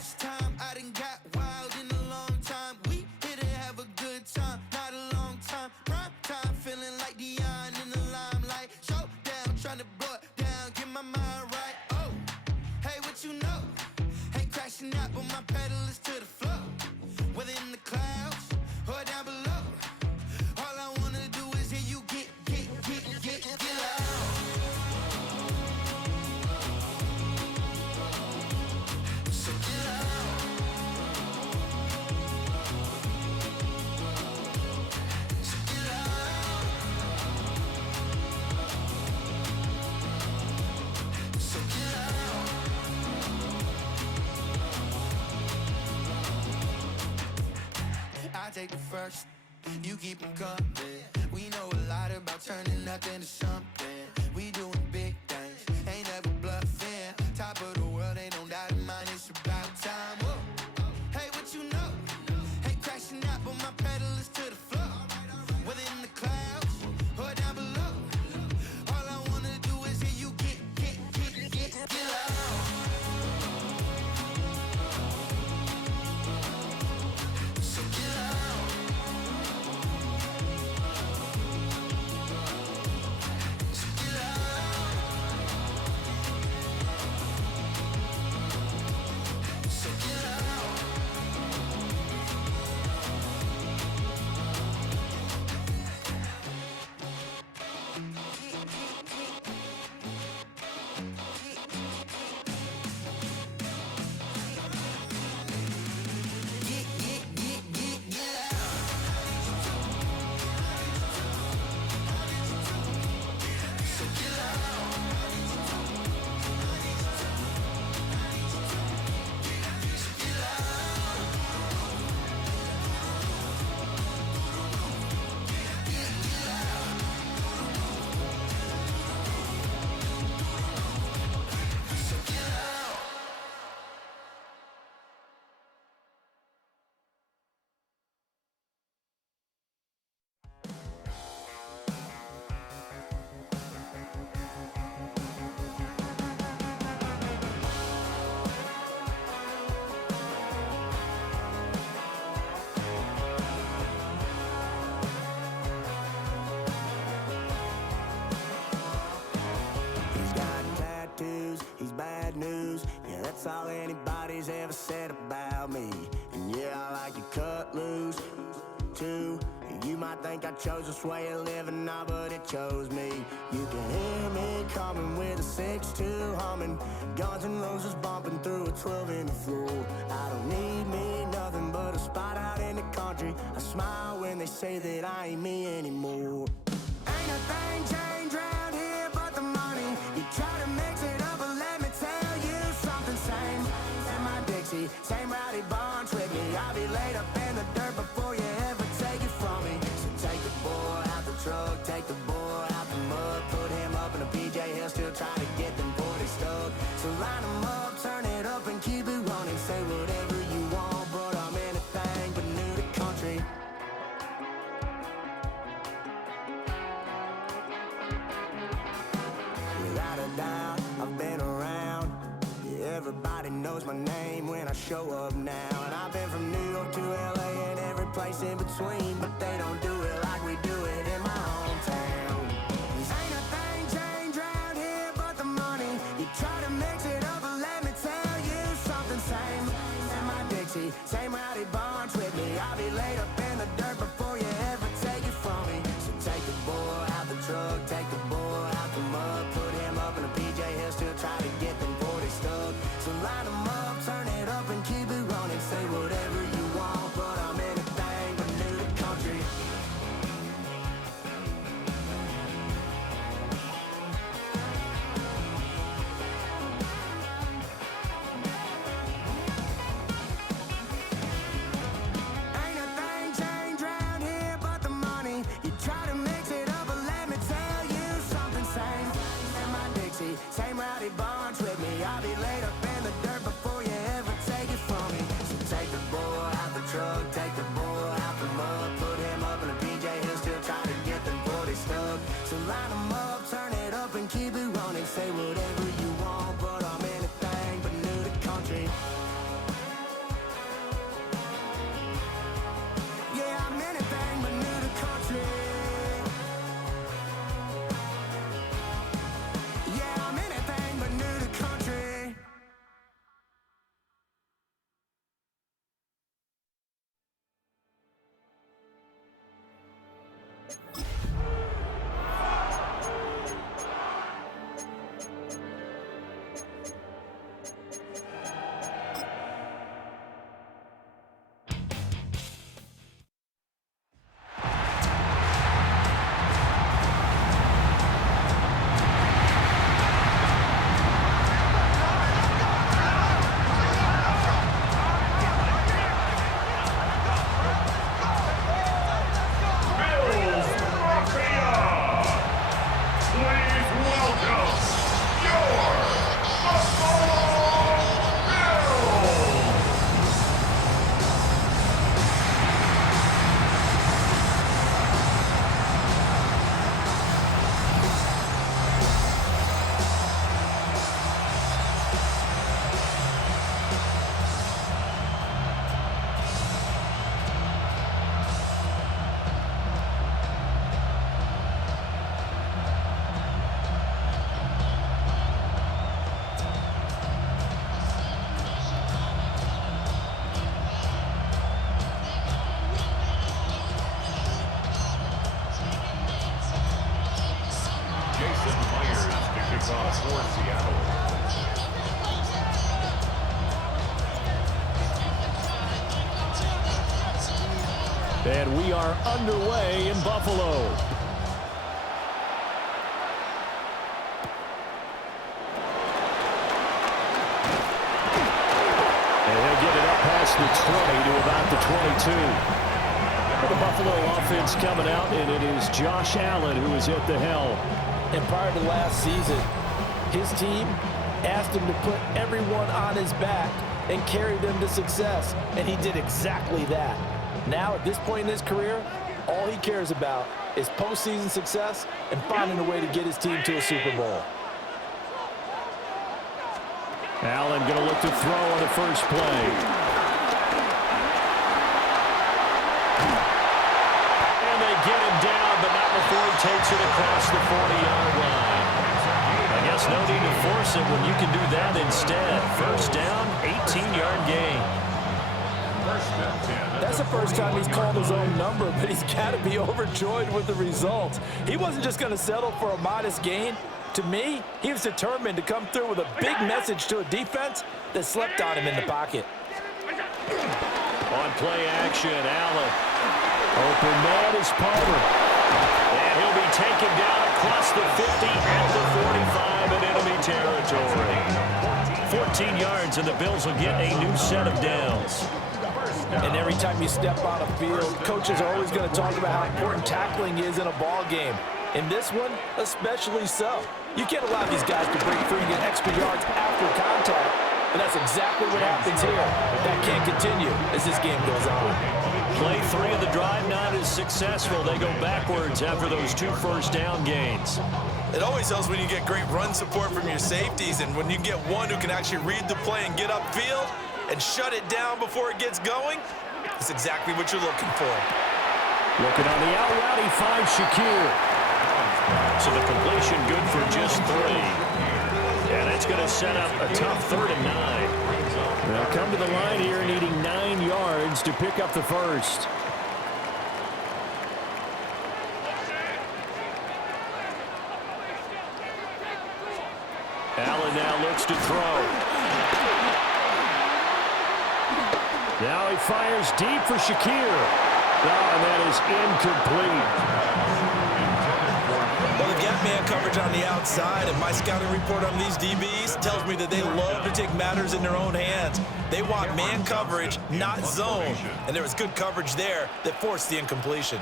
First time I done got wild in a long time. We here to have a good time, not a long time. Prime time, feeling like Dion in the limelight. Showdown, trying to blow it down, get my mind right. Oh, hey, what you know? Ain't crashing out, but my pedal is to the floor. Whether in the clouds or down below, all I wanna do is hear you get loud. So get loud. So get loud. So get loud. I take the first, you keep them coming. We know a lot about turning nothing to something. We doing big things, ain't never bluffing. Top of the world, ain't no doubt in mine, it's about time. Whoa. Hey, what you know? Ain't crashing out, but my pedal is to the floor. Whether in the clouds or down below, all I wanna do is hear you get loud. So get loud. So get loud. So get loud. Get loud. So get loud. So get loud. Get loud. So get loud. He's got tattoos, he's bad news. Yeah, that's all anybody's ever said about me. And yeah, I like you cut loose, too. You might think I chose this way of living now, but it chose me. You can hear me coming with a 6-2 humming, Guns N' Roses bumping through a 12 in the floor. I don't need me nothing but a spot out in the country. I smile when they say that I ain't me anymore. Ain't a thing changed round here but the money. You try to mix it up, but let me tell you something. Same in my Dixie, same rowdy bunch with me. I'll be laid up in the dirt before you ever take it from me. So take the boy out the truck, take the boy out the mud, put him up in a PJ Hill, still trying to get them 40 stuck. So line them up, turn it up and keep it running. Say whatever you want, but I'm anything but new to country. Without a doubt, I've been around. Yeah, everybody knows my name when I show up now. And I've been from New York to LA and every place in between, but they don't do it like we do it in my hometown. Ain't a thing changed round here but the money. You try to mix it up, but let me tell you something. Same in my Dixie, same rowdy bunch with me. I'll be laid up in the dirt before you ever take it from me. So take the boy out the truck, take the boy out the mud, put him up in a PJ Hill, still try to get them 40 stuck. So line them up, turn it up and keep it running. Say whatever you want, but I'm anything but new to country. Ain't a thing changed round here but the money. You try to mix it up, but let me tell you something. Same in my Dixie, same rowdy bunch with me. I'll be laid up in the dirt before For Seattle. And we are underway in Buffalo. And he'll get it up past the 20 to about the 22. The Buffalo offense coming out, and it is Josh Allen who is at the helm. And prior to last season, his team asked him to put everyone on his back and carry them to success, and he did exactly that. Now, at this point in his career, all he cares about is postseason success and finding a way to get his team to a Super Bowl. Allen going to look to throw on the first play. And they get him down, but not before he takes it across the 40-yard line. I guess no need to force it when you can do that instead. First down, 18-yard gain. That's the first time he's called his own number, but he's got to be overjoyed with the results. He wasn't just going to settle for a modest gain. To me, he was determined to come through with a big message to a defense that slept on him in the pocket. On play action, Allen. Open man is Palmer. And he'll be taken down across the 50 at the 45 in enemy territory. 14 yards, and the Bills will get a new set of downs. And every time you step on a field, coaches are always going to talk about how important tackling is in a ball game. In this one, especially so. You can't allow these guys to break free and get extra yards after contact, but that's exactly what happens here. That can't continue as this game goes on. Play 3 of the drive not as successful. They go backwards after those 2 first down gains. It always helps when you get great run support from your safeties, and when you get one who can actually read the play and get upfield and shut it down before it gets going, it's exactly what you're looking for. Looking on the out route, he finds Shakir. So the completion good for just 3. And it's going to set up a tough 3rd and 9. They'll come to the line here needing 9 yards to pick up the first. Allen now looks to throw. Now he fires deep for Shakir. Oh, and that is incomplete. Well, they've got man coverage on the outside, and my scouting report on these DBs tells me that they love to take matters in their own hands. They want man coverage, not zone, and there was good coverage there that forced the incompletion.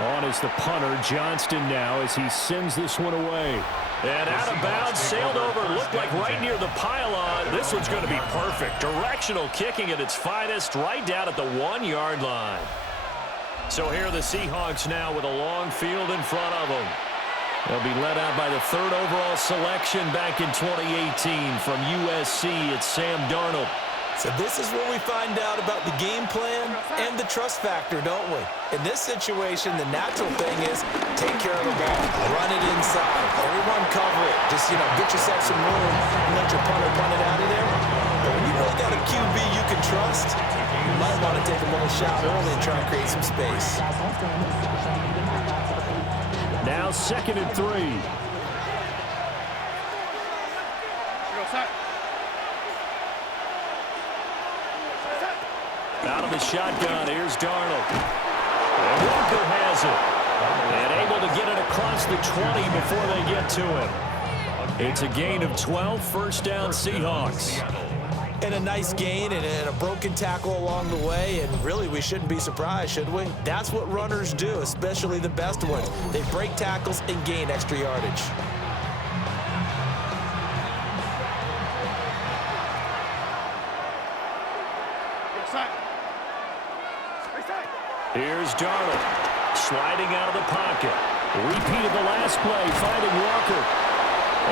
On is the punter, Johnston now, as he sends this one away. And out of bounds, sailed over, looked like right near the pylon. This one's going to be perfect. Directional kicking at its finest, right down at the 1-yard line. So here are the Seahawks now with a long field in front of them. They'll be led out by the 3rd overall selection back in 2018 from USC. It's Sam Darnold. So this is where we find out about the game plan and the trust factor, don't we? In this situation, the natural thing is take care of the ball, run it inside, everyone cover it. Just, get yourself some room and let your punter punt it out of there. But when you really got a QB you can trust, You might want to take a little shot early and try to create some space. Now 2nd and 3. Out of the shotgun, here's Darnold. And Walker has it. And able to get it across the 20 before they get to him. It's a gain of 12, first down Seahawks. And a nice gain and a broken tackle along the way, and really we shouldn't be surprised, should we? That's what runners do, especially the best ones. They break tackles and gain extra yardage. Here's Darnold, sliding out of the pocket. Repeated the last play, finding Walker.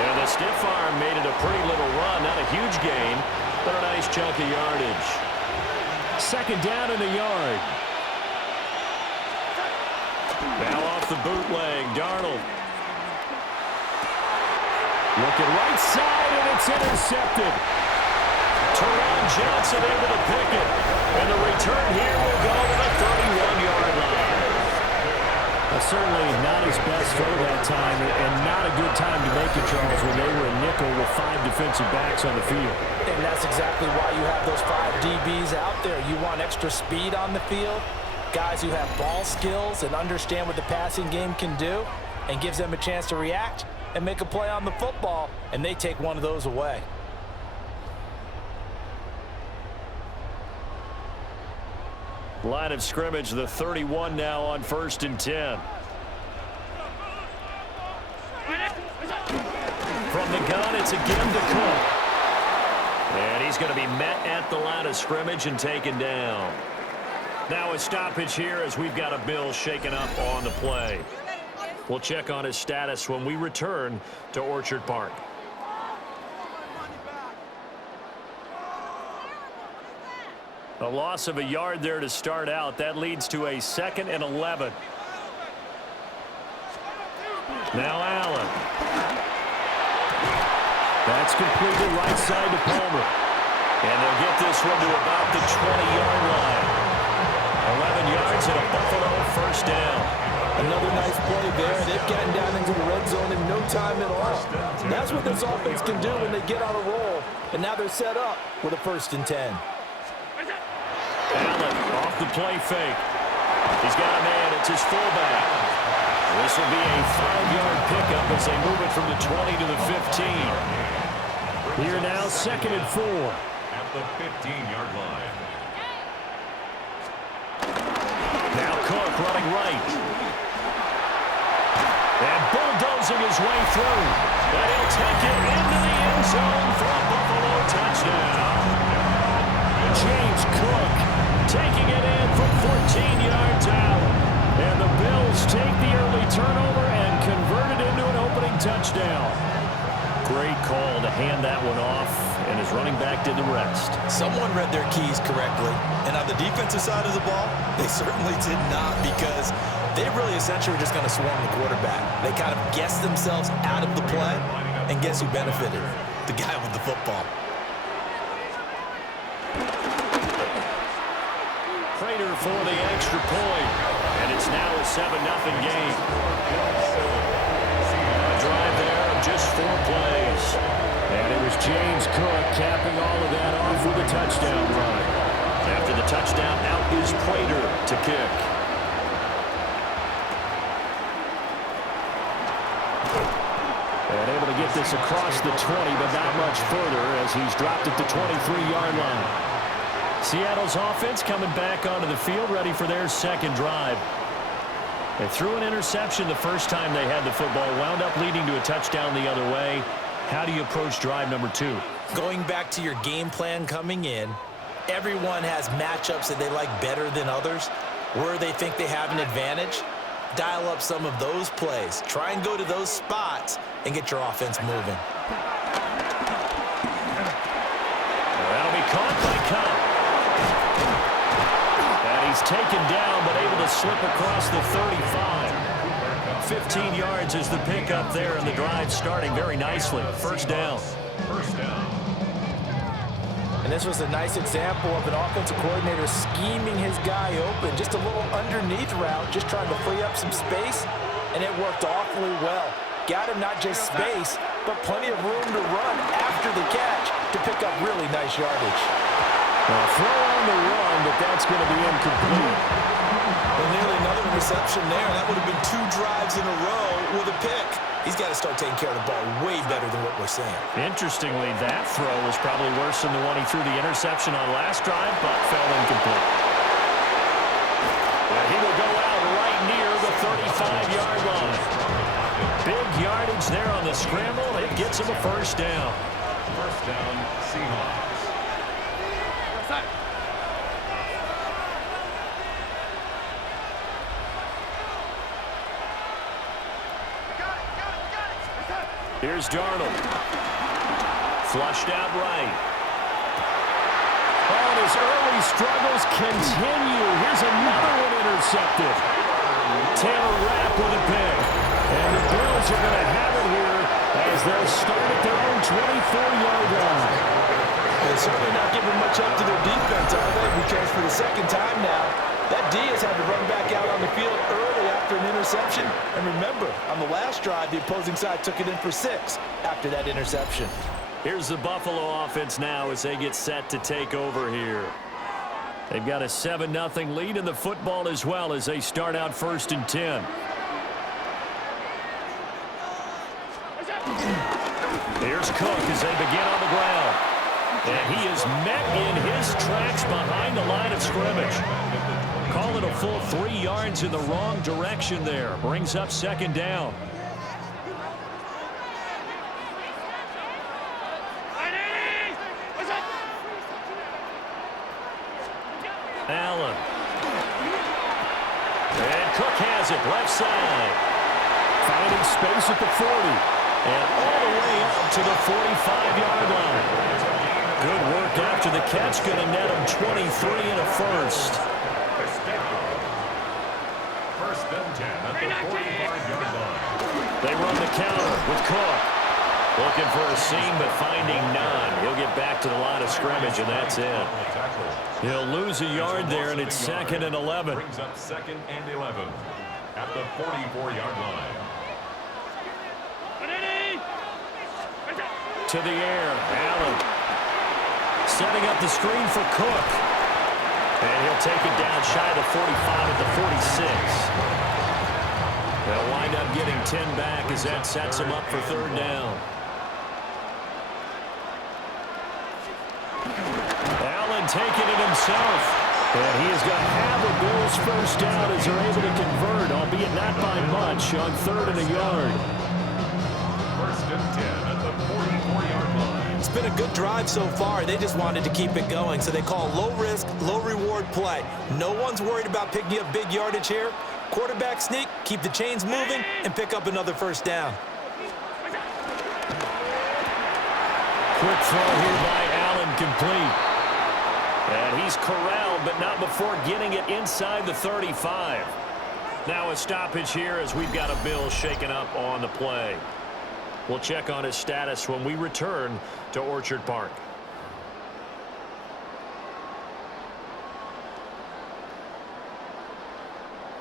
And the stiff arm made it a pretty little run. Not a huge gain, but a nice chunk of yardage. 2nd down in the yard. Now off the bootleg, Darnold. Looking right side, and it's intercepted. Teron Johnson able to pick it. And the return here will go to the 31-yard line. Certainly not his best throw that time, and not a good time to make it, Charles, when they were a nickel with 5 defensive backs on the field. And that's exactly why you have those 5 DBs out there. You want extra speed on the field, guys who have ball skills and understand what the passing game can do, and gives them a chance to react and make a play on the football, and they take one of those away. Line of scrimmage, the 31 now on 1st and 10. From the gun, it's again to Cook. And he's going to be met at the line of scrimmage and taken down. Now a stoppage here as we've got a Bill shaken up on the play. We'll check on his status when we return to Orchard Park. A loss of a yard there to start out. That leads to a 2nd and 11. Now Allen. That's completed right side to Palmer. And they'll get this one to about the 20-yard line. 11 yards and a Buffalo first down. Another nice play there. They've gotten down into the red zone in no time at all. That's what this offense can do when they get on a roll. And now they're set up with a 1st and 10. Allen off the play fake. He's got a man. It's his fullback. This will be a 5-yard pickup as they move it from the 20 to the 15. Here now, 2nd and 4. At the 15-yard line. Now Cook running right. And bulldozing his way through. And he'll take it into the end zone for a Buffalo touchdown. James Cook taking it in from 14 yards out. And the Bills take the early turnover and convert it into an opening touchdown. Great call to hand that one off, and his running back did the rest. Someone read their keys correctly, and on the defensive side of the ball, they certainly did not, because they really essentially were just going to swarm the quarterback. They kind of guessed themselves out of the play, and guess who benefited? The guy with the football. Prater for the extra point, and it's now a 7-0 game. A drive there of just 4 plays. And it was James Cook capping all of that off with a touchdown run. After the touchdown, out is Prater to kick. And able to get this across the 20, but not much further as he's dropped at the 23-yard line. Seattle's offense coming back onto the field, ready for their 2nd drive. They threw an interception the first time they had the football, wound up leading to a touchdown the other way. How do you approach drive number 2? Going back to your game plan coming in, everyone has matchups that they like better than others, where they think they have an advantage. Dial up some of those plays. Try and go to those spots and get your offense moving. That'll be caught by Cobb. And he's taken down, but able to slip across the 35. 15 yards is the pickup there, and the drive starting very nicely. First down. First down. And this was a nice example of an offensive coordinator scheming his guy open. Just a little underneath route, just trying to free up some space, and it worked awfully well. Got him not just space, but plenty of room to run after the catch to pick up really nice yardage. Well, throw on the run, but that's going to be incomplete. Well, nearly another interception there. That would have been 2 drives in a row with a pick. He's got to start taking care of the ball way better than what we're seeing. Interestingly, that throw was probably worse than the one he threw the interception on last drive, but fell incomplete. Well, he will go out right near the 35-yard line. Big yardage there on the scramble. It gets him a first down. First down, Seahawks. Here's Darnold. Flushed out right. Oh, and his early struggles continue. Here's another one intercepted. Taylor Rapp with a pick. And the Bills are going to have it here as they'll start at their own 24-yard line. They're certainly not giving much up to their defense, are they? Because for the second time now, that D has had to run back out on the field early after an interception. And remember, on the last drive, the opposing side took it in for 6 after that interception. Here's the Buffalo offense now as they get set to take over here. They've got a 7-0 lead in the football as well as they start out 1st and 10. Here's Cook as they begin on the ground. And he is met in his tracks behind the line of scrimmage. Call it a full 3 yards in the wrong direction there. Brings up 2nd down. Allen. And Cook has it left side. Finding space at the 40. And all the way up to the 45-yard line. Good work after the catch. Going to net him 23 and a first. First and 10 at the 45-yard line. They run the counter with Cook. Looking for a seam, but finding none. He'll get back to the line of scrimmage, and that's it. He'll lose a yard there, and it's 2nd and 11. Brings up 2nd and 11 at the 44-yard line. To the air, Allen. Setting up the screen for Cook. And he'll take it down shy of the 45 at the 46. They'll wind up getting 10 back as that sets him up for 3rd down. Allen taking it himself. And he is going to have a Bills first down as they're able to convert, albeit not by much, on 3rd and a yard. First and 10 at the 44-yard line. It's been a good drive so far. They just wanted to keep it going, so they call low-risk, low-reward play. No one's worried about picking up big yardage here. Quarterback sneak, keep the chains moving, and pick up another first down. Quick throw here by Allen, complete. And he's corralled, but not before getting it inside the 35. Now a stoppage here as we've got a Bill shaken up on the play. We'll check on his status when we return to Orchard Park.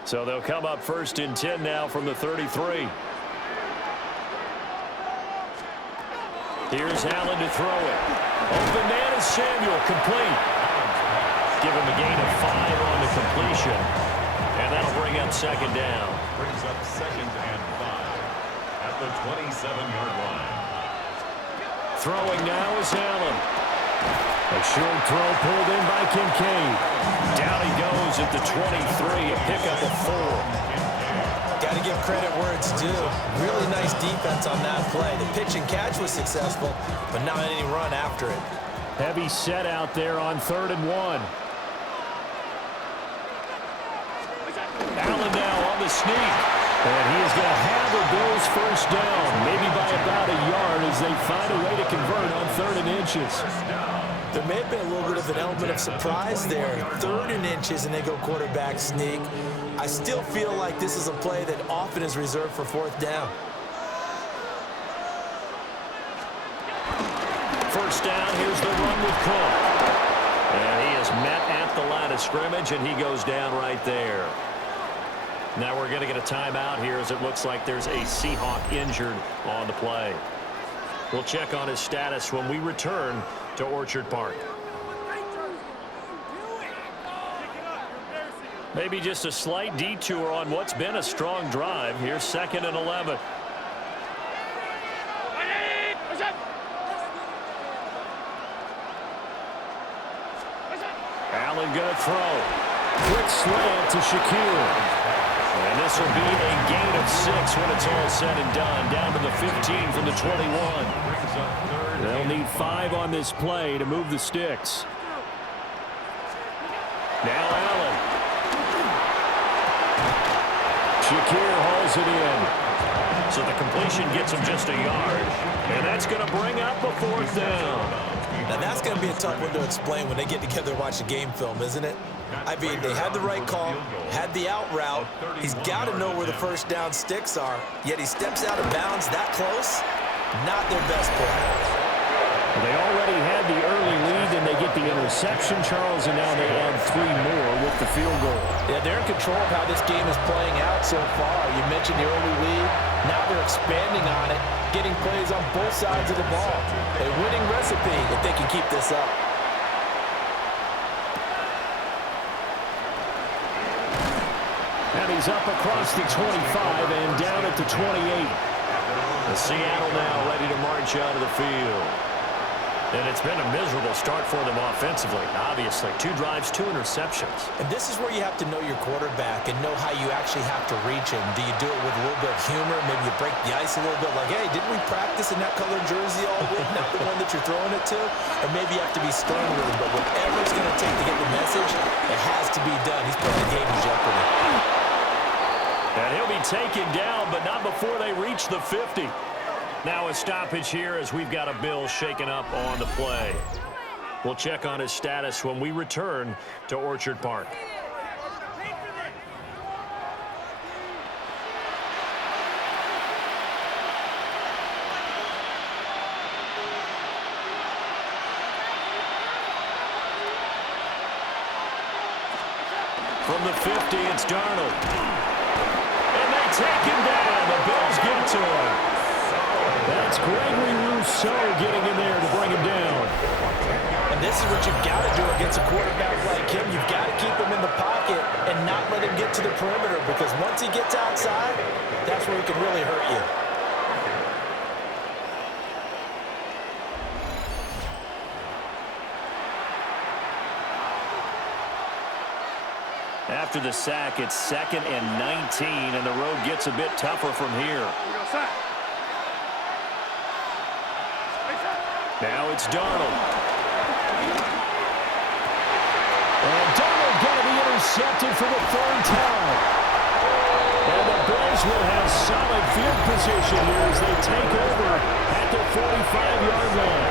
So they'll come up 1st and 10 now from the 33. Here's Allen to throw it. Open man is Samuel, complete. Give him a gain of 5 on the completion. And that'll bring up 2nd down. Brings up 2nd and 5 at the 27-yard line. Throwing now is Allen. A short throw pulled in by Kincaid. Down he goes at the 23, a pickup of 4. Got to give credit where it's due. Really nice defense on that play. The pitch and catch was successful, but not any run after it. Heavy set out there on 3rd and 1. Allen now on the sneak. And he is going to have the Bills first down, maybe by about a yard as they find a way to convert on 3rd and inches. There may have been a little bit of an element of surprise there. 3rd and inches, and they go quarterback sneak. I still feel like this is a play that often is reserved for 4th down. First down, here's the run with Cook. at the line of scrimmage, and he goes down right there. Now we're going to get a timeout here as it looks like there's a Seahawk injured on the play. We'll check on his status when we return to Orchard Park. Maybe just a slight detour on what's been a strong drive. Here's 2nd and 11. Allen going to throw. Quick slant to Shakir. And this will be a gain of 6 when it's all said and done. Down to the 15 from the 21. They'll need 5 on this play to move the sticks. Now Allen. Shakir hauls it in. So the completion gets him just a yard. And that's going to bring up a 4th down. Now, that's going to be a tough one to explain when they get together and watch the game film, isn't it? I mean, they had the right call, had the out route. He's got to know where the first down sticks are, yet he steps out of bounds that close. Not their best play. They already had the early lead, and they get the interception, Charles, and now they add 3 more with the field goal. Yeah, they're in control of how this game is playing out so far. You mentioned the early lead. Now they're expanding on it, getting plays on both sides of the ball. A winning recipe if they can keep this up. And he's up across the 25 and down at the 28. The Seattle now ready to march out of the field. And it's been a miserable start for them offensively. Obviously, 2 drives, 2 interceptions. And this is where you have to know your quarterback and know how you actually have to reach him. Do you do it with a little bit of humor? Maybe you break the ice a little bit like, hey, didn't we practice in that colored jersey all week? Not the one that you're throwing it to? Or maybe you have to be stern with him. But whatever it's going to take to get the message, it has to be done. He's putting the game in jeopardy. And he'll be taken down, but not before they reach the 50. Now a stoppage here as we've got a Bill shaken up on the play. We'll check on his status when we return to Orchard Park. From the 50, it's Darnold. And they take him down. The Bills get to him. That's Gregory Rousseau getting in there to bring him down. And this is what you've got to do against a quarterback like him. You've got to keep him in the pocket and not let him get to the perimeter, because once he gets outside, that's where he can really hurt you. After the sack, it's 2nd and 19, and the road gets a bit tougher from here. Now it's Darnold. And Darnold going to be intercepted for the 3rd time. And the Bills will have solid field position here as they take over at the 45-yard line.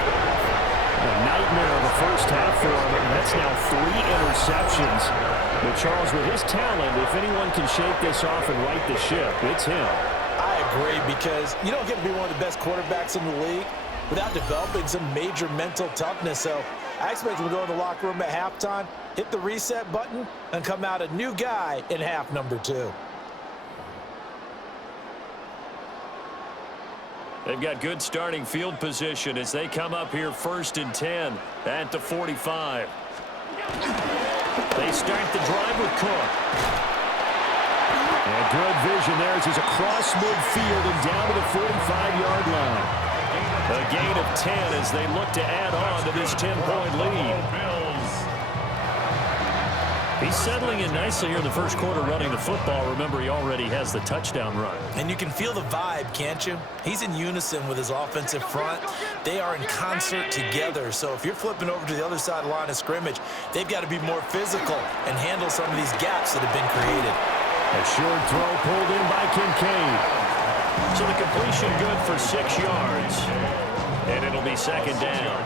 A nightmare of the first half for him, and that's now 3 interceptions. But Charles, with his talent, if anyone can shake this off and right the ship, it's him. I agree, because you don't get to be one of the best quarterbacks in the league without developing some major mental toughness. So I expect him to go in the locker room at halftime, hit the reset button, and come out a new guy in half number 2. They've got good starting field position as they come up here 1st and 10 at the 45. They start the drive with Cook. And good vision there as he's across midfield and down to the 45-yard line. A gain of 10 as they look to add on to this 10-point lead. He's settling in nicely here in the first quarter running the football. Remember, he already has the touchdown run. And you can feel the vibe, can't you? He's in unison with his offensive front. They are in concert together. So if you're flipping over to the other side of the line of scrimmage, they've got to be more physical and handle some of these gaps that have been created. A short throw pulled in by Kincaid. So the completion good for 6 yards. And it'll be 2nd down.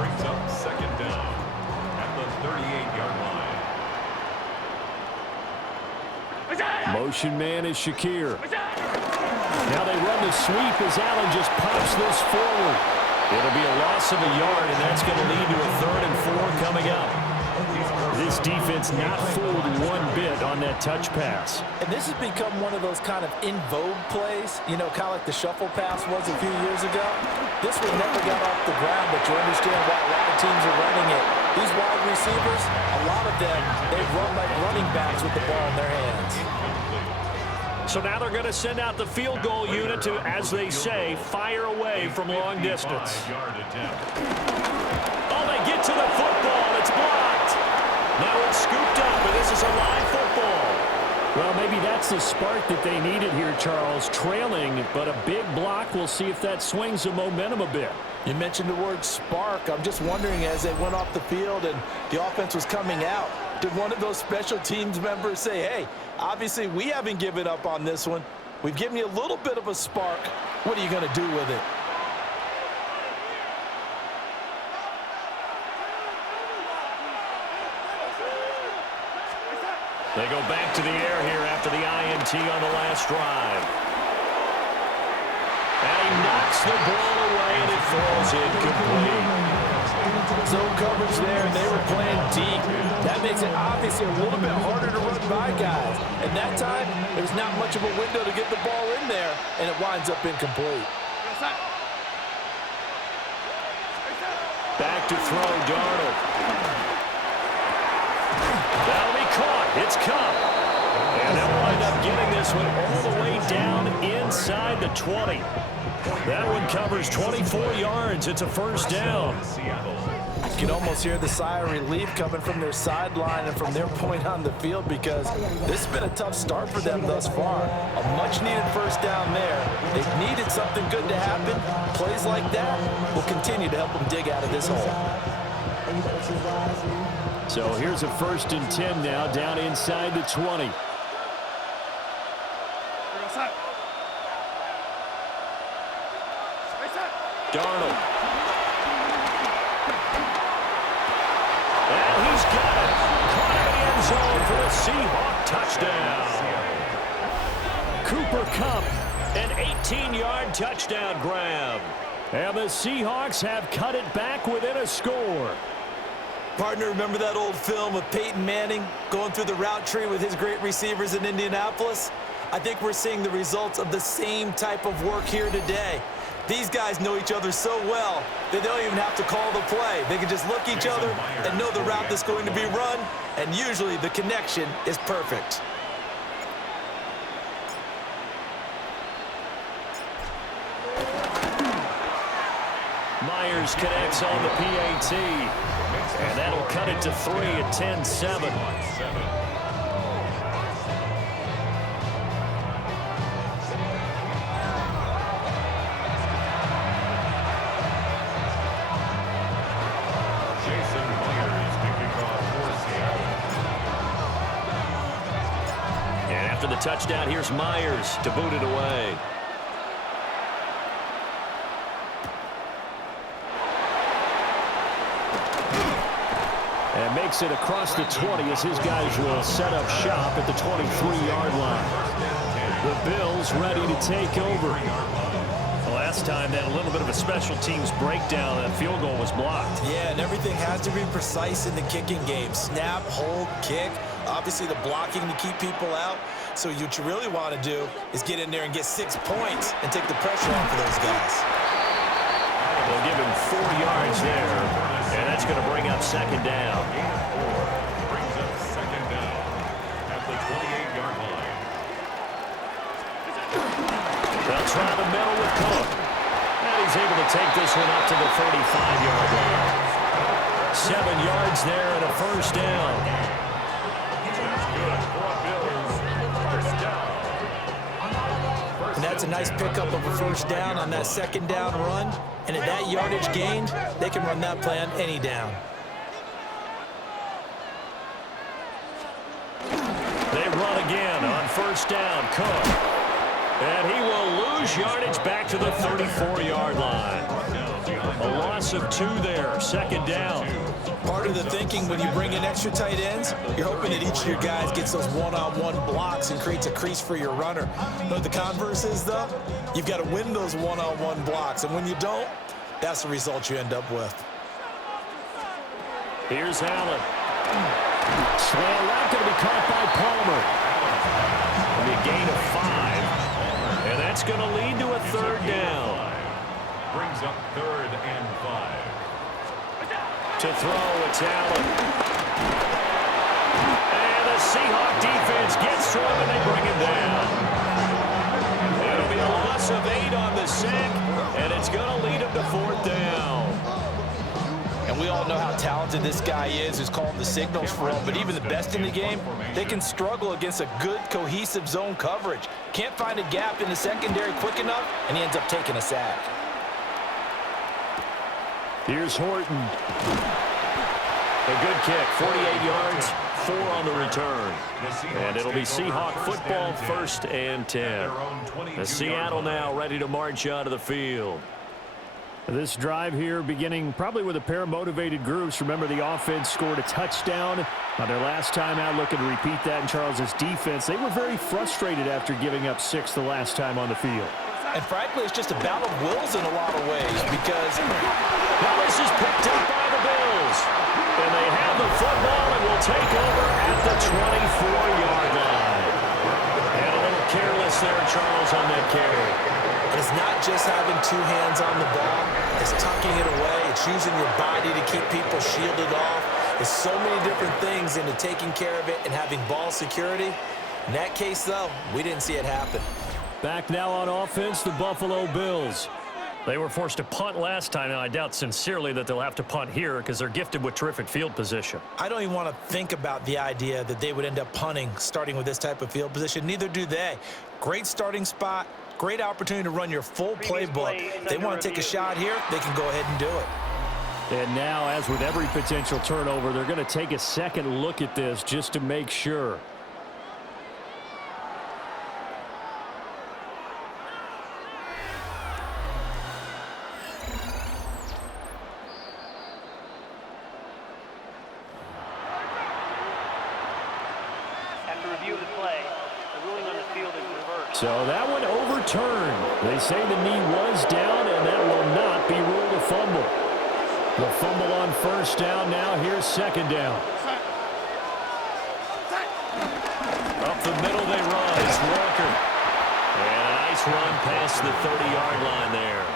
Brings up 2nd down at the 38-yard line. Motion man is Shakir. Now they run the sweep as Allen just pops this forward. It'll be a loss of a yard, and that's going to lead to a 3rd and 4 coming up. This defense not fooled one bit on that touch pass. And this has become one of those kind of in vogue plays, you know, kind of like the shuffle pass was a few years ago. This one never got off the ground, but you understand why a lot of teams are running it. These wide receivers, a lot of them, they run like running backs with the ball in their hands. So now they're going to send out the field goal unit to, as they say, fire away from long distance. Oh, they get to the football. It's blocked. Now it's scooped up, and this is a live football. Well, maybe that's the spark that they needed here, Charles. Trailing, but a big block. We'll see if that swings the momentum a bit. You mentioned the word spark. I'm just wondering, as they went off the field and the offense was coming out, did one of those special teams members say, hey, obviously we haven't given up on this one. We've given you a little bit of a spark. What are you going to do with it? They go back to the air here after the INT on the last drive. And he knocks the ball away, and it falls incomplete. Zone coverage there, and they were playing deep. That makes it obviously a little bit harder to run by guys. And that time, there's not much of a window to get the ball in there, and it winds up incomplete. Back to throw, Darnold. That'll be caught. It's Cup. And they'll wind up getting this one all the way down inside the 20. That one covers 24 yards. It's a first down. You can almost hear the sigh of relief coming from their sideline and from their point on the field, because this has been a tough start for them thus far. A much-needed first down there. They've needed something good to happen. Plays like that will continue to help them dig out of this hole. So here's a 1st and 10 now, down inside the 20. Darnold. And he's got it. Caught in the end zone for the Seahawk touchdown. Cooper Kupp, an 18-yard touchdown grab. And the Seahawks have cut it back within a score. Partner, remember that old film of Peyton Manning going through the route tree with his great receivers in Indianapolis? I think we're seeing the results of the same type of work here today. These guys know each other so well that they don't even have to call the play. They can just look each other and know the route that's going to be run, and usually the connection is perfect. Myers connects on the PAT, and that'll cut it to 3 at 10-7. The touchdown, here's Myers to boot it away. And makes it across the 20 as his guys will set up shop at the 23-yard line. The Bills ready to take over. Last time, they had a little bit of a special teams breakdown. That field goal was blocked. Yeah, and everything has to be precise in the kicking game. Snap, hold, kick. Obviously, the blocking to keep people out. So what you really want to do is get in there and get 6 points and take the pressure off of those guys. They'll give him 4 yards there, and that's going to bring up 2nd down. Brings up 2nd down at the 28-yard line. They'll try the middle with Cook. And he's able to take this one up to the 35-yard line. 7 yards there and a first down. And that's a nice pickup of a first down on that 2nd down run. And at that yardage gained, they can run that play on any down. They run again on 1st down. Cook. And he will lose yardage back to the 34-yard line. A loss of 2 there. 2nd down. Part of the thinking when you bring in extra tight ends, you're hoping that each of your guys gets those one-on-one blocks and creates a crease for your runner. But the converse is, though, you've got to win those one-on-one blocks. And when you don't, that's the result you end up with. Here's Allen. Slant route going to be caught by Palmer. It'll be a gain of 5. And that's going to lead to a third down. Brings up 3rd and 5. To throw, it's Allen. And the Seahawks defense gets to him, and they bring him down. It'll be a loss of 8 on the sack, and it's going to lead him to 4th down. And we all know how talented this guy is who's calling the signals for him, but even the best in the game, they can struggle against a good, cohesive zone coverage. Can't find a gap in the secondary quick enough, and he ends up taking a sack. Here's Horton. A good kick, 48 yards, 4 on the return. And it'll be Seahawk football, 1st and 10. The Seattle now ready to march out of the field. This drive here beginning probably with a pair of motivated groups. Remember, the offense scored a touchdown on their last time out, looking to repeat that in Charles's defense. They were very frustrated after giving up 6 the last time on the field. And frankly, it's just a battle of wills in a lot of ways because now this is picked up by the Bills. And they have the football and will take over at the 24-yard line. And a little careless there, Charles, on that carry. it's not just having 2 hands on the ball. It's tucking it away. It's using your body to keep people shielded off. There's so many different things into taking care of it and having ball security. In that case, though, we didn't see it happen. Back now on offense, the Buffalo Bills. They were forced to punt last time, and I doubt sincerely that they'll have to punt here because they're gifted with terrific field position. I don't even want to think about the idea that they would end up punting starting with this type of field position. Neither do they. Great starting spot, great opportunity to run your full playbook. They want to take a shot here, they can go ahead and do it. And now, as with every potential turnover, they're going to take a second look at this just to make sure. So that one overturned. They say the knee was down, and that will not be ruled a fumble. The fumble on first down now. Here's second down. Up the middle they run. It's Walker. And a nice run past the 30-yard line there.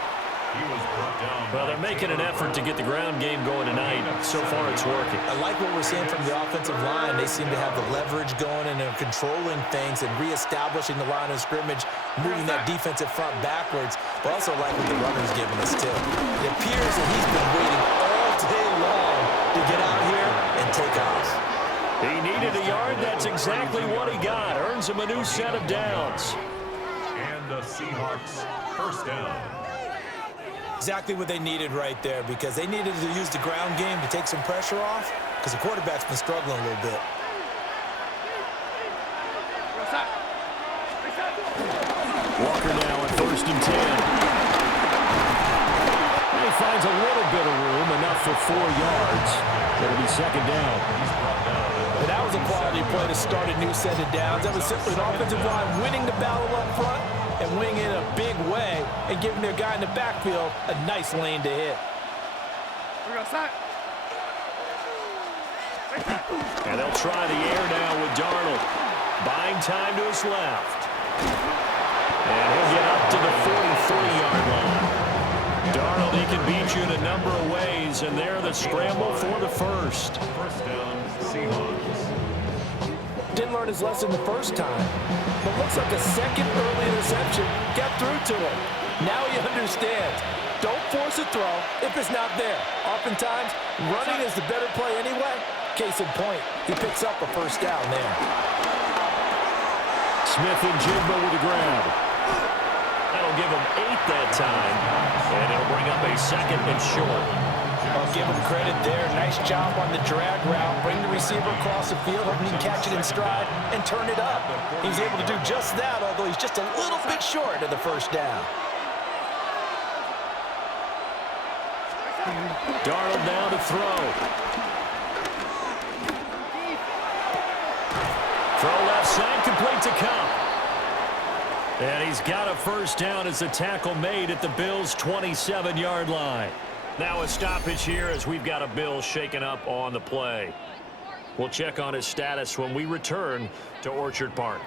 Well, they're making an effort to get the ground game going tonight. So far, it's working. I like what we're seeing from the offensive line. They seem to have the leverage going and they're controlling things and reestablishing the line of scrimmage, moving that defensive front backwards. But also like what the runner's giving us, too. It appears that he's been waiting all day long to get out here and take off. He needed a yard. That's exactly what he got. Earns him a new set of downs. And the Seahawks first down. Exactly what they needed right there because they needed to use the ground game to take some pressure off because the quarterback's been struggling a little bit. Walker now at 1st and 10. And he finds a little bit of room, enough for 4 yards. It'll be second down. But that was a quality play to start a new set of downs. That was simply an offensive line winning the battle up front and winning in a big way and giving their guy in the backfield a nice lane to hit. And they'll try the air now with Darnold. Buying time to his left. And he'll get up to the 43-yard line. Darnold, he can beat you in a number of ways, and they're the scramble for the first. First down, Seahawks. Didn't learn his lesson the first time, but looks like a second early interception got through to him. Now he understands. Don't force a throw if it's not there. Oftentimes, running is the better play anyway. Case in point, he picks up a first down there. Smith and Jigba with the grab. That'll give him 8 that time, and it'll bring up a second and short. I'll give him credit there. Nice job on the drag route. Bring the receiver across the field, hoping he can catch it in stride and turn it up. He was able to do just that, although he's just a little bit short of the first down. Darnold now to throw. Throw left side, complete to Cup. And he's got a first down as the tackle made at the Bills' 27-yard line. Now a stoppage here as we've got a Bills shaken up on the play. We'll check on his status when we return to Orchard Park.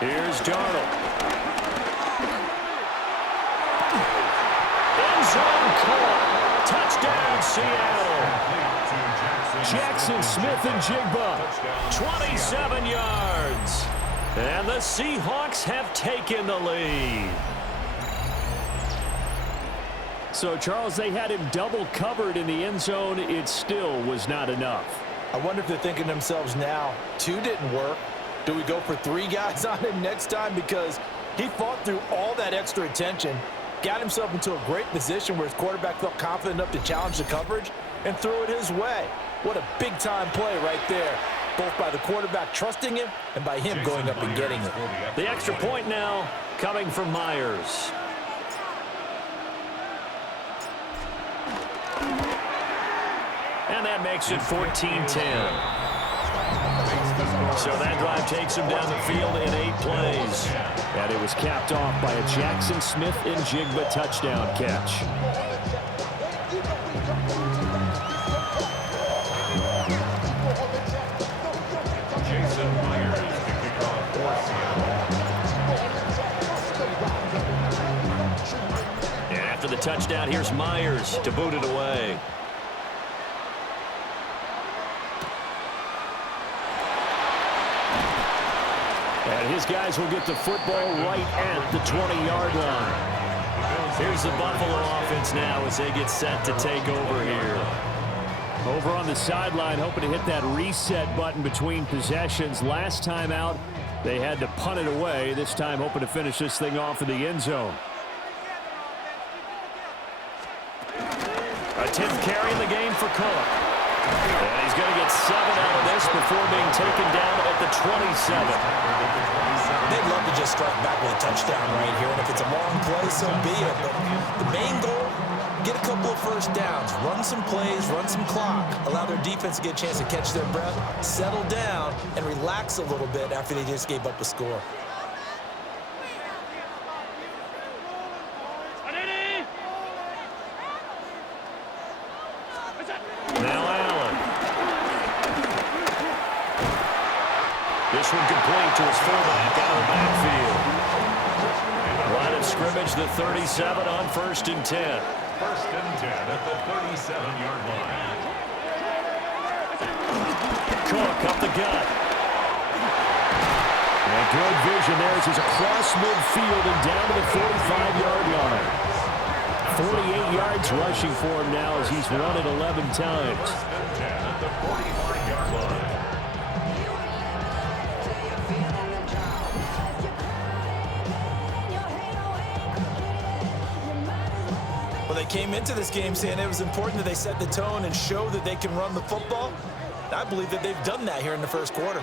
Here's Darnold. End zone caught. Touchdown, Seattle. Jackson Smith and Jigba. 27 yards. And the Seahawks have taken the lead. So, Charles, they had him double covered in the end zone. It still was not enough. I wonder if they're thinking to themselves now, 2 didn't work. Do we go for 3 guys on him next time? Because he fought through all that extra attention, got himself into a great position where his quarterback felt confident enough to challenge the coverage and threw it his way. What a big-time play right there, both by the quarterback trusting him and by him going up and getting it. The extra point now coming from Myers. And that makes it 14-10. So that drive takes him down the field in 8 plays. And it was capped off by a Jackson Smith and Jigba touchdown catch. Jason Myers to kick off for Seattle. And after the touchdown, here's Myers to boot it away. And his guys will get the football right at the 20-yard line. Here's the Buffalo offense now as they get set to take over here. Over on the sideline, hoping to hit that reset button between possessions. Last time out, they had to punt it away. This time, hoping to finish this thing off in the end zone. A 10th carry in the game for Cook. And he's going to get 7 out of this before being taken down at the 27. They'd love to just strike back with a touchdown right here, and if it's a long play, so be it. But the main goal, get a couple of first downs, run some plays, run some clock, allow their defense to get a chance to catch their breath, settle down, and relax a little bit after they just gave up a score. Now Allen. This one complete to his fullback out of the backfield. Line of scrimmage, the 37 on 1st and 10. 1st and 10 at the 37-yard line. Cook up the gut. And good vision there as he's across midfield and down to the 45-yard line. 48 yards rushing for him now as he's run it 11 times. 1st and 10 at the 45-yard line. Well, they came into this game saying it was important that they set the tone and show that they can run the football. I believe that they've done that here in the first quarter.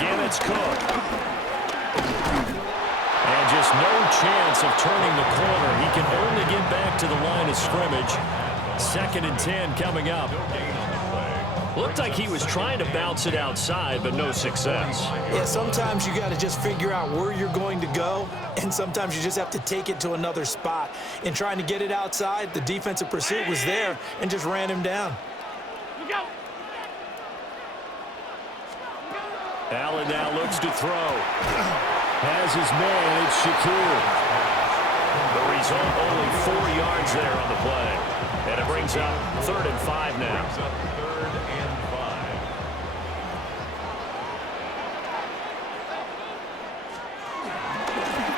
Again, it's Cook. And just no chance of turning the corner. He can only get back to the line of scrimmage. 2nd and 10 coming up. Looked like he was trying to bounce it outside, but no success. Yeah, sometimes you got to just figure out where you're going to go, and sometimes you just have to take it to another spot. In trying to get it outside, the defensive pursuit was there and just ran him down. Allen now looks to throw. Has his man, it's Shakir. The result, only 4 yards there on the play. And it brings up 3rd and 5 now.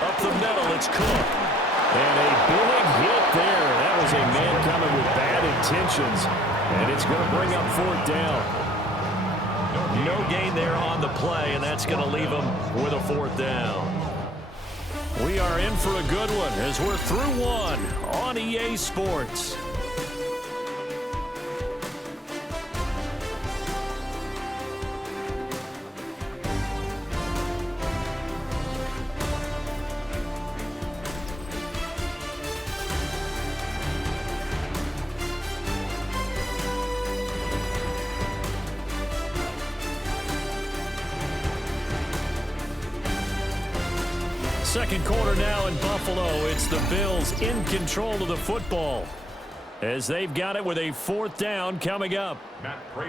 Up the middle, it's Cook. And a big hit there. That was a man coming with bad intentions. And it's going to bring up 4th down. No gain there on the play, and that's going to leave him with a 4th down. We are in for a good one as we're through one on EA Sports. Second quarter now in Buffalo. It's the Bills in control of the football as they've got it with a 4th down coming up.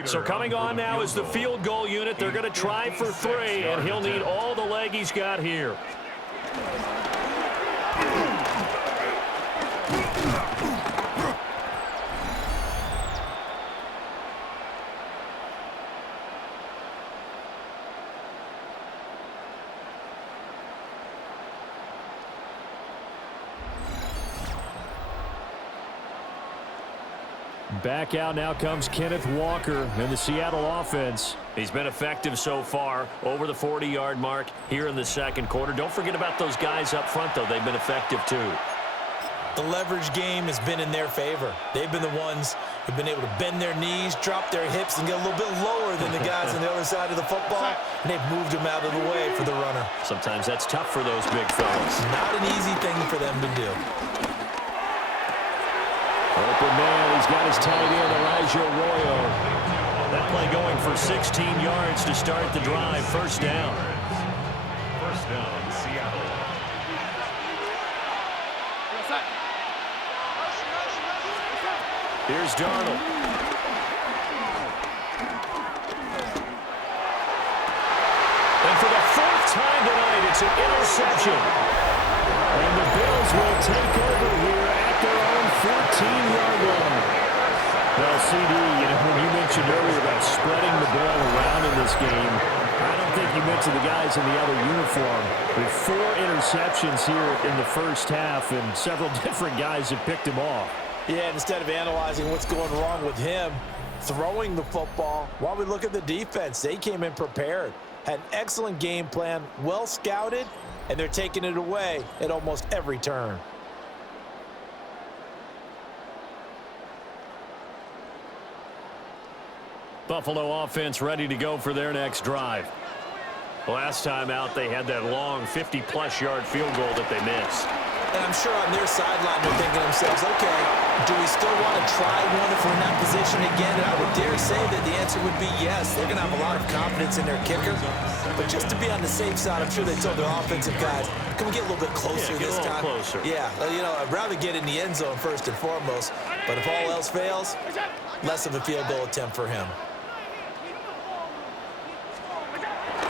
So coming on now is the field goal unit. They're going to try for 3, and he'll need all the leg he's got here. Back out now comes Kenneth Walker in the Seattle offense. He's been effective so far over the 40-yard mark here in the second quarter. Don't forget about those guys up front, though. They've been effective, too. The leverage game has been in their favor. They've been the ones who've been able to bend their knees, drop their hips, and get a little bit lower than the guys on the other side of the football, and they've moved them out of the way for the runner. Sometimes that's tough for those big fellas. Not an easy thing for them to do. Open man, he's got his tight end, Elijah Arroyo. That play going for 16 yards to start the drive. First down. First down, Seattle. Here's Darnold. And for the 4th time tonight, it's an interception. And the Bills will take over here at their own 14-yard line. Well, CD, when you mentioned earlier about spreading the ball around in this game, I don't think you mentioned the guys in the other uniform. With 4 interceptions here in the first half, and several different guys have picked him off. Yeah, instead of analyzing what's going wrong with him, throwing the football, while we look at the defense, they came in prepared, had an excellent game plan, well scouted, and they're taking it away at almost every turn. Buffalo offense ready to go for their next drive. Last time out, they had that long 50-plus yard field goal that they missed. And I'm sure on their sideline they're thinking to themselves, okay, do we still want to try one if we're in that position again? And I would dare say that the answer would be yes. They're going to have a lot of confidence in their kicker. But just to be on the safe side, I'm sure they told their offensive guys, can we get a little bit closer this time? Closer. Yeah, I'd rather get in the end zone first and foremost. But if all else fails, less of a field goal attempt for him.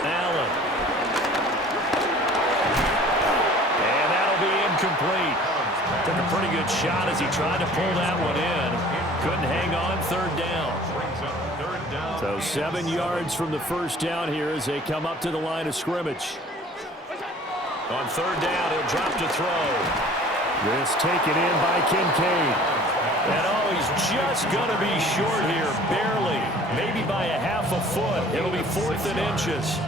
Allen. And that'll be incomplete. Took a pretty good shot as he tried to pull that one in. Couldn't hang on. 3rd down. So 7 yards from the first down here as they come up to the line of scrimmage. On 3rd down, he'll drop to throw. This taken in by Kincaid. And he's just going to be short here, barely. Maybe by a half a foot. It'll be 4th and inches.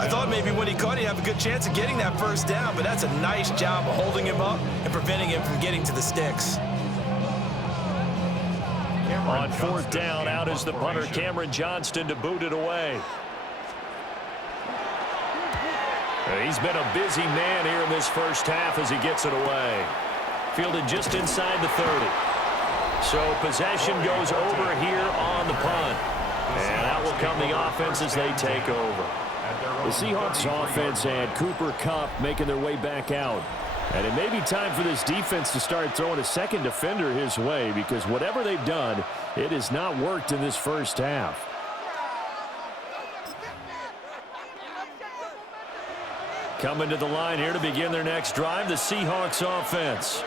I thought maybe when he caught, he'd have a good chance of getting that first down, but that's a nice job of holding him up and preventing him from getting to the sticks. On 4th down, out is the punter, Cameron Johnston, to boot it away. He's been a busy man here in this first half as he gets it away. Fielded just inside the 30. So possession goes over here on the punt. And out will come the offense as they take over. The Seahawks offense and Cooper Kupp making their way back out. And it may be time for this defense to start throwing a second defender his way, because whatever they've done, it has not worked in this first half. Coming to the line here to begin their next drive, the Seahawks offense.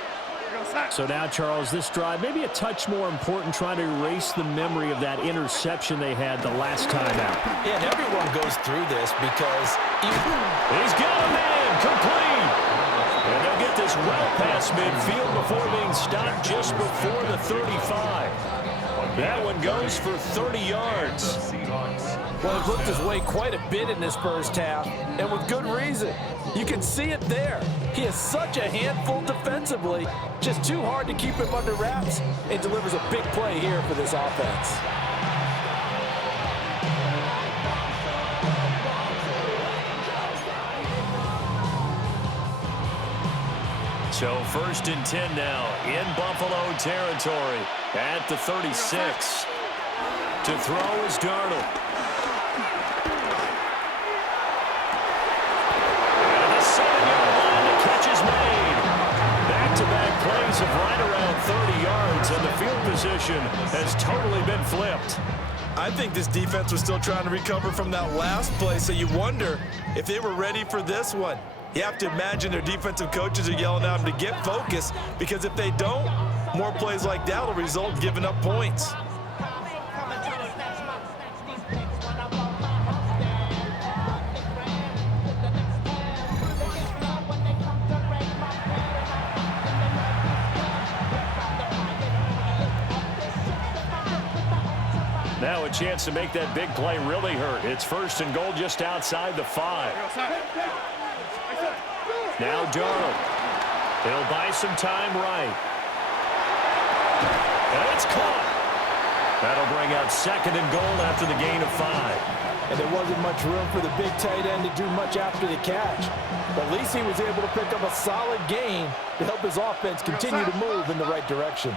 So now, Charles, this drive maybe a touch more important, trying to erase the memory of that interception they had the last time out. Yeah, and everyone goes through this because he's got a man complete. And they'll get this well past midfield before being stopped just before the 35. That one goes for 30 yards. Well, he's looked his way quite a bit in this first half, and with good reason. You can see it there. He is such a handful defensively, just too hard to keep him under wraps, and delivers a big play here for this offense. So 1st and 10 now in Buffalo territory at the 36. To throw is Darnold. And a 7-yard plays of right around 30 yards, and the field position has totally been flipped. I think this defense was still trying to recover from that last play, so you wonder if they were ready for this one. You have to imagine their defensive coaches are yelling at them to get focused, because if they don't, more plays like that will result in giving up points. Now a chance to make that big play really hurt. It's 1st and goal just outside the 5. Now Darnold. He'll buy some time right. And it's caught. That'll bring out 2nd and goal after the gain of 5. And there wasn't much room for the big tight end to do much after the catch. But at least he was able to pick up a solid gain to help his offense continue to move in the right direction.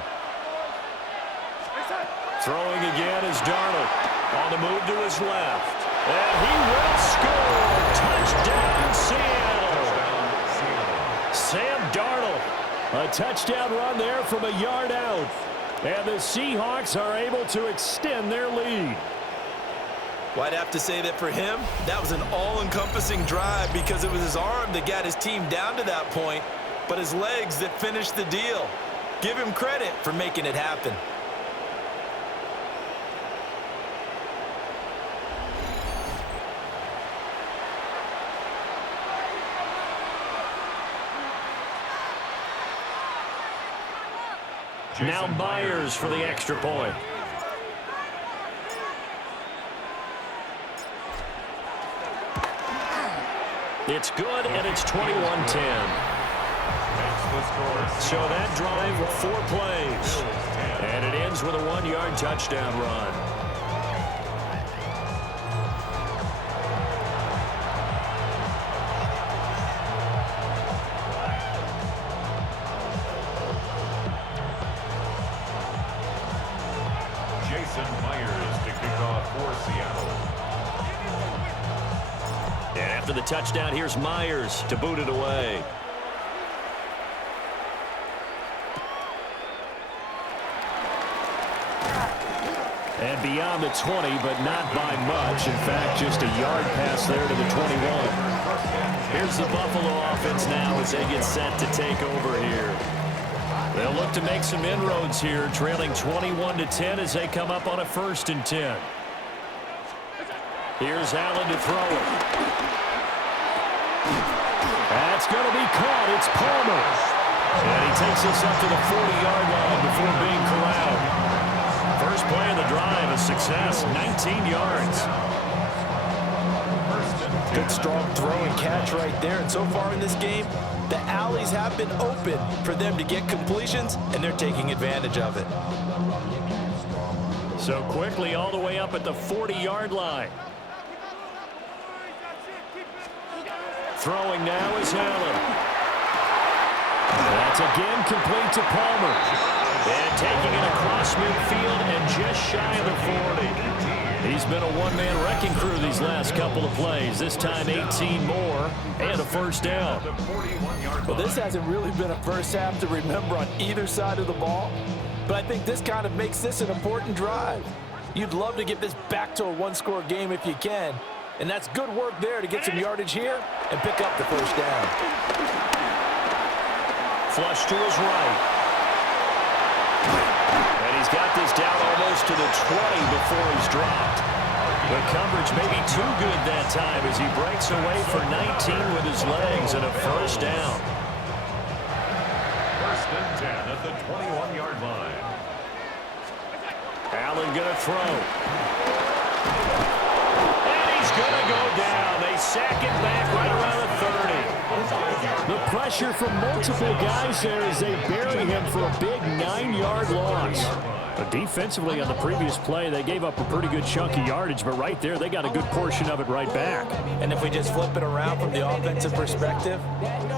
Throwing again is Darnold. On the move to his left. And he will score. Touchdown, Seattle. Sam Darnold. A touchdown run there from a yard out. And the Seahawks are able to extend their lead. Well, I'd have to say that for him, that was an all-encompassing drive because it was his arm that got his team down to that point, but his legs that finished the deal. Give him credit for making it happen. Now Myers for the extra point. It's good, and it's 21-10. So that drive, 4 plays. And it ends with a 1-yard touchdown run. Myers to kick off for Seattle. And after the touchdown, here's Myers to boot it away. And beyond the 20, but not by much. In fact, just a yard pass there to the 21. Here's the Buffalo offense now as they get set to take over here. They'll look to make some inroads here, trailing 21-10 as they come up on a 1st and 10. Here's Allen to throw it. That's going to be caught. It's Palmer. And he takes us up to the 40-yard line before being corralled. First play of the drive, a success, 19 yards. Good strong throw and catch right there. And so far in this game, the alleys have been open for them to get completions, and they're taking advantage of it. So quickly all the way up at the 40-yard line. Throwing now is Allen. That's again complete to Palmer. And taking it across midfield and just shy of the 40. He's been a one-man wrecking crew these last couple of plays. This time 18 more and a 1st down. Well, this hasn't really been a first half to remember on either side of the ball, but I think this kind of makes this an important drive. You'd love to get this back to a 1-score game if you can, and that's good work there to get some yardage here and pick up the 1st down. Flush to his right. And he's got this down almost to the 20 before he's dropped. The coverage may be too good that time as he breaks away for 19 with his legs and a 1st down. 1st and 10 at the 21-yard line. Allen gonna throw. And he's gonna go down. They sack it back right around the 30. The pressure from multiple guys there as they bury him for a big 9-yard loss. But defensively on the previous play, they gave up a pretty good chunk of yardage, but right there, they got a good portion of it right back. And if we just flip it around from the offensive perspective,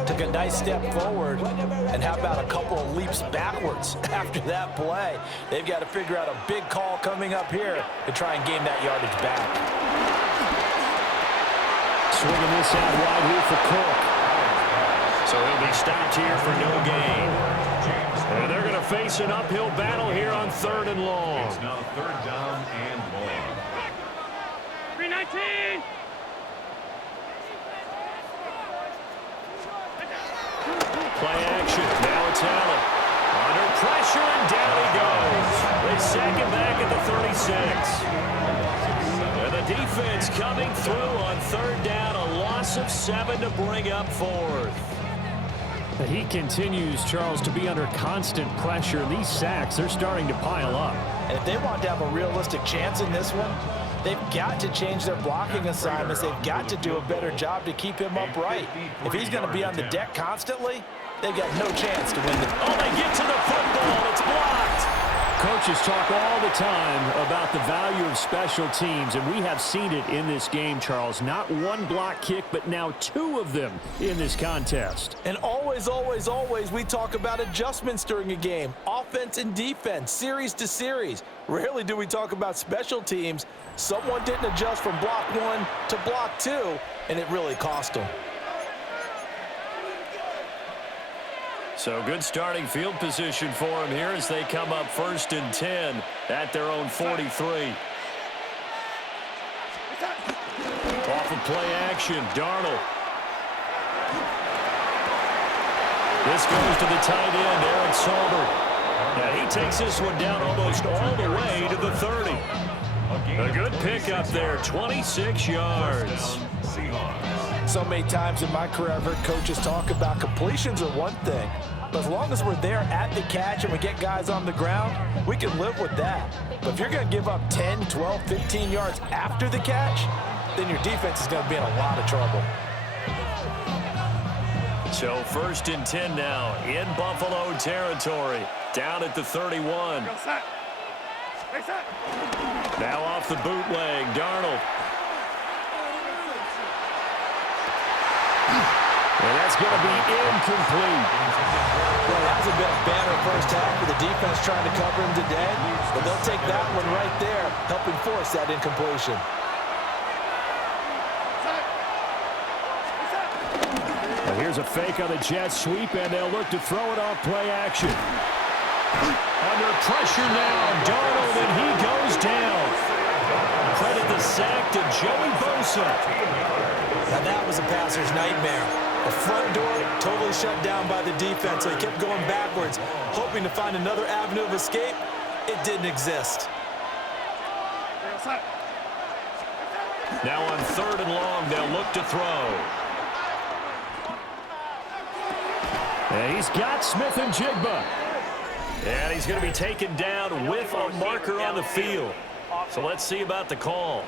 took a nice step forward, and how about a couple of leaps backwards after that play? They've got to figure out a big call coming up here to try and gain that yardage back. Swinging this out wide here for Cook. So So he'll be stopped here for no gain. And they're going to face an uphill battle here on 3rd and long. It's now 3rd down and long. 319. Play action. Now it's Allen. Under pressure, and down he goes. They sack him back at the 36. And the defense coming through on 3rd down. A loss of 7 to bring up 4th. He continues, Charles, to be under constant pressure. These sacks, they're starting to pile up. And if they want to have a realistic chance in this one, they've got to change their blocking assignments. They've got to do a better job to keep him upright. If he's going to be on the deck constantly, they've got no chance to win the... Oh, they get to the football. It's blocked. Coaches talk all the time about the value of special teams, and we have seen it in this game, Charles. Not one block kick, but now 2 of them in this contest. And always, always, always, we talk about adjustments during a game. Offense and defense, series to series. Rarely do we talk about special teams. Someone didn't adjust from block 1 to block 2, and it really cost them. So good starting field position for him here as they come up 1st and 10 at their own 43. Off of play action, Darnold. This goes to the tight end, Eric Sauber. Now he takes this one down almost all the way to the 30. A good pickup there, 26 yards. So many times in my career, I've heard coaches talk about completions are one thing, but as long as we're there at the catch and we get guys on the ground, we can live with that. But if you're going to give up 10, 12, 15 yards after the catch, then your defense is going to be in a lot of trouble. So 1st and 10 now in Buffalo territory, down at the 31. Now off the bootleg, Darnold. And that's going to be incomplete. Well, that was a bit of banner first half for the defense trying to cover him today, but they'll take that one right there, helping force that incompletion. Now here's a fake on the jet sweep, and they'll look to throw it off play action. Under pressure now, Darnold, and he goes down. Credit the sack to Joey Bosa. Now that was a passer's nightmare. The front door totally shut down by the defense, so he kept going backwards, hoping to find another avenue of escape. It didn't exist. Now on 3rd and long, they'll look to throw. And he's got Smith and Jigba. And he's going to be taken down with a marker on the field. So let's see about the call.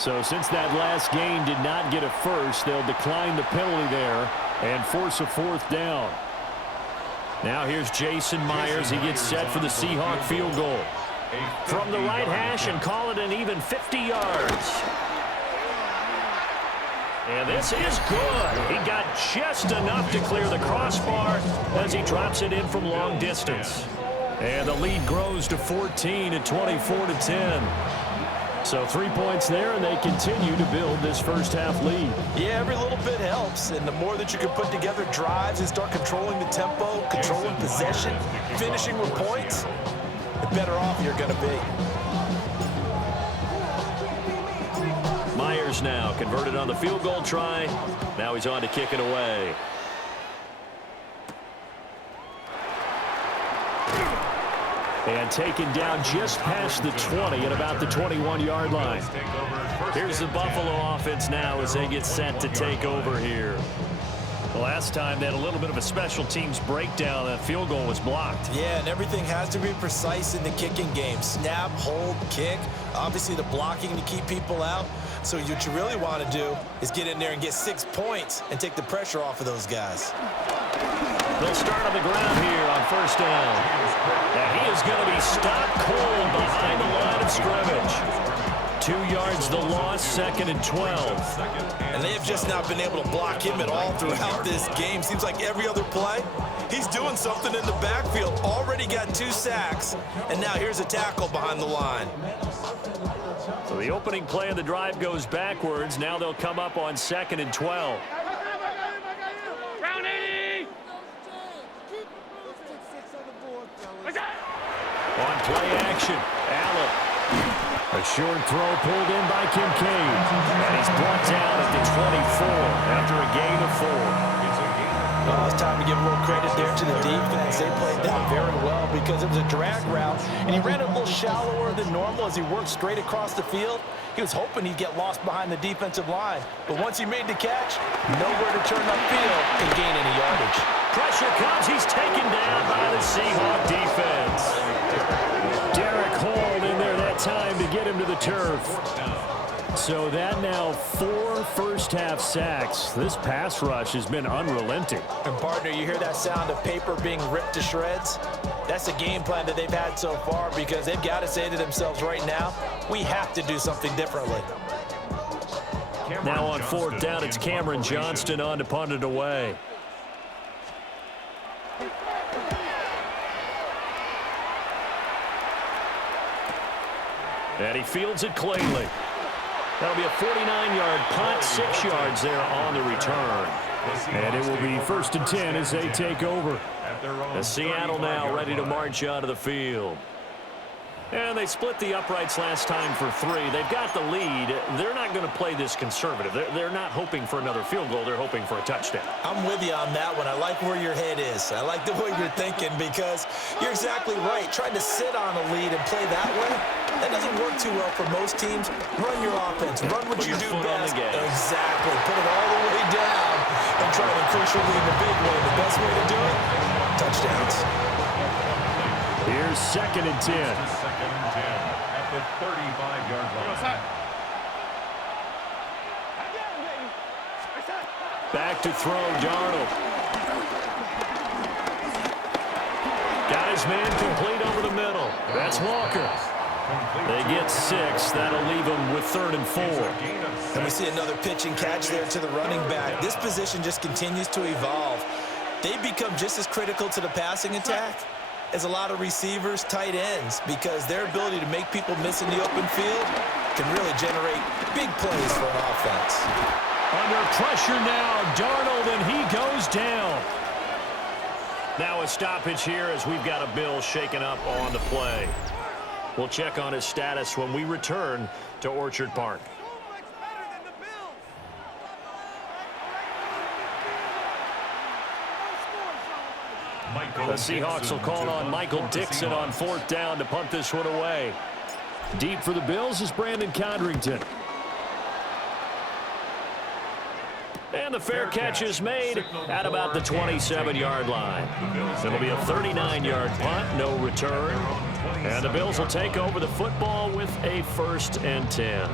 So since that last game did not get a first, they'll decline the penalty there and force a 4th down. Now here's Jason Myers. He gets set for the Seahawk field goal. From the right hash and call it an even 50 yards. And this is good. He got just enough to clear the crossbar as he drops it in from long distance. And the lead grows to 14 at 24-10. So 3 points there, and they continue to build this first half lead. Yeah, every little bit helps, and the more that you can put together drives and start controlling the tempo, controlling possession, finishing with points, the better off you're going to be. Myers now converted on the field goal try. Now he's on to kick it away. And taken down just past the 20 at about the 21-yard line. Here's the Buffalo offense now as they get set to take over here. The last time they had a little bit of a special teams breakdown. That field goal was blocked. Yeah, and everything has to be precise in the kicking game. Snap, hold, kick. Obviously the blocking to keep people out. So what you really want to do is get in there and get 6 points and take the pressure off of those guys. They'll start on the ground here on 1st down. And he is going to be stopped cold behind the line of scrimmage. 2 yards the loss, 2nd and 12. And they have just not been able to block him at all throughout this game. Seems like every other play, he's doing something in the backfield. Already got 2 sacks, and now here's a tackle behind the line. So the opening play of the drive goes backwards. Now they'll come up on 2nd and 12. play action. Allen. A short throw pulled in by Kincaid. And he's brought down at the 24 after a gain of 4. Oh, it's time to give a little credit there to the defense. They played that very well because it was a drag route, and he ran it a little shallower than normal as he worked straight across the field. He was hoping he'd get lost behind the defensive line, but once he made the catch, nowhere to turn upfield and gain any yardage. Pressure comes. He's taken down by the Seahawk defense. Derek Hall in there that time to get him to the turf. So that now 4 first-half sacks. This pass rush has been unrelenting. And, partner, you hear that sound of paper being ripped to shreds? That's the game plan that they've had so far because they've got to say to themselves right now, we have to do something differently. Now on 4th down, it's Cameron Johnston on to punt it away. And he fields it cleanly. That'll be a 49-yard punt, 6 yards there on the return. And it will be 1st and 10 as they take over. As Seattle now ready to march out of the field. And they split the uprights last time for 3. They've got the lead. They're not going to play this conservative. They're not hoping for another field goal. They're hoping for a touchdown. I'm with you on that one. I like where your head is. I like the way you're thinking because you're exactly right. Trying to sit on a lead and play that way, that doesn't work too well for most teams. Run your offense. Run what you do best. Exactly. Put it all the way down and try to increase your lead in a big way. The best way to do it, touchdowns. Here's 2nd and 10. 2nd and 10 at the 35-yard line. Back to throw, Darnold. Got his man complete over the middle. That's Walker. They get 6. That'll leave them with 3rd and 4. And we see another pitch and catch there to the running back. This position just continues to evolve. They become just as critical to the passing attack as a lot of receivers, tight ends, because their ability to make people miss in the open field can really generate big plays for an offense. Under pressure now, Darnold, and he goes down. Now a stoppage here as we've got a Bill shaken up on the play. We'll check on his status when we return to Orchard Park. The Seahawks will call on Michael Dixon on 4th down to punt this one away. Deep for the Bills is Brandon Codrington. And the fair catch is made at about the 27-yard line. It'll be a 39-yard punt, no return. And the Bills will take over the football with a 1st and 10.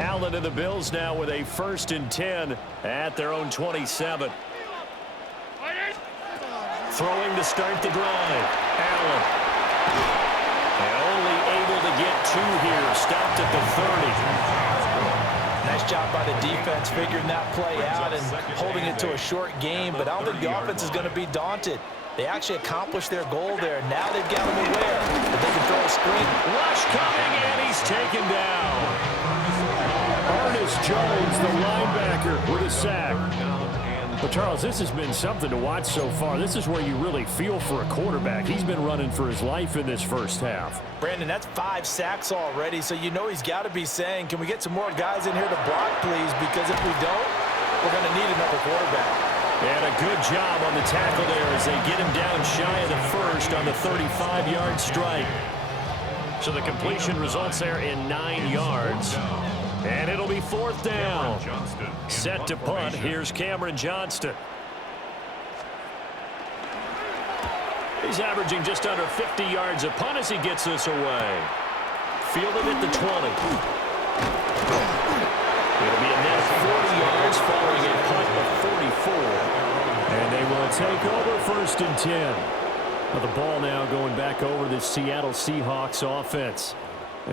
Allen and the Bills now with a 1st and 10 at their own 27. Throwing to start the drive. Allen. And only able to get 2 here. Stopped at the 30. Nice job by the defense figuring that play out and holding it to a short game, but I don't think the offense is going to be daunted. They actually accomplished their goal there. Now they've got him aware that they can throw a screen. Rush coming, and he's taken down. Ernest Jones, the linebacker, with a sack. But, Charles, this has been something to watch so far. This is where you really feel for a quarterback. He's been running for his life in this first half. Brandon, that's 5 sacks already, so you know he's got to be saying, can we get some more guys in here to block, please? Because if we don't, we're going to need another quarterback. And a good job on the tackle there as they get him down shy of the first on the 35-yard strike. So the completion results there in 9 yards. And it'll be 4th down. Set to punt. Here's Cameron Johnston. He's averaging just under 50 yards a punt as he gets this away. Fielded at the 20. It'll be a net 40 yards following a punt of 44. And they will take over 1st and 10. Well, the ball now going back over the Seattle Seahawks offense.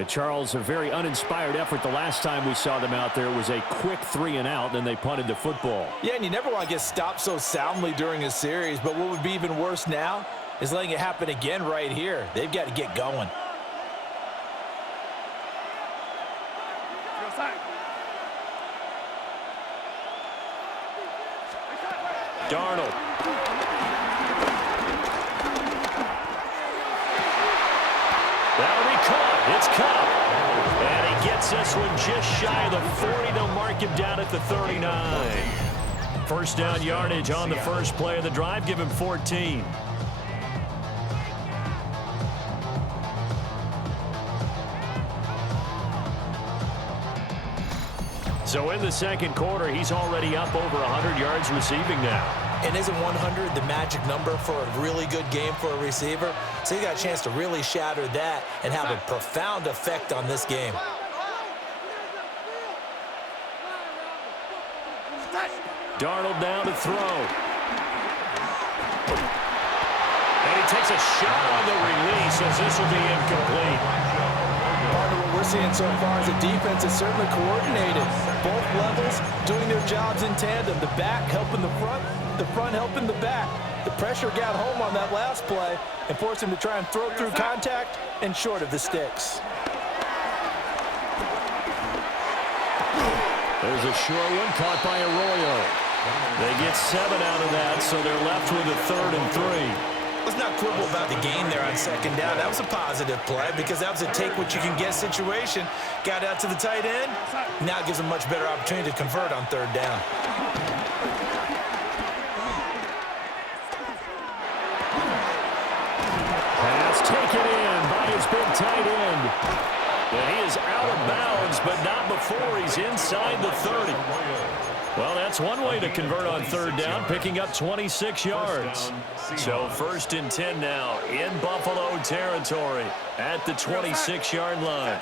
Charles, a very uninspired effort the last time we saw them out there. It was a quick 3 and out, then they punted the football. Yeah, and you never want to get stopped so soundly during a series, but what would be even worse now is letting it happen again right here. They've got to get going. Darnold. gets this one just shy of the 40. They'll mark him down at the 39. First down yardage on the first play of the drive. Give him 14. So in the second quarter, he's already up over 100 yards receiving now. And isn't 100 the magic number for a really good game for a receiver? So he got a chance to really shatter that and have a profound effect on this game. Darnold now to throw. And he takes a shot on the release as this will be incomplete. Part of what we're seeing so far is the defense is certainly coordinated. Both levels doing their jobs in tandem. The back helping the front helping the back. The pressure got home on that last play and forced him to try and throw through contact and short of the sticks. There's a short one caught by Arroyo. They get 7 out of that, so they're left with a 3rd and 3. Let's not quibble about the gain there on second down. That was a positive play because that was a take-what-you-can-get situation. Got out to the tight end. Now it gives them a much better opportunity to convert on third down. Pass taken in by his big tight end. And he is out of bounds, but not before he's inside the 30. Well, that's one way to convert on third down, picking up 26 yards. So 1st and 10 now in Buffalo territory at the 26-yard line.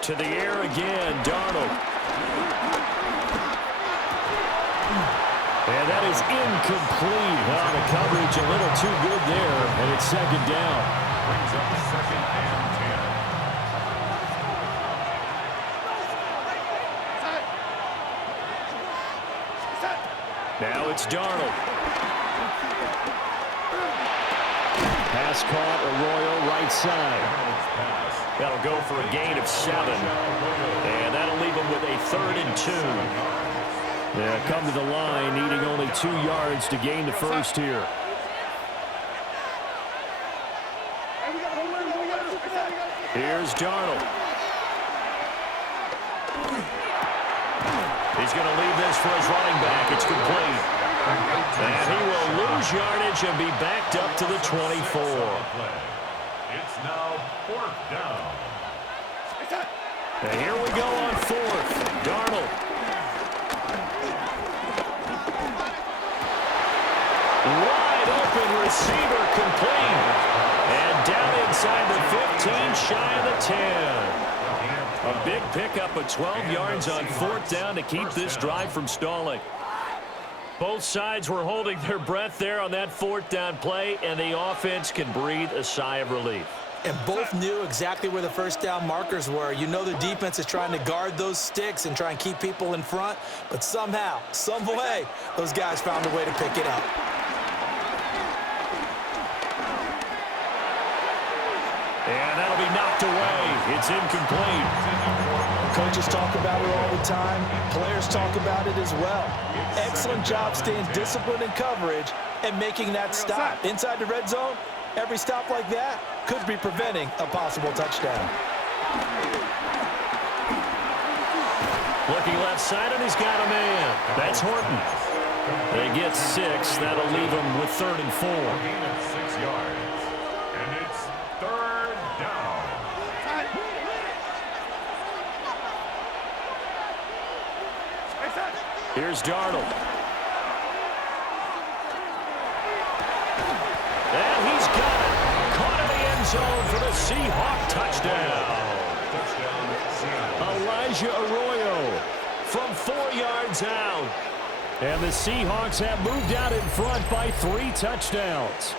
To the air again, Darnold. And that is incomplete. Well, the coverage a little too good there, and it's second down. Brings up 2nd and 10. Now it's Darnold. Pass caught, Arroyo right side. That'll go for a gain of 7. And that'll leave him with a 3rd and 2. Yeah, come to the line, needing only 2 yards to gain the first here. Here's Darnold. He's going to leave this for his running back. It's complete. And he will lose yardage and be backed up to the 24. It's now 4th down. And here we go on 4th. Darnold. Wide open receiver complete. And down inside the 15, shy of the 10. A big pickup of 12 yards on 4th down to keep this drive from stalling. Both sides were holding their breath there on that 4th down play, and the offense can breathe a sigh of relief. And both knew exactly where the first down markers were. You know the defense is trying to guard those sticks and try and keep people in front, but somehow, some way, those guys found a way to pick it up. And that'll be knocked away. It's incomplete. Coaches talk about it all the time. Players talk about it as well. Excellent job staying disciplined in coverage and making that stop. Inside the red zone, every stop like that could be preventing a possible touchdown. Looking left side, and he's got a man. That's Horton. They get 6. That'll leave him with 3rd and 4. Gain of 6 yards. And it's 3rd down. Here's Darnold. And he's got it. Caught in the end zone for the Seahawk touchdown. Elijah Arroyo from 4 yards out. And the Seahawks have moved out in front by 3 touchdowns.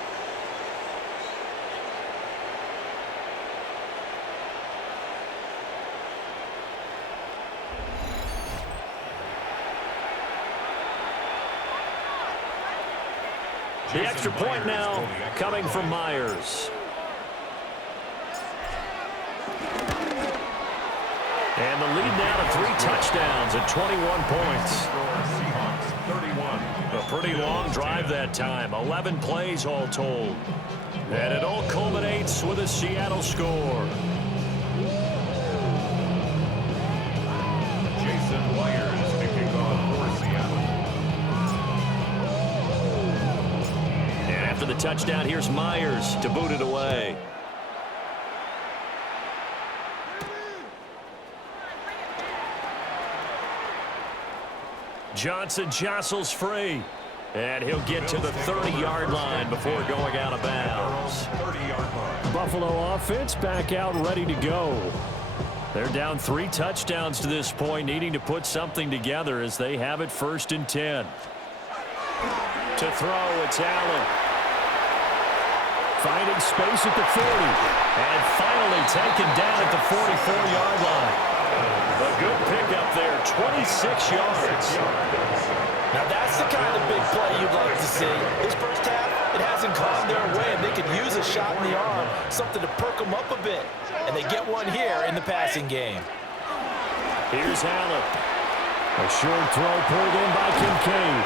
The extra point now coming from Myers. And the lead now to 3 touchdowns at 21 points. A pretty long drive that time. 11 plays all told. And it all culminates with a Seattle score. the touchdown. Here's Myers to boot it away. Johnson jostles free. And he'll get to the 30-yard line before going out of bounds. Buffalo offense back out ready to go. They're down 3 touchdowns to this point, needing to put something together as they have it 1st and 10. To throw, it's Allen. Finding space at the 40. And finally taken down at the 44-yard line. A good pickup there, 26 yards. Now that's the kind of big play you'd like to see. This first half, it hasn't gone their way, and they could use a shot in the arm, something to perk them up a bit. And they get one here in the passing game. Here's Allen. A short throw pulled in by Kincaid.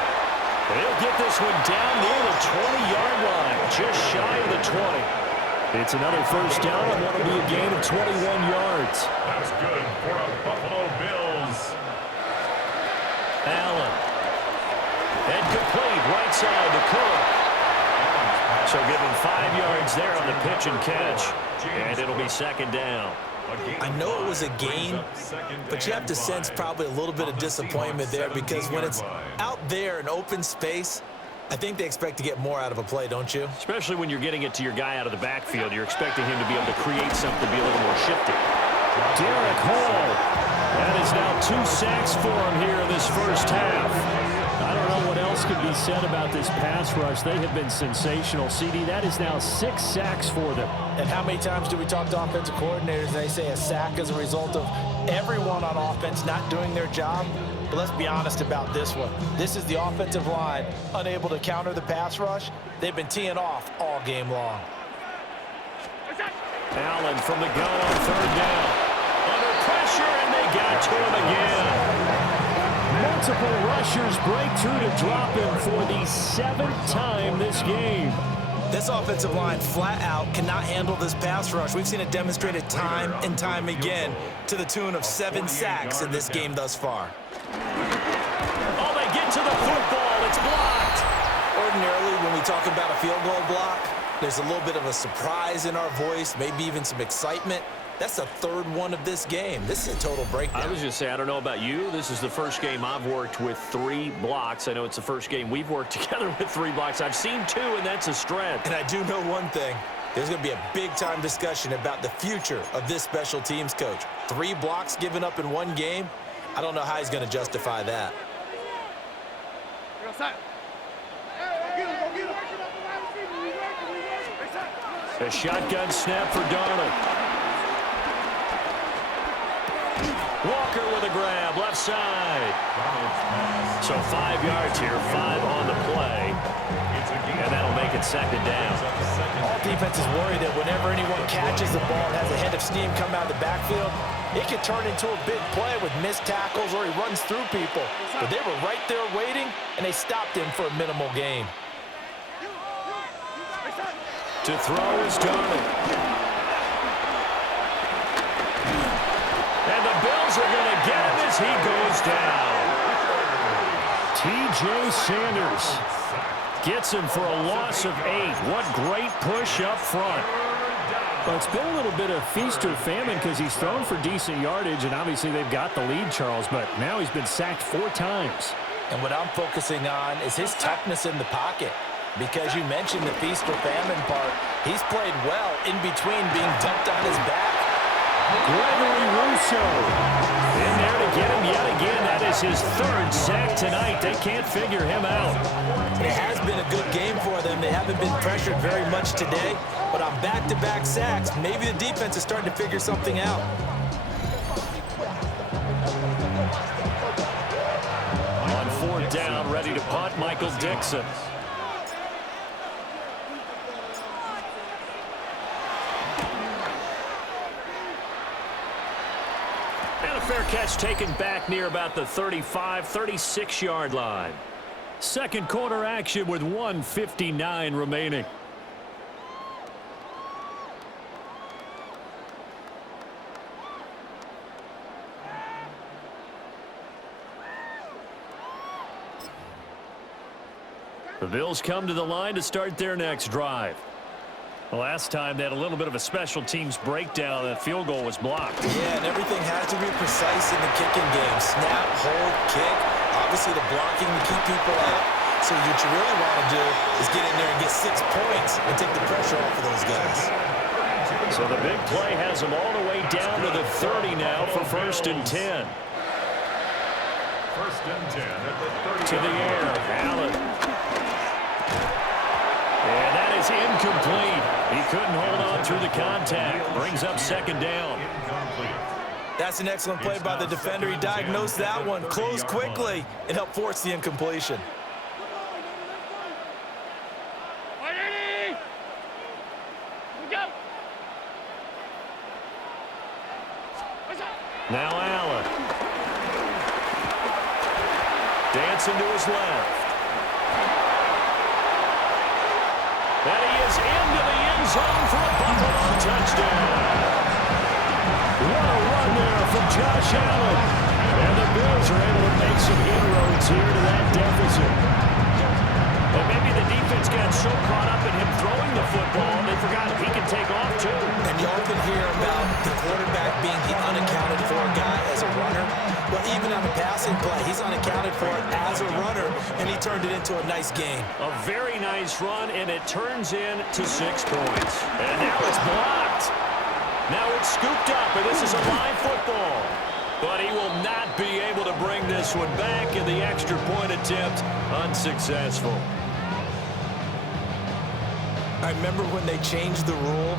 He'll get this one down near the 20-yard line, just shy of the 20. It's another first down and what will be a gain of 21 yards. That's good for a Buffalo Bills. Allen. And complete right side to Cook. So give him 5 yards there on the pitch and catch. And it'll be 2nd down. I know it was a gain, but you have to sense probably a little bit of disappointment there because when it's out there in open space, I think they expect to get more out of a play, don't you? Especially when you're getting it to your guy out of the backfield. You're expecting him to be able to create something, be a little more shifty. Derek Hall. That is now 2 sacks for him here in this first half. I don't know what else could be said about this pass rush. They have been sensational. CD, that is now 6 sacks for them. And how many times do we talk to offensive coordinators and they say a sack is a result of everyone on offense not doing their job? But let's be honest about this one. This is the offensive line unable to counter the pass rush. They've been teeing off all game long. Allen from the gun on 3rd down. Under pressure, and they got to him again. Multiple rushers break through to drop him for the 7th time this game. This offensive line flat out cannot handle this pass rush. We've seen it demonstrated time and time again to the tune of 7 sacks in this game thus far. Oh, they get to the football. It's blocked. Ordinarily, when we talk about a field goal block, there's a little bit of a surprise in our voice, maybe even some excitement. That's the 3rd one of this game. This is a total breakdown. I was just saying, I don't know about you. This is the first game I've worked with 3 blocks. I know it's the first game we've worked together with 3 blocks. I've seen 2, and that's a strength. And I do know one thing. There's going to be a big-time discussion about the future of this special teams coach. 3 blocks given up in one game. I don't know how he's going to justify that. A shotgun snap for Darnold. Walker with a grab, left side. So 5 yards here, 5 on the play. And that'll make it 2nd down. All defenses worry that whenever anyone catches the ball and has a head of steam come out of the backfield, it could turn into a big play with missed tackles or he runs through people. But they were right there waiting, and they stopped him for a minimal gain. To throw is Darnold. And the Bills are going to get him as he goes down. T.J. Sanders gets him for a loss of 8. What great push up front. Well, it's been a little bit of feast or famine because he's thrown for decent yardage, and obviously they've got the lead, Charles, but now he's been sacked 4 times. And what I'm focusing on is his toughness in the pocket. Because you mentioned the feast or famine part, he's played well in between being dumped on his back. Gregory Rousseau in there to get him yet again. That is his 3rd sack tonight. They can't figure him out. It has been a good game for them. They haven't been pressured very much today, but on back-to-back sacks, maybe the defense is starting to figure something out. On 4th down, ready to punt, Michael Dixon. Fair catch taken back near about the 35, 36-yard line. 2nd quarter action with 1:59 remaining. The Bills come to the line to start their next drive. Last time they had a little bit of a special teams breakdown. That field goal was blocked. Yeah, and everything has to be precise in the kicking game. Snap, hold, kick. Obviously the blocking to keep people out. So what you really want to do is get in there and get 6 points and take the pressure off of those guys. So the big play has them all the way down to the 30 now for 1st and 10. 1st and 10 at the 30. To the air, Allen. And that is incomplete. He couldn't hold on through the contact. Brings up 2nd down. That's an excellent play by the defender. He diagnosed that one, closed quickly, and helped force the incompletion. Now Allen. Dancing to his left. And he is into the end zone for a Buffalo touchdown. What a run there from Josh Allen. And the Bills are able to make some inroads here to that deficit. But maybe the defense got so caught up in him throwing the football, they forgot he can take off too. And you often hear about the quarterback being the unaccounted for guy as a runner. Well, even on a passing play, he's unaccounted for as a runner, and he turned it into a nice game. A very nice run, and it turns into 6 points. And now it's blocked. Now it's scooped up, and this is a live football. But he will not be able to bring this one back, and the extra point attempt unsuccessful. I remember when they changed the rule,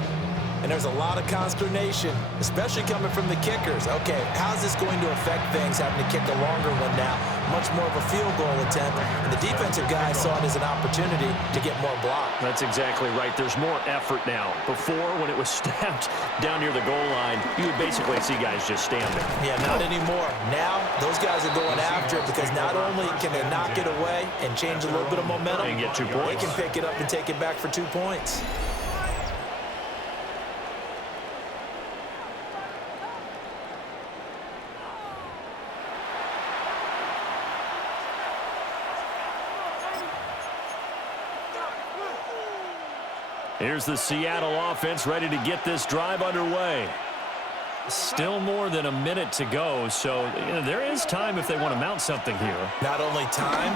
and there's a lot of consternation, especially coming from the kickers. Okay, how's this going to affect things, having to kick a longer one now? Much more of a field goal attempt, and the defensive guys saw it as an opportunity to get more block. That's exactly right. There's more effort now. Before, when it was snapped down near the goal line, you would basically see guys just stand there. Yeah, not anymore. Now, those guys are going after it because not only can they knock it away and change a little bit of momentum, and get 2 points. They can pick it up and take it back for 2 points. Here's the Seattle offense ready to get this drive underway. Still more than a minute to go, so there is time if they want to mount something here. Not only time,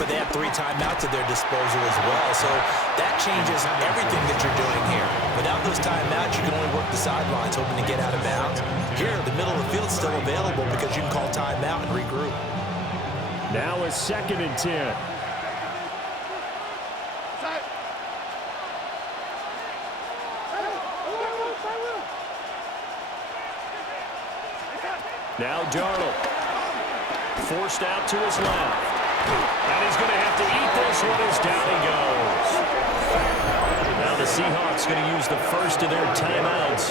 but they have 3 timeouts at their disposal as well, so that changes everything that you're doing here. Without those timeouts, you can only work the sidelines, hoping to get out of bounds. Here, the middle of the field's still available because you can call timeout and regroup. Now it's 2nd and 10. Now Darnold, forced out to his left. And he's going to have to eat this one as down he goes. Now the Seahawks going to use the first of their timeouts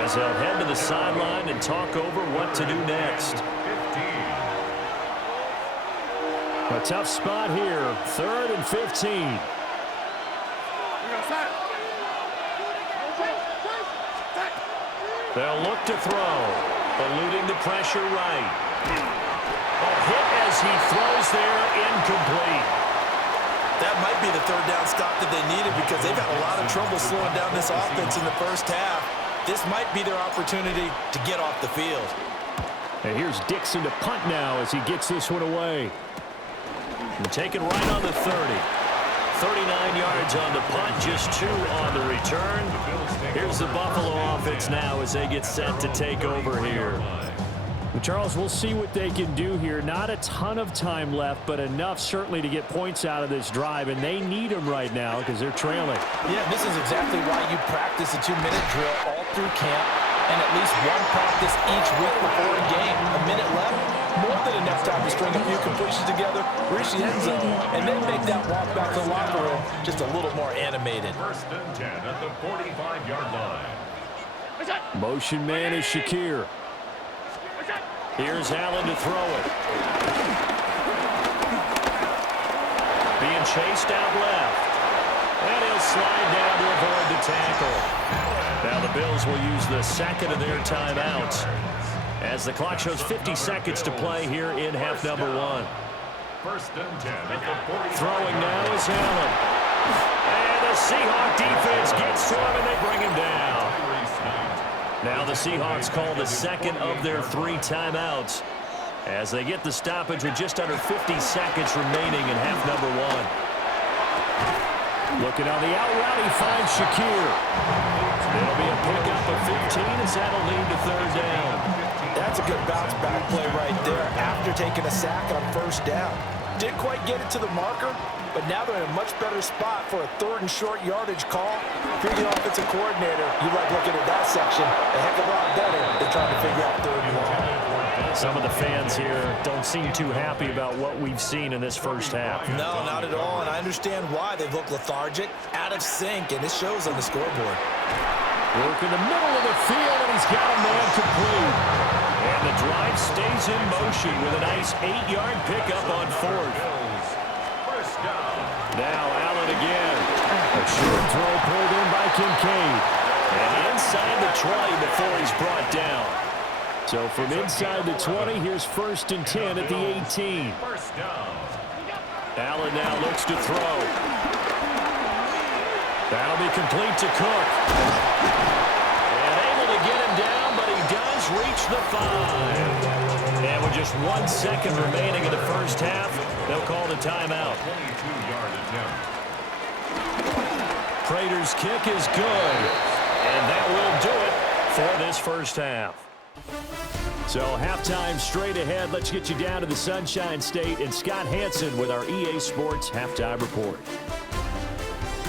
as they'll head to the sideline and talk over what to do next. A tough spot here, 3rd and 15. They'll look to throw. Eluding the pressure right. A hit as he throws there, incomplete. That might be the 3rd down stop that they needed because they've had a lot of trouble slowing down this offense in the first half. This might be their opportunity to get off the field. And here's Dixon to punt now as he gets this one away. And taken right on the 30. 39 yards on the punt, just 2 on the return. Here's the Buffalo offense now as they get set to take over here. Well, Charles, we'll see what they can do here. Not a ton of time left, but enough certainly to get points out of this drive, and they need them right now because they're trailing. Yeah, this is exactly why you practice a 2-minute drill all through camp and at least one practice each week before a game. A minute left, more than enough time to string a few completions together, reach the end zone, and then make that walk back to the locker room just a little more animated. 1st and 10 at the 45-yard line. Motion man is Shakir. Here's Allen to throw it. Being chased out left. And he'll slide down to avoid the tackle. Now the Bills will use the 2nd of their timeouts as the clock shows 50 seconds to play here in half number 1. First and 10 at the 40. Throwing now is Allen. And the Seahawk defense gets to him, and they bring him down. Now the Seahawks call the second of their 3 timeouts as they get the stoppage with just under 50 seconds remaining in half number 1. Looking on the out route, he finds Shakir. It'll be a pickup of 15 as that'll lead to third down. That's a good bounce back play right there after taking a sack on first down. Didn't quite get it to the marker, but now they're in a much better spot for a 3rd and short yardage call. If you're the offensive coordinator, you like looking at that section a heck of a lot better than trying to figure out 3rd and long. Some of the fans here don't seem too happy about what we've seen in this first half. No, not at all, and I understand why. They've looked lethargic, out of sync, and it shows on the scoreboard. Work in the middle of the field, and he's got a man complete. And the drive stays in motion with a nice 8-yard pickup on 4th. Now Allen again. A short throw pulled in by Kincaid. And inside the 20 before he's brought down. So from inside the 20, here's 1st and 10 at the 18. Allen now looks to throw. That'll be complete to Cook. And able to get him down, but he does reach the 5. And with just 1 second remaining in the first half, they'll call the timeout. 22-yard attempt. Prater's kick is good. And that will do it for this first half. So halftime straight ahead. Let's get you down to the Sunshine State and Scott Hansen with our EA Sports Halftime Report.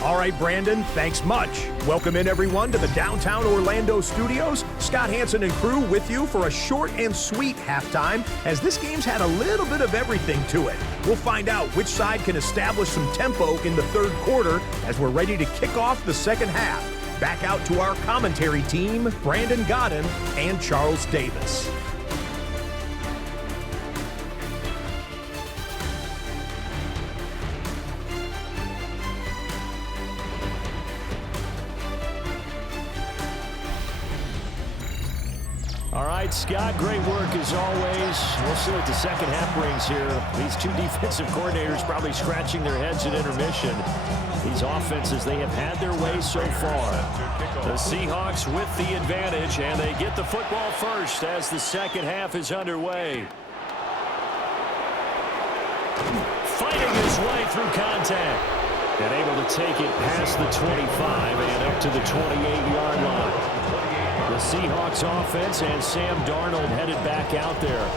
All right, Brandon, thanks much. Welcome in, everyone, to the downtown Orlando studios. Scott Hansen and crew with you for a short and sweet halftime, as this game's had a little bit of everything to it. We'll find out which side can establish some tempo in the 3rd quarter as we're ready to kick off the 2nd half. Back out to our commentary team, Brandon Godden and Charles Davis. All right, Scott, great work as always. We'll see what the second half brings here. These 2 defensive coordinators probably scratching their heads at intermission. These offenses, they have had their way so far. The Seahawks with the advantage, and they get the football first as the second half is underway. Fighting his way through contact. And able to take it past the 25 and up to the 28-yard line. The Seahawks offense and Sam Darnold headed back out there.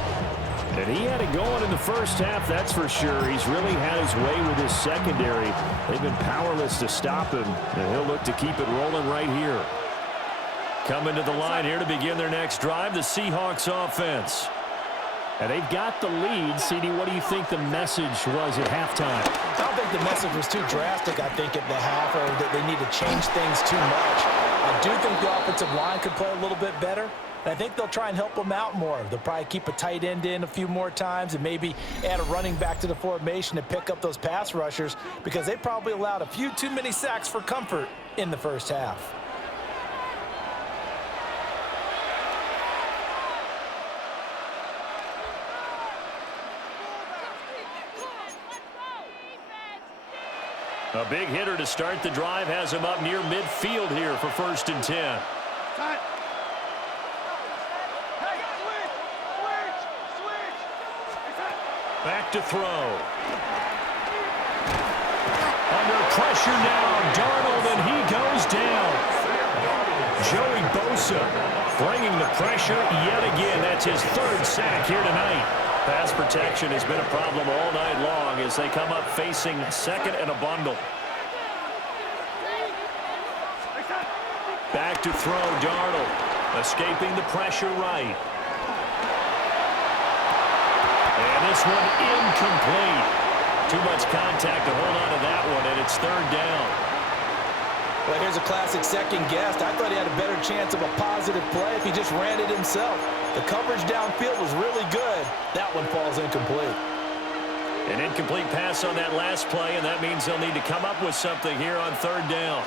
And he had it going in the first half, that's for sure. He's really had his way with his secondary. They've been powerless to stop him, and he'll look to keep it rolling right here. Coming to the line here to begin their next drive, the Seahawks offense. And they've got the lead. CD, what do you think the message was at halftime? I don't think the message was too drastic, I think, at the half, or that they need to change things too much. I do think the offensive line could play a little bit better. And I think they'll try and help them out more. They'll probably keep a tight end in a few more times and maybe add a running back to the formation to pick up those pass rushers, because they probably allowed a few too many sacks for comfort in the first half. A big hitter to start the drive has him up near midfield here for 1st and 10. Back to throw. Under pressure now, Darnold, and he goes down. Joey Bosa bringing the pressure yet again. That's his 3rd sack here tonight. Pass protection has been a problem all night long as they come up facing 2nd and a bundle. Back to throw, Darnold. Escaping the pressure right. And this one incomplete. Too much contact to hold on to that one, and it's 3rd down. Well, here's a classic second guess. I thought he had a better chance of a positive play if he just ran it himself. The coverage downfield was really good. That one falls incomplete. An incomplete pass on that last play, and that means they'll need to come up with something here on 3rd down.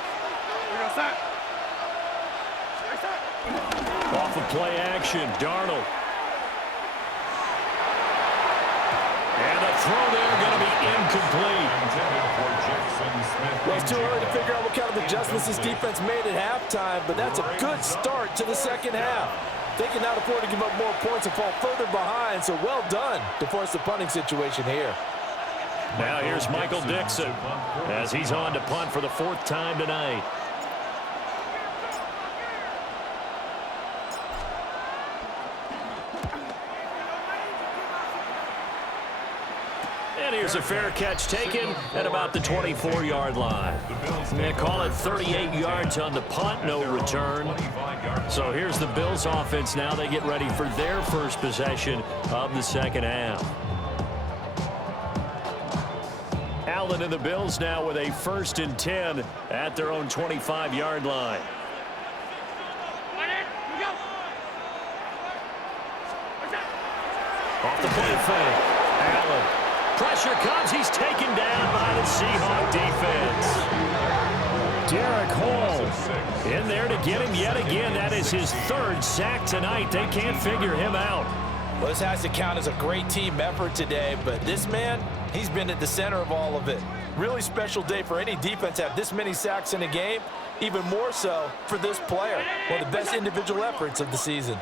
Off of play action, Darnold. And a throw there going to be incomplete. Well, it's too early to figure out what kind of adjustments this defense made at halftime, but that's a good start to the second half. They can not afford to give up more points and fall further behind, so well done to force the punting situation here. Now here's Michael Dixon as he's on to punt for the 4th time tonight. And here's a fair catch taken at about the 24-yard line. They call it 38 yards on the punt, no return. So here's the Bills offense now. They get ready for their first possession of the second half. Allen and the Bills now with a 1st and 10 at their own 25-yard line. Off the play fake. Allen. Pressure comes. He's taken down by the Seahawks defense. Derek Hall in there to get him yet again. That is his 3rd sack tonight. They can't figure him out. Well, this has to count as a great team effort today, but this man, he's been at the center of all of it. Really special day for any defense to have this many sacks in a game, even more so for this player. One of the best individual efforts of the season.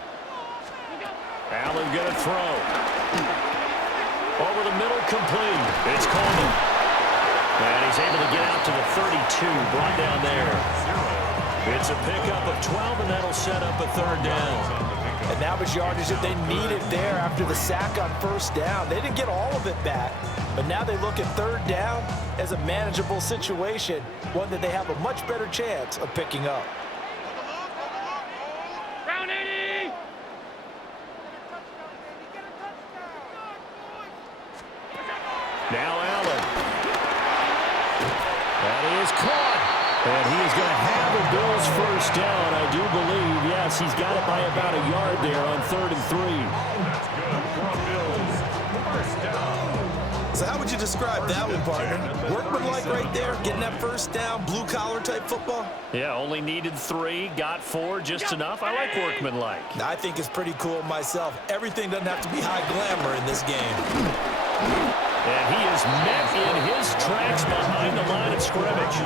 Allen going to throw. Over the middle, complete. It's Coleman. And he's able to get out to the 32, brought down there. It's a pickup of 12, and that'll set up a 3rd down. And that was yardage that they needed there after the sack on 1st down. They didn't get all of it back, but now they look at 3rd down as a manageable situation, one that they have a much better chance of picking up. Now Allen. That is caught. And he is going to have the Bills' 1st down, I do believe. Yes, he's got it by about a yard there on 3rd and 3. That's good for a Bills 1st down. So how would you describe that one, partner? Workmanlike right there, getting that 1st down, blue-collar type football? Yeah, only needed 3, got 4, just enough. I like workmanlike. I think it's pretty cool myself. Everything doesn't have to be high glamour in this game. And he is met in his tracks behind the line of scrimmage.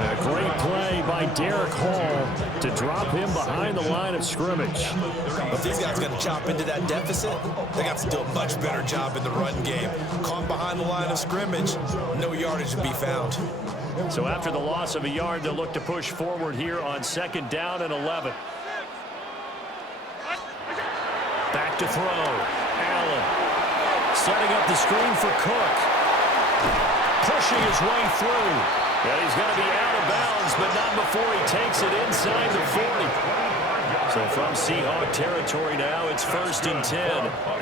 A great play by Derek Hall to drop him behind the line of scrimmage. If these guys are going to chop into that deficit, they got to do a much better job in the run game. Caught behind the line of scrimmage, no yardage to be found. So after the loss of a yard, they'll look to push forward here on 2nd down and 11. Back to throw. Allen. Setting up the screen for Cook. Pushing his way through. And he's going to be out of bounds, but not before he takes it inside the 40. So from Seahawk territory now, it's 1st and 10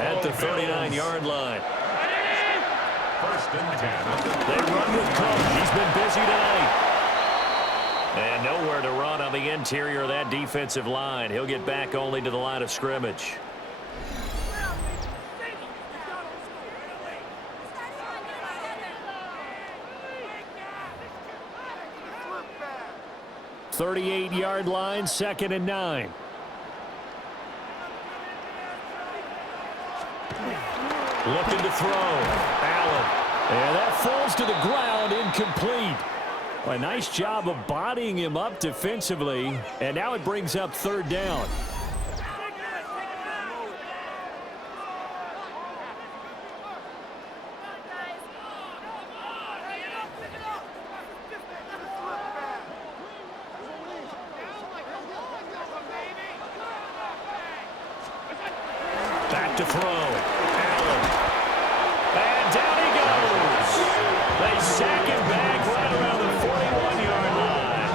at the 39-yard line. 1st and 10. They run with Cook. He's been busy tonight. And nowhere to run on the interior of that defensive line. He'll get back only to the line of scrimmage. .38-yard line, 2nd and 9. Looking to throw. Allen. And that falls to the ground, incomplete. A nice job of bodying him up defensively. And now it brings up 3rd down. Back to throw. Allen. And down he goes. They sack him back right around the 41-yard line.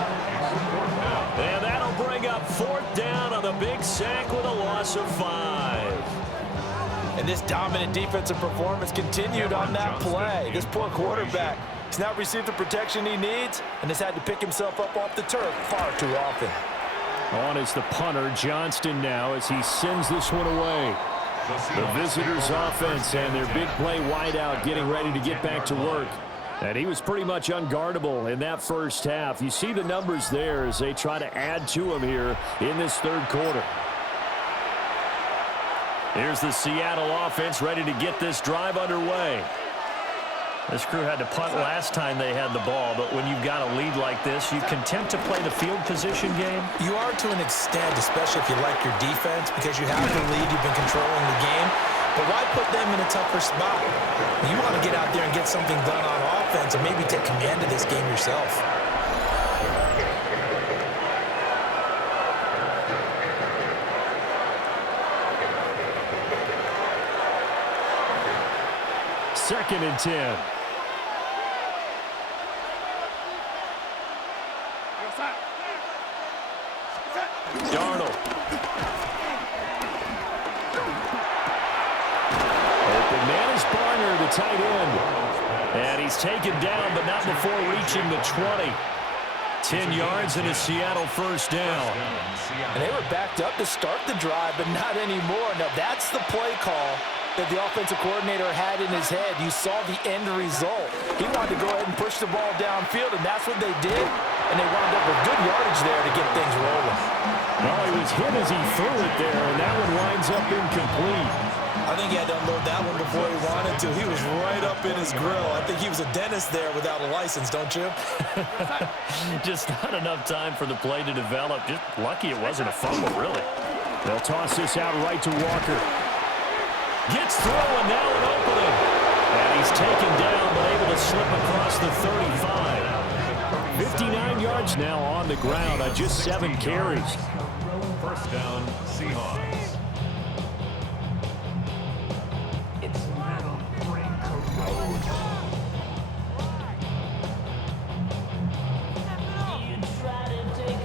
And that'll bring up 4th down on the big sack with a loss of 5. And this dominant defensive performance continued on that play. This poor quarterback has not received the protection he needs and has had to pick himself up off the turf far too often. On is the punter, Johnston, now as he sends this one away. The visitors' offense and their big play wideout getting ready to get back to work. And he was pretty much unguardable in that 1st half. You see the numbers there as they try to add to him here in this 3rd quarter. Here's the Seattle offense ready to get this drive underway. This crew had to punt last time they had the ball, but when you've got a lead like this, you content to play the field position game? You are to an extent, especially if you like your defense, because you have the lead, you've been controlling the game. But why put them in a tougher spot? You want to get out there and get something done on offense and maybe take command of this game yourself. Second and 10. Darnold. Open man is Barner, the tight end. And he's taken down, but not before reaching the 20. 10 yards and a Seattle first down. And they were backed up to start the drive, but not anymore. Now, that's the play call that the offensive coordinator had in his head. You saw the end result. He wanted to go ahead and push the ball downfield, and that's what they did. And they wound up with good yardage there to get things rolling. Well, he was hit as he threw it there, and that one winds up incomplete. I think he had to unload that one before he wanted to. He was right up in his grill. I think he was a dentist there without a license, don't you? Just not enough time for the play to develop. Just lucky it wasn't a fumble, really. They'll toss this out right to Walker. Gets through, and now an opening. And he's taken down, but able to slip across the 35. 59 yards now on the ground on just 7 carries. First down, Seahawks.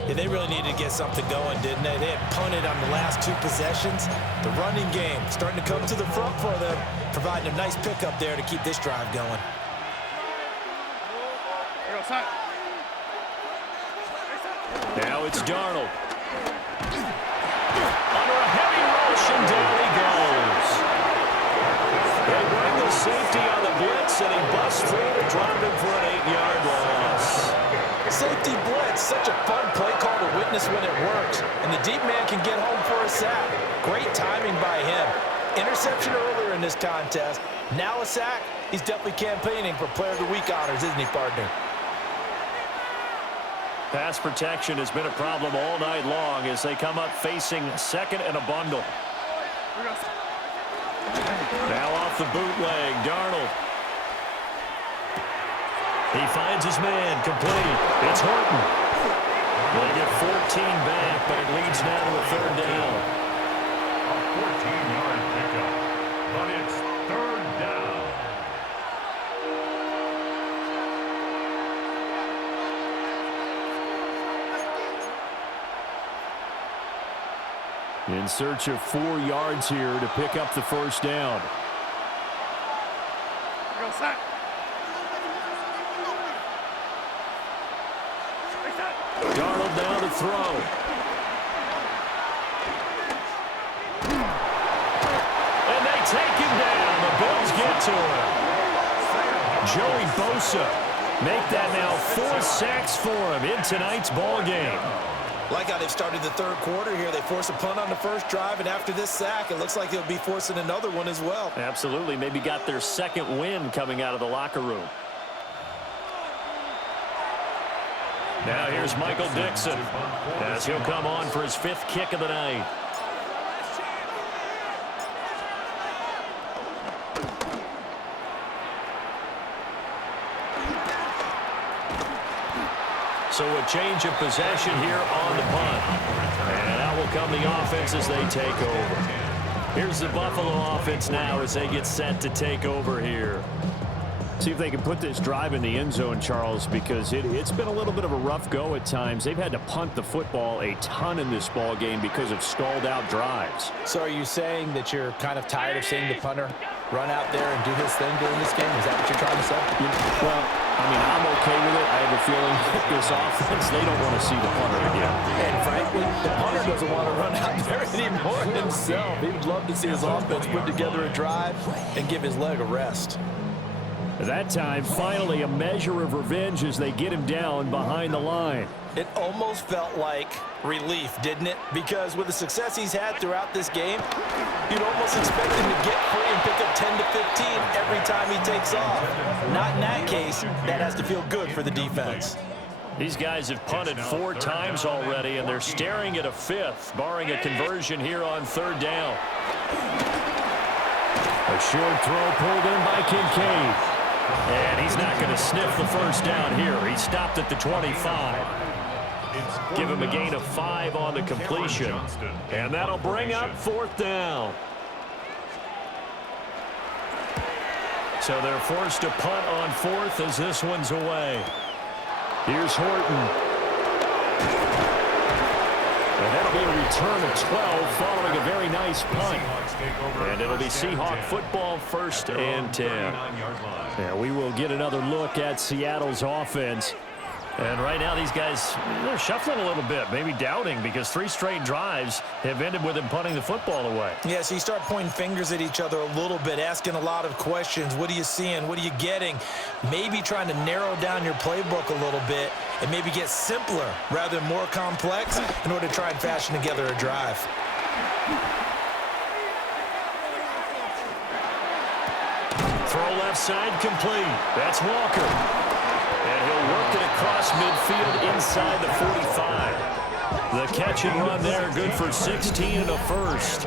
Yeah, they really needed to get something going, didn't they? They had punted on the last 2 possessions. The running game starting to come to the front for them, providing a nice pickup there to keep this drive going. Now it's Darnold. Under a heavy rush, and down he goes. They bring the safety on the blitz, and he busts through to drop him for an 8-yard loss. Safety blitz, such a fun play call to witness when it works. And the deep man can get home for a sack. Great timing by him. Interception earlier in this contest. Now a sack. He's definitely campaigning for Player of the Week honors, isn't he, partner? Pass protection has been a problem all night long as they come up facing second and a bundle. Now off the bootleg, Darnold. He finds his man, complete. It's Horton. They get 14 back, but it leads now to a 3rd down. A 14-yard pickup, but it's 3rd down. In search of 4 yards here to pick up the first down. Darnold down to throw. And they take him down. The Bills get to him. Joey Bosa make that now 4 sacks for him in tonight's ball game. Like how they've started the 3rd quarter here. They force a punt on the first drive, and after this sack, it looks like they'll be forcing another one as well. Absolutely. Maybe got their 2nd win coming out of the locker room. Now here's Michael Dixon as he'll come on for his 5th kick of the night. So a change of possession here on the punt. And out will come the offense as they take over. Here's the Buffalo offense now as they get set to take over here. See if they can put this drive in the end zone, Charles, because it's been a little bit of a rough go at times. They've had to punt the football a ton in this ball game because of stalled-out drives. So are you saying that you're kind of tired of seeing the punter run out there and do his thing during this game? Is that what you're trying to say? Well, I mean, I'm okay with it. I have a feeling that this offense, they don't want to see the punter again. And frankly, the punter doesn't want to run out there anymore himself. He would love to see his offense put together a drive and give his leg a rest. That time, finally, a measure of revenge as they get him down behind the line. It almost felt like relief, didn't it? Because with the success he's had throughout this game, you'd almost expect him to get free and pick up 10 to 15 every time he takes off. Not in that case. That has to feel good for the defense. These guys have punted 4 times already, and they're staring at a 5th, barring a conversion here on 3rd down. A short throw pulled in by Kincaid. And he's not going to sniff the first down here. He stopped at the 25. Give him a gain of 5 on the completion. And that'll bring up 4th down. So they're forced to punt on 4th as this one's away. Here's Horton. And that'll be a return of 12 following a very nice punt. And it'll be Seahawk football, 1st and 10. Yeah, we will get another look at Seattle's offense. And right now these guys, they're shuffling a little bit, maybe doubting, because 3 straight drives have ended with them punting the football away. Yeah, so you start pointing fingers at each other a little bit, asking a lot of questions. What are you seeing? What are you getting? Maybe trying to narrow down your playbook a little bit and maybe get simpler rather than more complex in order to try and fashion together a drive. Throw left side complete. That's Walker. And he'll work it across midfield inside the 45. The catch and run there, good for 16 and a first.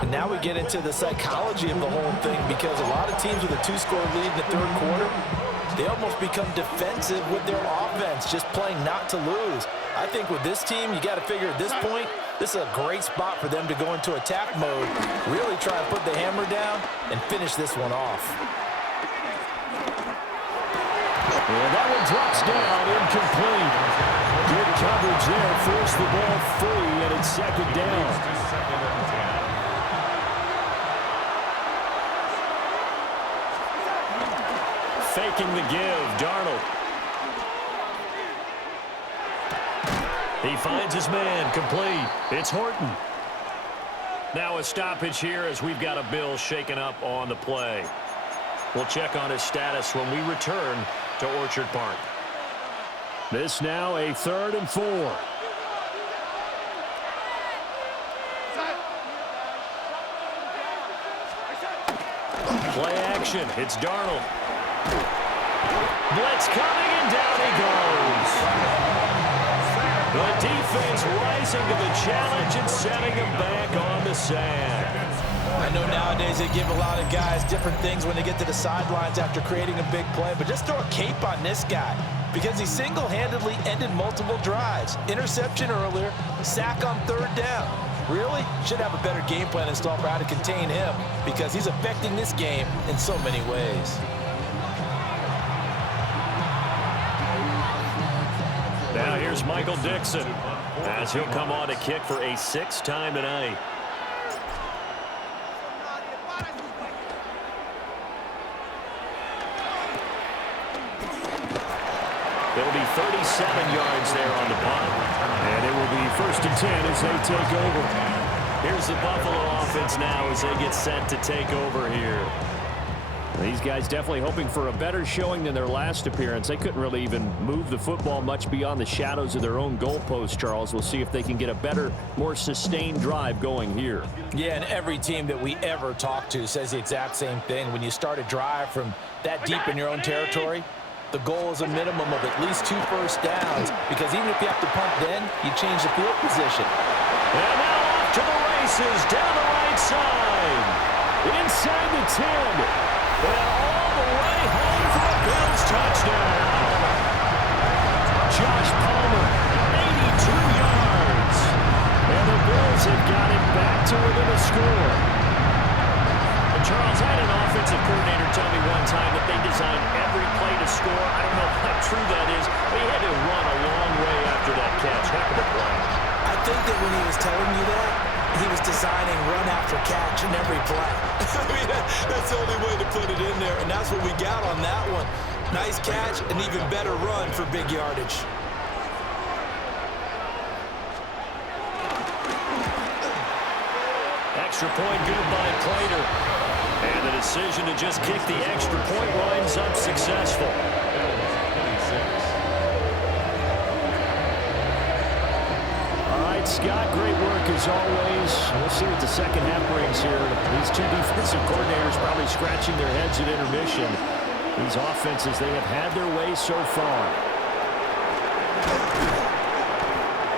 And now we get into the psychology of the whole thing, because a lot of teams with a 2-score lead in the 3rd quarter, they almost become defensive with their offense, just playing not to lose. I think with this team, you got to figure at this point, this is a great spot for them to go into attack mode, really try and put the hammer down and finish this one off. And that one drops down, incomplete. Good coverage there, forced the ball free, and it's 2nd down. Faking the give, Darnold. He finds his man, complete. It's Horton. Now a stoppage here as we've got a Bill shaken up on the play. We'll check on his status when we return to Orchard Park. This now a 3rd and 4. Play action. It's Darnold. Blitz coming, and down he goes. The defense rising to the challenge and setting him back on the sand. I know nowadays they give a lot of guys different things when they get to the sidelines after creating a big play, but just throw a cape on this guy because he single-handedly ended multiple drives. Interception earlier, sack on 3rd down. Really should have a better game plan installed for how to contain him, because he's affecting this game in so many ways. Now here's Michael Dixon as he'll come on to kick for a 6th time tonight. It'll be 37 yards there on the punt. And it will be 1st and 10 as they take over. Here's the Buffalo offense now as they get set to take over here. These guys definitely hoping for a better showing than their last appearance. They couldn't really even move the football much beyond the shadows of their own goalpost, Charles. We'll see if they can get a better, more sustained drive going here. Yeah, and every team that we ever talk to says the exact same thing. When you start a drive from that deep in your own territory, the goal is a minimum of at least 2 first downs, because even if you have to punt then, you change the field position. And now off to the races, down the right side. Inside the 10. And all the way home for a Bills touchdown. Josh Palmer, 82 yards. And the Bills have got it back to within a score. And Charles, I had an offensive coordinator tell me one time that they designed every play to score. I don't know how true that is, but he had to run a long way after that catch. Heck of a play. I think that when he was telling you that, he was designing run after catch in every play. I mean, that's the only way to put it in there, and that's what we got on that one. Nice catch, an even better run for big yardage. Extra point good by Prater. And the decision to just kick the extra point winds up successful. All right, Scott, great work as always. We'll see what the second half brings here. These two defensive coordinators probably scratching their heads at intermission. These offenses, they have had their way so far.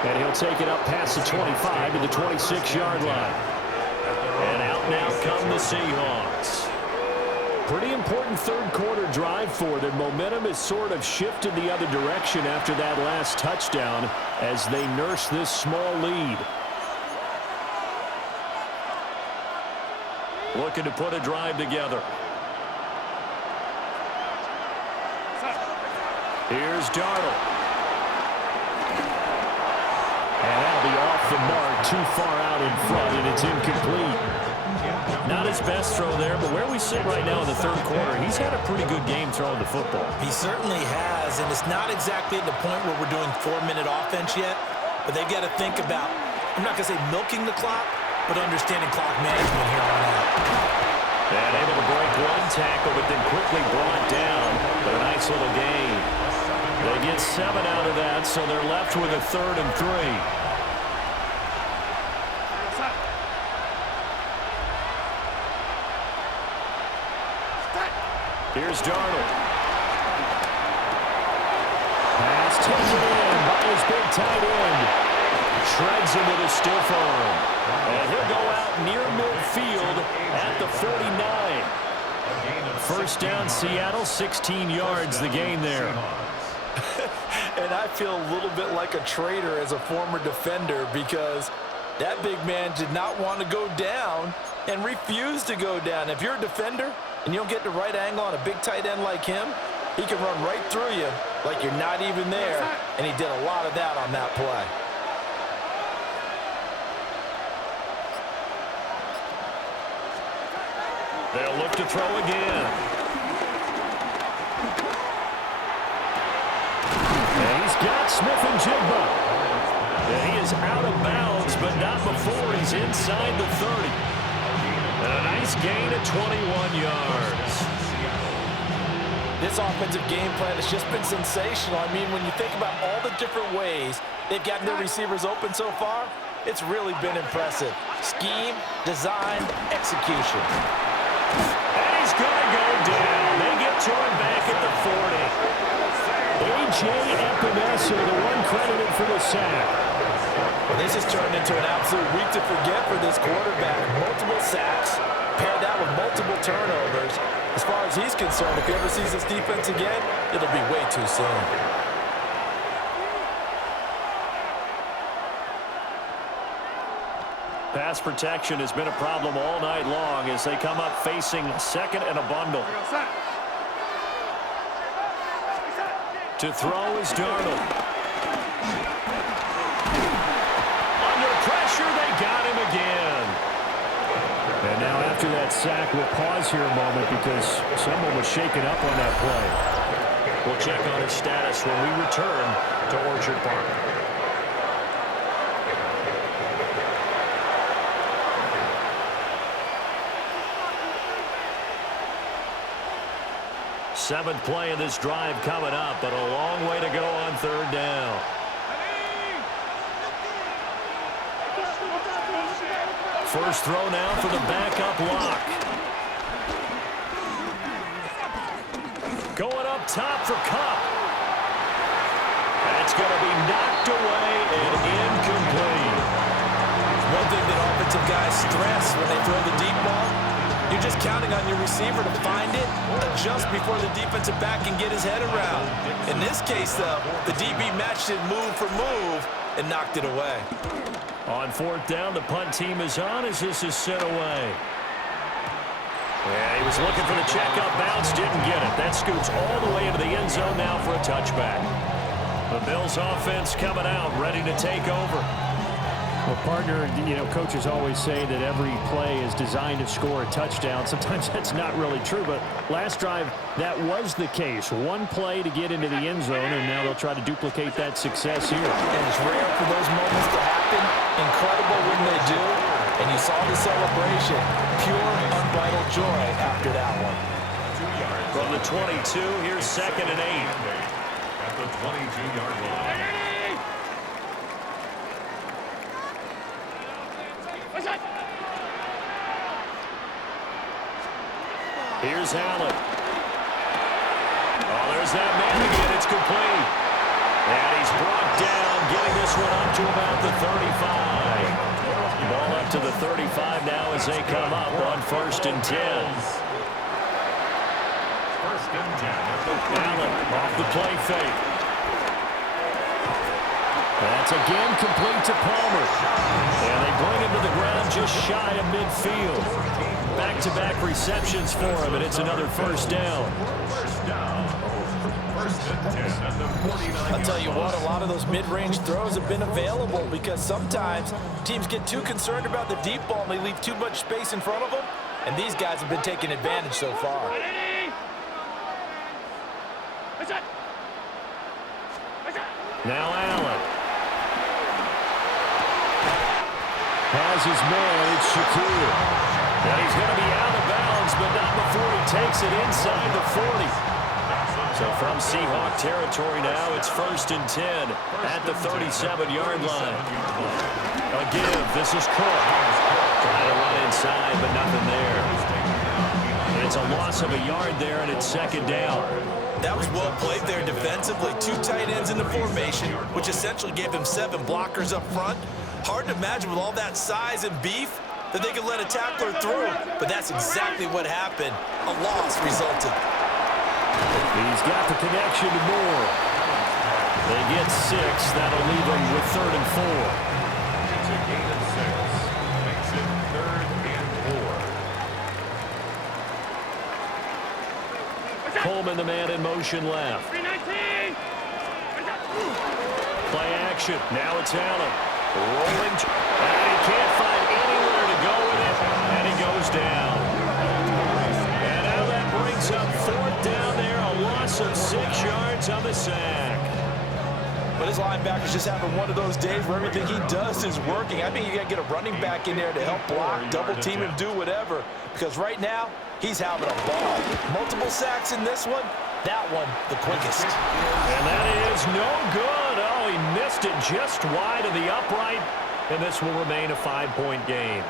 And he'll take it up past the 25 to the 26-yard line. And out now come the Seahawks. Pretty important third quarter drive for them. Momentum has sort of shifted the other direction after that last touchdown as they nurse this small lead. Looking to put a drive together. Here's Darnold. And that'll be off the mark, too far out in front, and it's incomplete. Not his best throw there, but where we sit right now in the third quarter, he's had a pretty good game throwing the football. He certainly has, and it's not exactly at the point where we're doing 4-minute offense yet, but they've got to think about, I'm not going to say milking the clock, but understanding clock management here on out. And able to break one tackle, but then quickly brought down. But a nice little gain. They get 7 out of that, so they're left with a 3rd and 3. Here's Darnold. Pass taken in by his big tight end. Shreds him with a stiff arm. And he'll go out near midfield at the 49. First down, Seattle, 16 yards, the gain there. And I feel a little bit like a traitor as a former defender because that big man did not want to go down and refused to go down. If you're a defender and you don't get the right angle on a big tight end like him, he can run right through you like you're not even there, and he did a lot of that on that play. They'll look to throw again. And he's got Smith-Njigba. And he is out of bounds, but not before he's inside the 30. And a nice gain at 21 yards. This offensive game plan has just been sensational. I mean, when you think about all the different ways they've gotten their receivers open so far, it's really been impressive. Scheme, design, execution. And he's going to go down. They get to him back at the 40. A.J. Epinesa, the one credited for the sack. Well, this has turned into an absolute week to forget for this quarterback. Multiple sacks, paired that with multiple turnovers. As far as he's concerned, if he ever sees this defense again, it'll be way too soon. Pass protection has been a problem all night long as they come up facing second and a bundle. To throw is Darnold. Under pressure, they got him again. And now after that sack, we'll pause here a moment because someone was shaken up on that play. We'll check on his status when we return to Orchard Park. Seventh play of this drive coming up, but a long way to go on third down. First throw now for the backup lock. Going up top for Cup. That's going to be knocked away and incomplete. One thing that offensive guys stress when they throw the deep ball, you're just counting on your receiver to find it, adjust before the defensive back can get his head around. In this case, though, the DB matched it move for move and knocked it away. On fourth down, the punt team is on as this is sent away. Yeah, he was looking for the checkup bounce, didn't get it. That scoots all the way into the end zone now for a touchback. The Bills offense coming out, ready to take over. Well, partner, coaches always say that every play is designed to score a touchdown. Sometimes that's not really true, but last drive, that was the case. One play to get into the end zone, and now they'll try to duplicate that success here. And it's rare for those moments to happen. Incredible when they do. And you saw the celebration. Pure, unbridled joy after that one. From the 22, here's 2nd and 8. At the 22-yard line. Here's Allen. Oh, there's that man again. It's complete. And he's brought down, getting this one up to about the 35. Ball up to the 35 now as they come up on 1st and 10. Allen off the play fake. That's again complete to Palmer. And they bring him to the ground just shy of midfield. Back-to-back receptions for him, and it's another 1st down. I'll tell you what, a lot of those mid-range throws have been available because sometimes teams get too concerned about the deep ball and they leave too much space in front of them, and these guys have been taking advantage so far. Now Allen. Has his man, it's Shaquille. And he's going to be out of bounds, but not before he takes it inside the 40. So from Seahawk territory now, it's 1st and 10 at the 37-yard line. A give, this is Cook. Trying to run inside, but nothing there. And it's a loss of a yard there, and it's 2nd down. That was well played there defensively. 2 tight ends in the formation, which essentially gave them 7 blockers up front. Hard to imagine with all that size and beef that they could let a tackler through, but that's exactly what happened. A loss resulted. He's got the connection to Moore. They get 6. That'll leave them with 3rd and 4. It's a gain of 6. Makes it 3rd and 4. Coleman, the man in motion left. Play action. Now it's Allen. Rolling. And he can't find anywhere to go with it. And he goes down. And now that brings up 4th down there. A loss of 6 yards on the sack. But his linebacker's just having one of those days where everything he does is working. I think you got to get a running back in there to help block, double team him, do whatever. Because right now, he's having a ball. Multiple sacks in this one. That one, the quickest. And that is no good. Oh, he missed it just wide of the upright. And this will remain a 5-point game.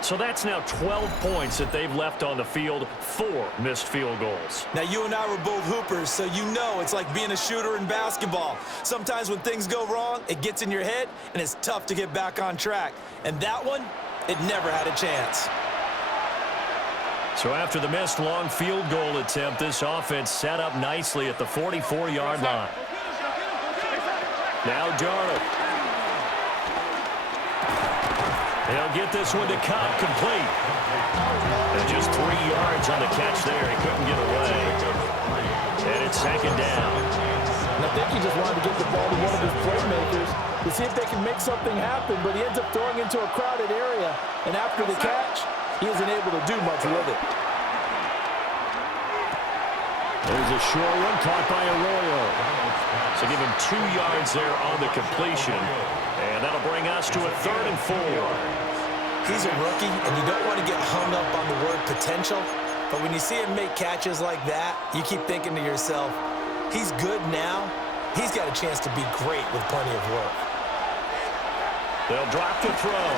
So that's now 12 points that they've left on the field. 4 missed field goals. Now, you and I were both hoopers, so you know it's like being a shooter in basketball. Sometimes when things go wrong, it gets in your head, and it's tough to get back on track. And that one, it never had a chance. So after the missed long field goal attempt, this offense set up nicely at the 44-yard line. Now Darnold. He'll get this one to Cobb, complete. And just 3 yards on the catch there. He couldn't get away. And it's 2nd down. And I think he just wanted to get the ball to one of his playmakers to see if they can make something happen, but he ends up throwing into a crowded area. And after the catch, he isn't able to do much with it. There's a short one caught by Arroyo. So give him 2 yards there on the completion. And that'll bring us to a 3rd and 4. He's a rookie, and you don't want to get hung up on the word potential. But when you see him make catches like that, you keep thinking to yourself, he's good now. He's got a chance to be great with plenty of work. They'll drop the throw.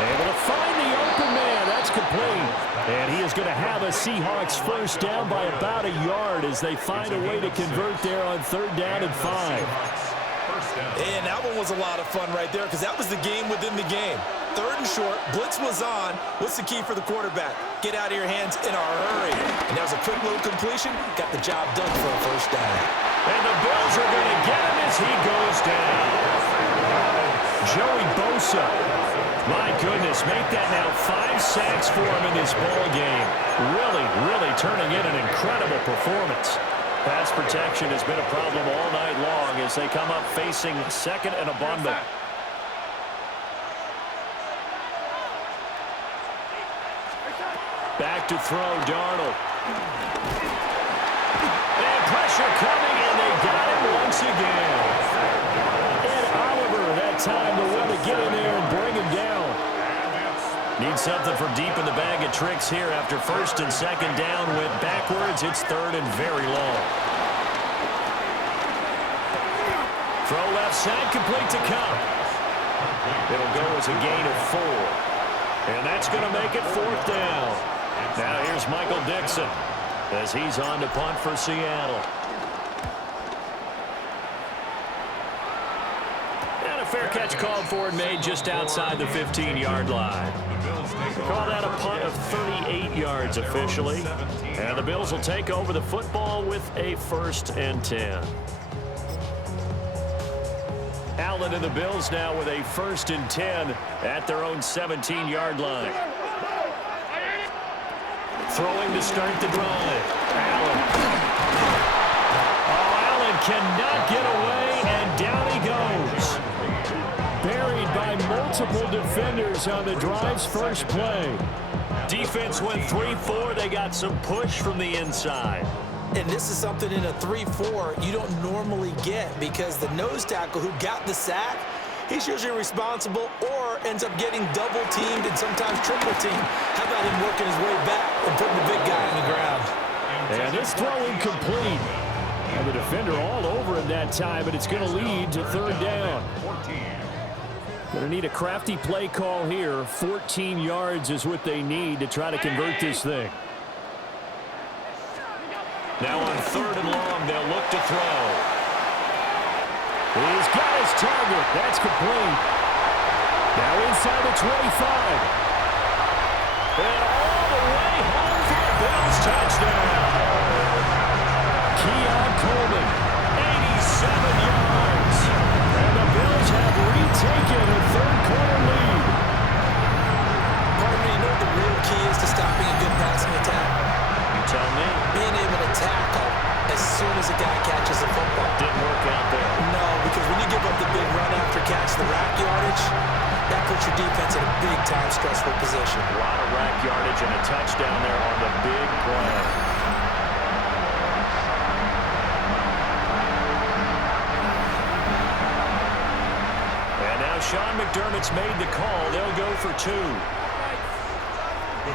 Able to find the open man. That's complete. And he is going to have a Seahawks 1st down by about a yard as they find a way to convert there on 3rd down and 5. And that one was a lot of fun right there because that was the game within the game. 3rd and short, blitz was on. What's the key for the quarterback? Get out of your hands in a hurry. And that was a quick little completion. Got the job done for a 1st down. And the Bills are going to get him as he goes down. Joey Bosa. My goodness, make that now 5 sacks for him in this ball game. Really, really turning in an incredible performance. Pass protection has been a problem all night long as they come up facing second and abundant. Back to throw, Darnold. And pressure coming, and they got him once again. And Oliver, that time to want to get in there and bring him down. Need something for deep in the bag of tricks here after first and second down went backwards. It's third and very long. Throw left side, complete to Cup. It'll go as a gain of 4. And that's going to make it fourth down. Now here's Michael Dixon as he's on to punt for Seattle. And a fair catch called for and made just outside the 15-yard line. Call that a punt of 38 yards officially. And the Bills will take over the football with a 1st and 10. Allen and the Bills now with a 1st and 10 at their own 17-yard line. Throwing to start the drive. Allen. Oh, Allen cannot get away, and down he goes. Buried by multiple defenders on the drive's first play. Defense went 3-4. They got some push from the inside. And this is something in a 3-4 you don't normally get because the nose tackle who got the sack, he's usually responsible or ends up getting double-teamed and sometimes triple-teamed. How about him working his way back and putting the big guy on the ground? And this throw incomplete. And the defender all over him that time, but it's going to lead to third down. Going to need a crafty play call here. 14 yards is what they need to try to convert this thing. Now on third and long, they'll look to throw. He's got his target. That's complete. Now inside the 25. And all the way home for the Bills touchdown. Keon Coleman, 87 yards. And the Bills have retaken a third-quarter lead. Pardon me, you know what the real key is to stopping a good passing attack? You tell me. Being able to tackle as soon as a guy catches the football. Didn't work out there. No, because when you give up the big run after catch, the rack yardage, that puts your defense in a big-time stressful position. A lot of rack yardage and a touchdown there on the big play. And now Sean McDermott's made the call. They'll go for 2. The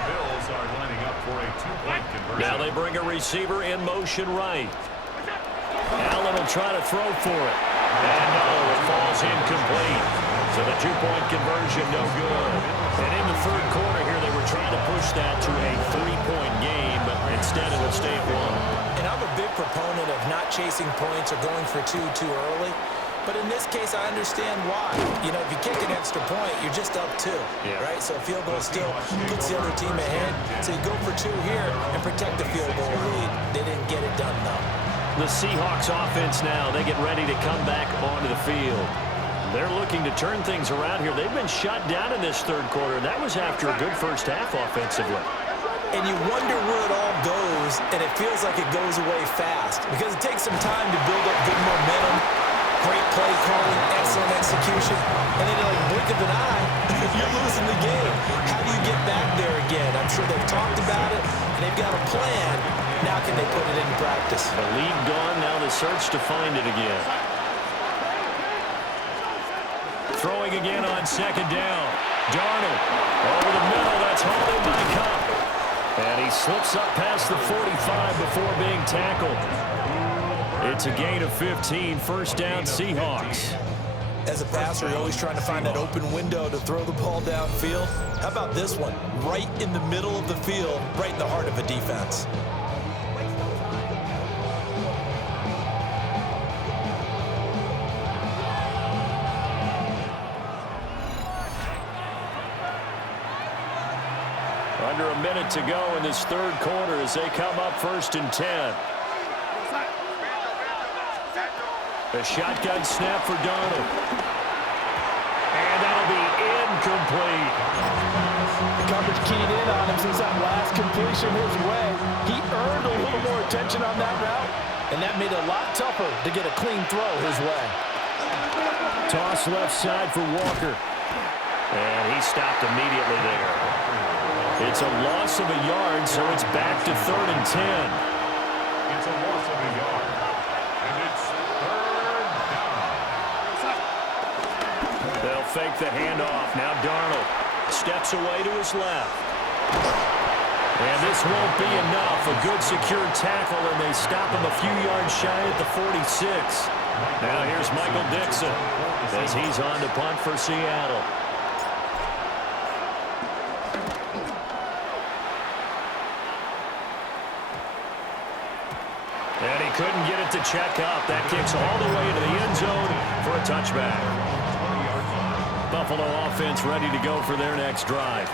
Bills are lining up for a 2-point conversion. Now they bring a receiver in motion right. Allen will try to throw for it. And no, it falls incomplete. So the 2-point conversion no good. And in the third quarter here, they were trying to push that to a 3-point game, but instead it'll stay at 1. And I'm a big proponent of not chasing points or going for 2 too early. But in this case, I understand why. You know, if you kick an extra point, you're just up 2, right? So a field goal still puts the other team ahead. So you go for 2 here and protect the field goal lead. They didn't get it done, though. The Seahawks offense now, they get ready to come back onto the field. They're looking to turn things around here. They've been shut down in this third quarter. That was after a good first half offensively. And you wonder where it all goes, and it feels like it goes away fast because it takes some time to build up good momentum. Great play calling, excellent execution, and then like blink of an eye, you're losing the game. How do you get back there again? I'm sure they've talked about it, and they've got a plan. Now can they put it into practice? The lead gone, now the search to find it again. Throwing again on second down. Darnold over the middle, that's hauled in by Cup. And he slips up past the 45 before being tackled. It's a gain of 15, first down Seahawks. As a passer, you're always trying to find that open window to throw the ball downfield. How about this one? Right in the middle of the field, right in the heart of a defense. Under a minute to go in this third quarter as they come up 1st and 10. A shotgun snap for Darnold. And that'll be incomplete. The coverage keyed in on him since that last completion his way. He earned a little more attention on that route. and that made it a lot tougher to get a clean throw his way. Toss left side for Walker. And he stopped immediately there. It's a loss of a yard, so it's back to 3rd and 10. It's a loss of a yard. And it's 3rd down. They'll fake the handoff. Now Darnold steps away to his left. And this won't be enough. A good secure tackle, and they stop him a few yards shy at the 46. Now here's Michael Dixon as he's on to punt for Seattle. And he couldn't get it to check up. That kicks all the way to the end zone for a touchback. Buffalo offense ready to go for their next drive.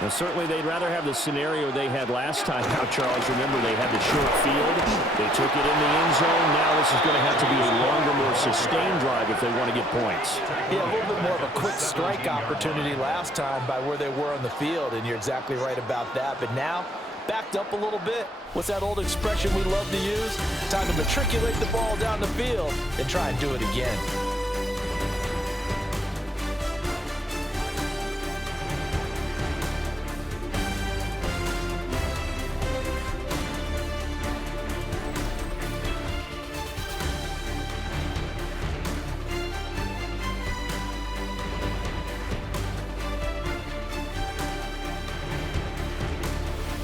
Now, certainly they'd rather have the scenario they had last time out, Charles. Remember, they had the short field. They took it in the end zone. Now this is going to have to be a longer, more sustained drive if they want to get points. Yeah, a little bit more of a quick strike opportunity last time by where they were on the field, and you're exactly right about that. But now, backed up a little bit. What's that old expression we love to use? Time to matriculate the ball down the field and try and do it again.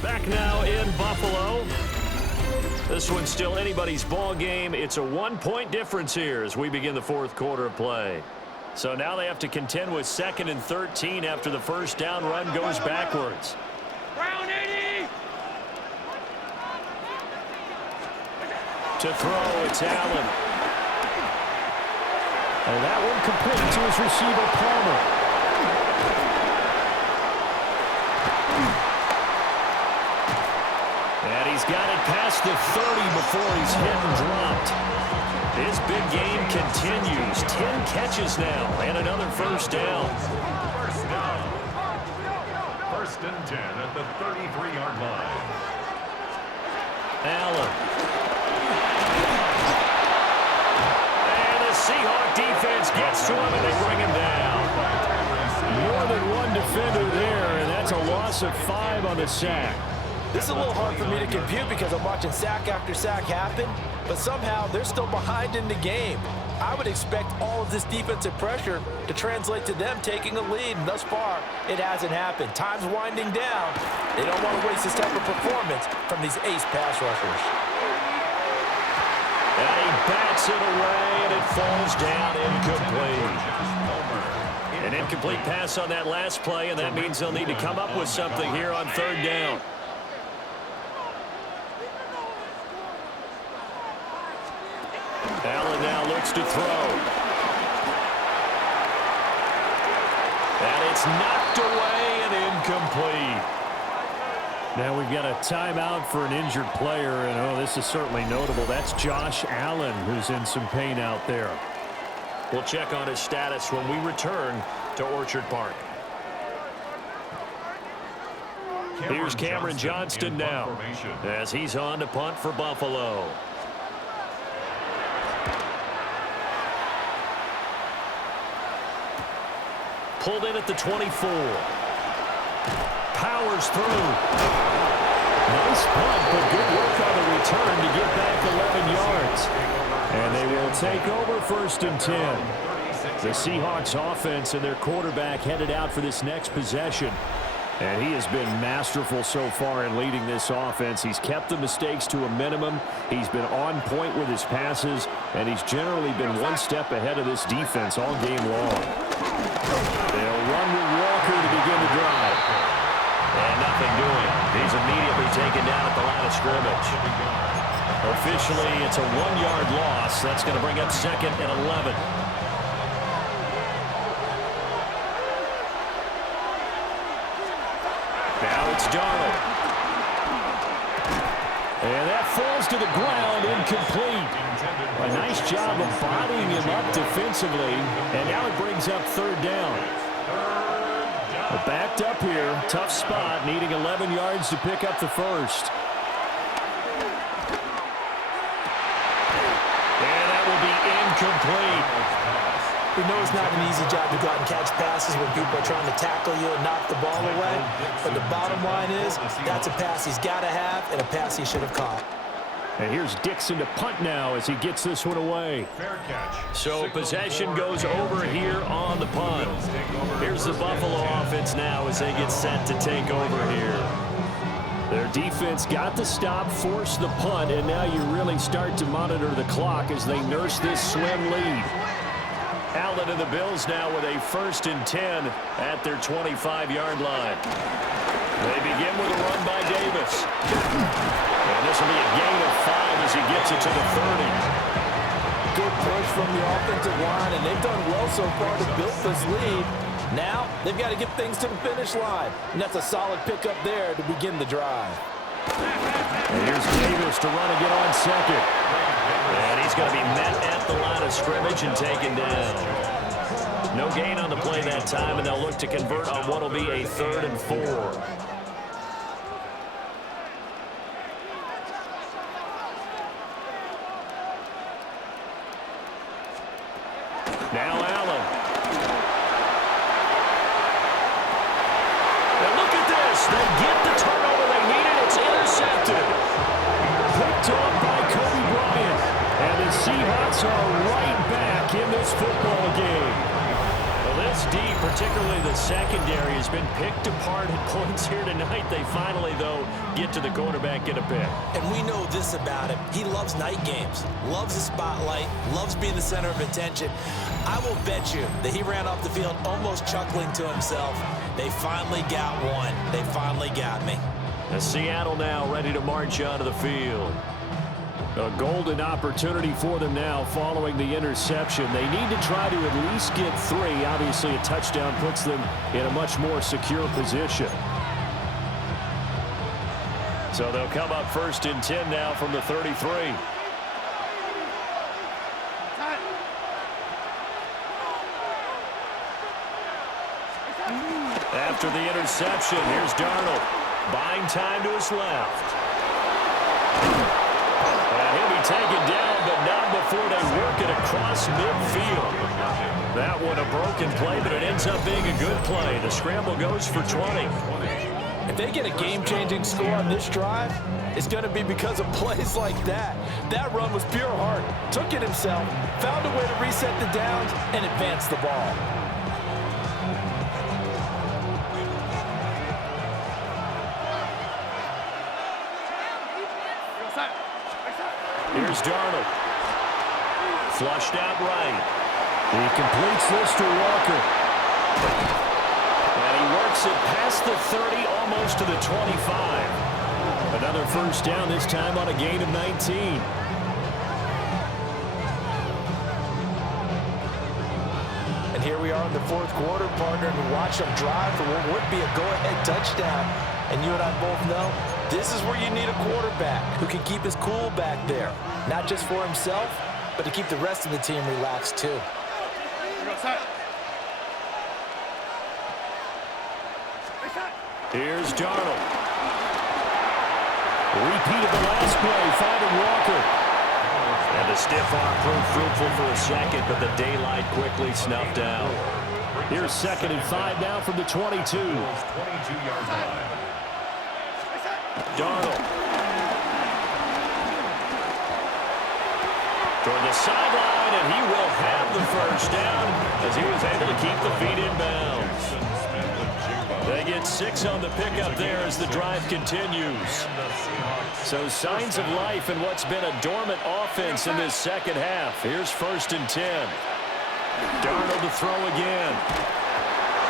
Back now in Buffalo. This one's still anybody's ball game. It's a 1-point difference here as we begin the 4th quarter of play. So now they have to contend with 2nd and 13 after the first down run goes backwards. To throw, it's Allen. And that one complete to his receiver, Palmer. And he's got it past the 30 before he's hit and dropped. His big game continues. 10 catches now and another first down. First down. 1st and 10 at the 33-yard line. Allen. And the Seahawk defense gets to him and they bring him down. More than one defender there, and that's a loss of 5 on the sack. This is a little hard for me to compute because I'm watching sack after sack happen, but somehow they're still behind in the game. I would expect all of this defensive pressure to translate to them taking a lead, and thus far, it hasn't happened. Time's winding down. They don't want to waste this type of performance from these ace pass rushers. And he bats it away, and it falls down incomplete. An incomplete pass on that last play, and that means they'll need to come up with something here on 3rd down. Allen now looks to throw. And it's knocked away and incomplete. Now we've got a timeout for an injured player, and oh, this is certainly notable. That's Josh Allen, who's in some pain out there. We'll check on his status when we return to Orchard Park. Here's Cameron Johnston now as he's on to punt for Buffalo. Pulled in at the 24. Powers through. Nice punt, but good work on the return to get back 11 yards. And they will take over 1st and 10. The Seahawks offense and their quarterback headed out for this next possession. And he has been masterful so far in leading this offense. He's kept the mistakes to a minimum. He's been on point with his passes, and he's generally been one step ahead of this defense all game long. They'll run with Walker to begin the drive. And nothing doing. He's immediately taken down at the line of scrimmage. Officially, it's a 1-yard loss. That's going to bring up 2nd and 11. Now it's Darnold. And that falls to the ground, incomplete. A nice job of bodying him up defensively, and now it brings up 3rd down. Backed up here, tough spot, needing 11 yards to pick up the first. incomplete. We know it's not an easy job to go out and catch passes when people are trying to tackle you and knock the ball away. But the bottom line is, that's a pass he's got to have and a pass he should have caught. And here's Dixon to punt now as he gets this one away. Fair catch. So possession goes over here on the punt. Here's the Buffalo offense now as they get set to take over here. Their defense got the stop, forced the punt, and now you really start to monitor the clock as they nurse this slim lead. Allen and the Bills now with a 1st and 10 at their 25-yard line. They begin with a run by Davis. And this will be a gain of 5 as he gets it to the 30. Good push from the offensive line, and they've done well so far to build this lead. Now, they've got to get things to the finish line, and that's a solid pickup there to begin the drive. And here's Davis to run again on second. And he's going to be met at the line of scrimmage and taken down. No gain on the play that time, and they'll look to convert on what will be a 3rd and 4. Now Allen. And look at this. They get the turnover they needed. It's intercepted. Picked off by Kobe Bryant. And the Seahawks are right back in this football game. Well, this D, particularly the secondary, has been picked apart at points here tonight. They finally, though, get to the quarterback, get a pick. And we know this about him. He loves night games, loves the spotlight, loves being the center of attention. I will bet you that he ran off the field almost chuckling to himself. They finally got one. They finally got me. And Seattle now ready to march onto the field. A golden opportunity for them now following the interception. They need to try to at least get 3. Obviously, a touchdown puts them in a much more secure position. So they'll come up 1st and 10 now from the 33. After the interception, here's Darnold. Buying time to his left. And he'll be taken down, but not before they work it across midfield. That one a broken play, but it ends up being a good play. The scramble goes for 20. If they get a game-changing score on this drive, it's going to be because of plays like that. That run was pure heart. Took it himself, found a way to reset the downs, and advance the ball. Here's Darnold. Flushed out right. He completes this to Walker. And he works it past the 30, almost to the 25. Another 1st down, this time on a gain of 19. And here we are in the 4th quarter, partner, and watch them drive for what would be a go-ahead touchdown. And you and I both know this is where you need a quarterback who can keep his cool back there. Not just for himself, but to keep the rest of the team relaxed too. Here's Darnold. Repeat of the last play, finding Walker. And the stiff arm proved fruitful for a second, but the daylight quickly snuffed out. Here's 2nd and 5 now from the 22. 22-yard line. Darnold. Toward the sideline, and he will have the 1st down as he was able to keep the feet in bounds. They get 6 on the pickup there as the drive continues. So signs of life in what's been a dormant offense in this 2nd half. Here's 1st and 10. Darnold to throw again.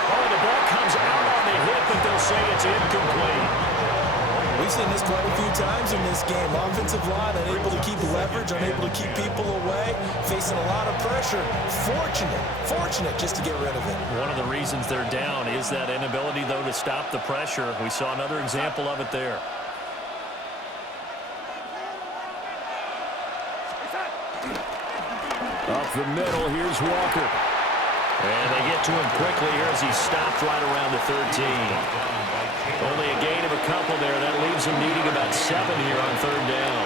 Oh, the ball comes out on the hit, but they'll say it's incomplete. We've seen this quite a few times in this game. Offensive line unable to keep leverage, unable to keep people away, facing a lot of pressure. Fortunate just to get rid of it. One of the reasons they're down is that inability, though, to stop the pressure. We saw another example of it there. Up the middle, here's Walker. And they get to him quickly here as he's stopped right around the 13. Only a gain of a couple there. That leaves him needing about 7 here on 3rd down.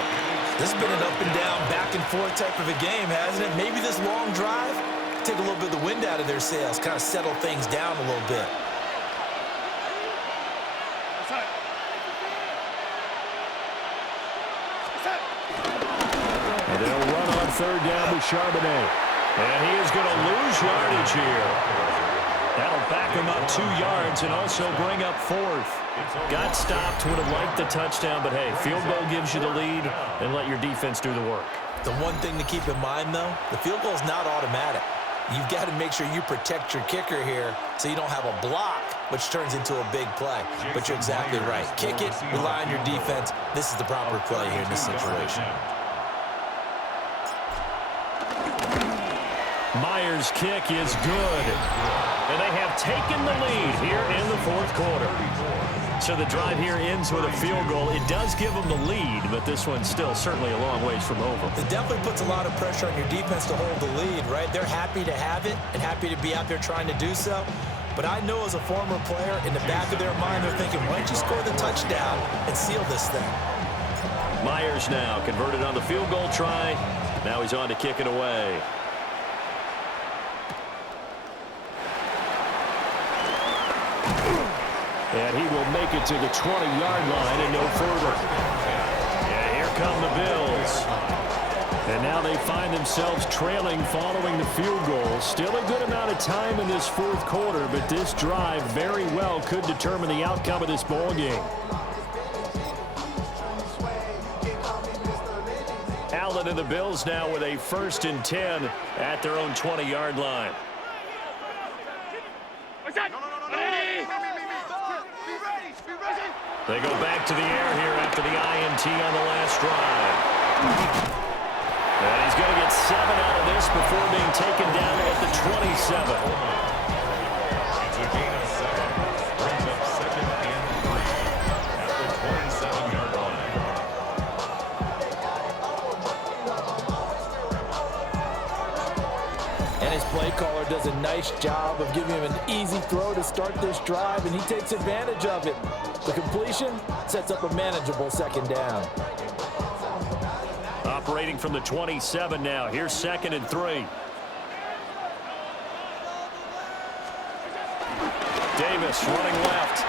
This has been an up and down, back and forth type of a game, hasn't it? Maybe this long drive, take a little bit of the wind out of their sails, kind of settle things down a little bit. And they'll run on third down with Charbonnet. And he is going to lose yardage here. That'll back him up 2 yards and also bring up fourth. Got stopped, would have liked the touchdown, but hey, field goal gives you the lead, and let your defense do the work. The one thing to keep in mind, though, the field goal is not automatic. You've got to make sure you protect your kicker here so you don't have a block, which turns into a big play. But you're exactly right. Kick it, rely on your defense. This is the proper play here in this situation. Myers' kick is good. And they have taken the lead here in the fourth quarter. So the drive here ends with a field goal. It does give them the lead, but this one's still certainly a long ways from over. It definitely puts a lot of pressure on your defense to hold the lead, right? They're happy to have it and happy to be out there trying to do so. But I know as a former player, in the back of their mind, they're thinking, why don't you score the touchdown and seal this thing? Myers now converted on the field goal try. Now he's on to kick it away. And he will make it to the 20-yard line and no further. Yeah, here come the Bills. And now they find themselves trailing following the field goal. Still a good amount of time in this fourth quarter, but this drive very well could determine the outcome of this ball game. Allen and the Bills now with a 1st and 10 at their own 20-yard line. They go back to the air here after the INT on the last drive. And he's going to get 7 out of this before being taken down at the 27. It's a gain of 7. Brings up 2nd and 3 at the 27-yard line. And his play caller does a nice job of giving him an easy throw to start this drive, and he takes advantage of it. The completion sets up a manageable 2nd down. Operating from the 27 now. Here's 2nd and 3. Davis running left.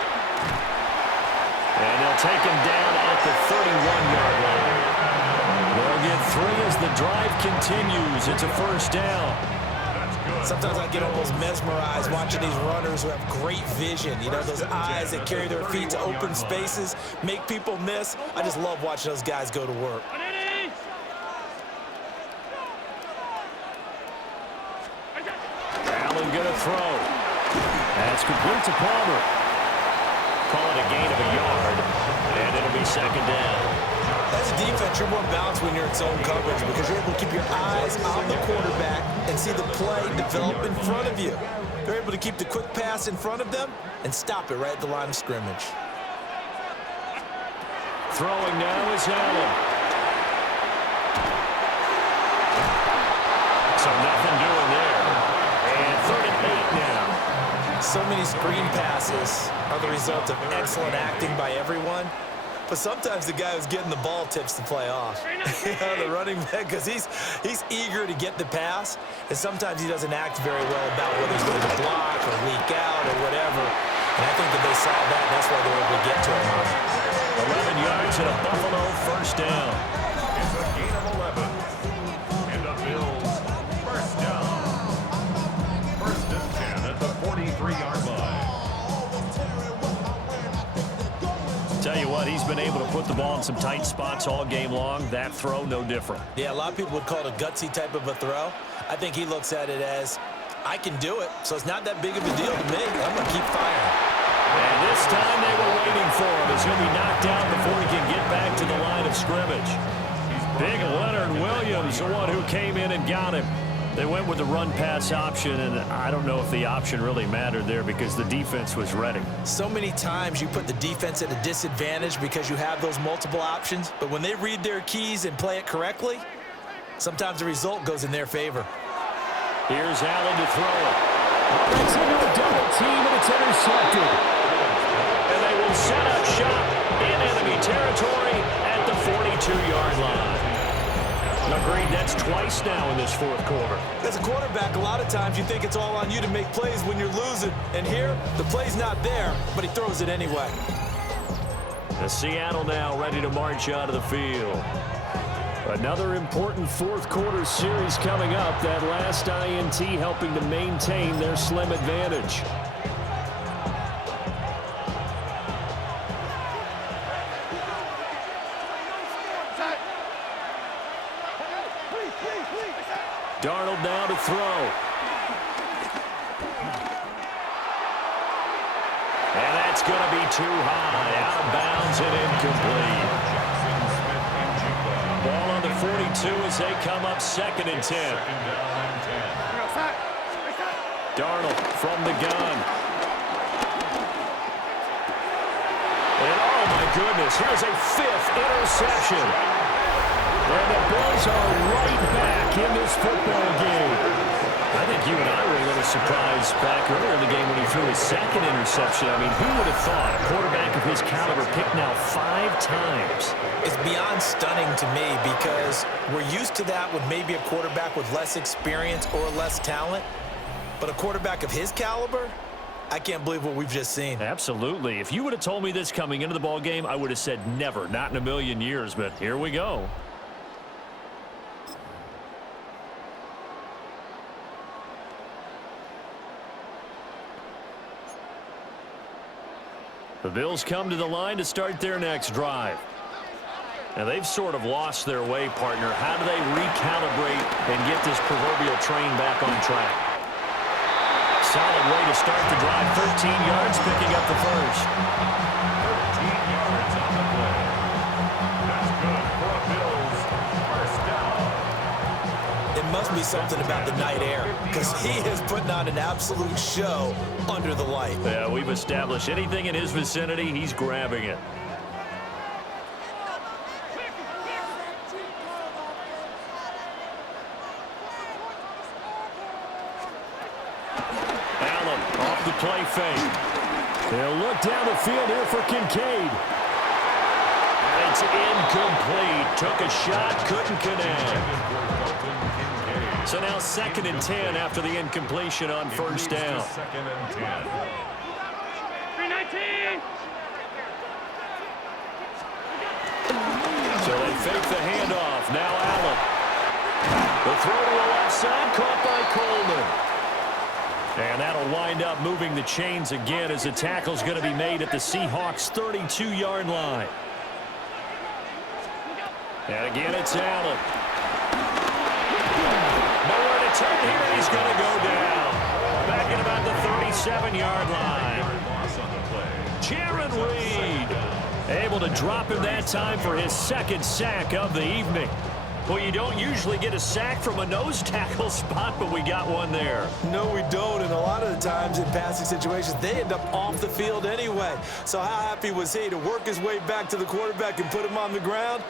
And they'll take him down at the 31-yard line. They'll get 3 as the drive continues. It's a 1st down. Sometimes I get almost mesmerized watching these runners who have great vision. You know, those eyes that carry their feet to open spaces, make people miss. I just love watching those guys go to work. Allen gonna throw. That's complete to Palmer. Call it a gain of a yard, and it'll be 2nd down. As a defense, you're more balanced when you're in zone coverage because you're able to keep your eyes on the quarterback and see the play develop in front of you. You're able to keep the quick pass in front of them and stop it right at the line of scrimmage. Throwing now is Allen. So nothing doing there. And 3rd and 8 now. So many screen passes are the result of excellent acting by everyone. But sometimes the guy who's getting the ball tips the play off. The running back, because he's eager to get the pass, and sometimes he doesn't act very well about whether he's going to block or leak out or whatever. And I think that they saw that, and that's why they were able to get to him. 11 yards and a Buffalo 1st down. It's a gain of 11. And the Bills 1st down. 1st and 10 at the 43-yard line. Tell you what, he's been able to put the ball in some tight spots all game long. That throw, no different. Yeah, a lot of people would call it a gutsy type of a throw. I think he looks at it as, I can do it, so it's not that big of a deal to me. I'm going to keep firing. And this time they were waiting for him. He's going to be knocked down before he can get back to the line of scrimmage. Big Leonard Williams, the one who came in and got him. They went with the run-pass option, and I don't know if the option really mattered there because the defense was ready. So many times you put the defense at a disadvantage because you have those multiple options, but when they read their keys and play it correctly, sometimes the result goes in their favor. Here's Allen to throw it. Breaks into a double team, and it's intercepted. And they will set up shop in enemy territory at the 42-yard line. Agreed, that's twice now in this fourth quarter. As a quarterback, a lot of times you think it's all on you to make plays when you're losing. And here, the play's not there, but he throws it anyway. Seattle now ready to march out of the field. Another important fourth quarter series coming up. That last INT helping to maintain their slim advantage. Darnold now to throw. And that's going to be too high. Out of bounds and incomplete. Ball on the 42 as they come up 2nd and 10. Darnold from the gun. And oh my goodness, here's a 5th interception. And the Bills are right back in this football game. I think you and I were a little surprised back earlier in the game when he threw his 2nd interception. I mean, who would have thought a quarterback of his caliber picked now 5 times? It's beyond stunning to me because we're used to that with maybe a quarterback with less experience or less talent. But a quarterback of his caliber, I can't believe what we've just seen. Absolutely. If you would have told me this coming into the ball game, I would have said never, not in a million years. But here we go. The Bills come to the line to start their next drive. Now, they've sort of lost their way, partner. How do they recalibrate and get this proverbial train back on track? Solid way to start the drive. 13 yards, picking up the first. 13 yards on the play. That's good for a Bills first down. It must be something about the night air because he is putting on an absolute show under the light. Yeah, we've established anything in his vicinity, he's grabbing it. Allen off the play fake. They'll look down the field here for Kincaid. And it's incomplete. Took a shot, couldn't connect. So now 2nd and 10 after the incompletion on first down. 2nd and 10. 319. So they fake the handoff. Now Allen. The throw to the left side, caught by Coleman. And that'll wind up moving the chains again as the tackle's going to be made at the Seahawks' 32-yard line. And again, it's Allen. Nowhere to turn here. He's going to go down. Back at about the 37-yard line. Jaron Reed able to drop him that time for his 2nd sack of the evening. Well, you don't usually get a sack from a nose tackle spot, but we got one there. No, we don't, and a lot of the times in passing situations, they end up off the field anyway. So how happy was he to work his way back to the quarterback and put him on the ground?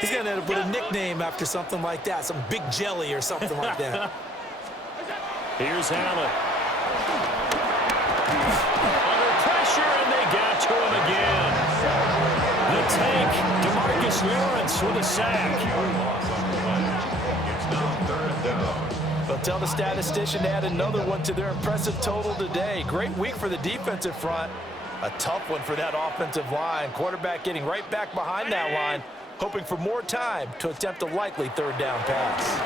He's going to end up with a nickname after something like that, some Big Jelly or something like that. Here's Allen. Under pressure, and they got to him again. The tank, DeMarcus Lawrence with a sack. They'll tell the statistician to add another one to their impressive total today. Great week for the defensive front. A tough one for that offensive line. Quarterback getting right back behind that line, hoping for more time to attempt a likely 3rd down pass.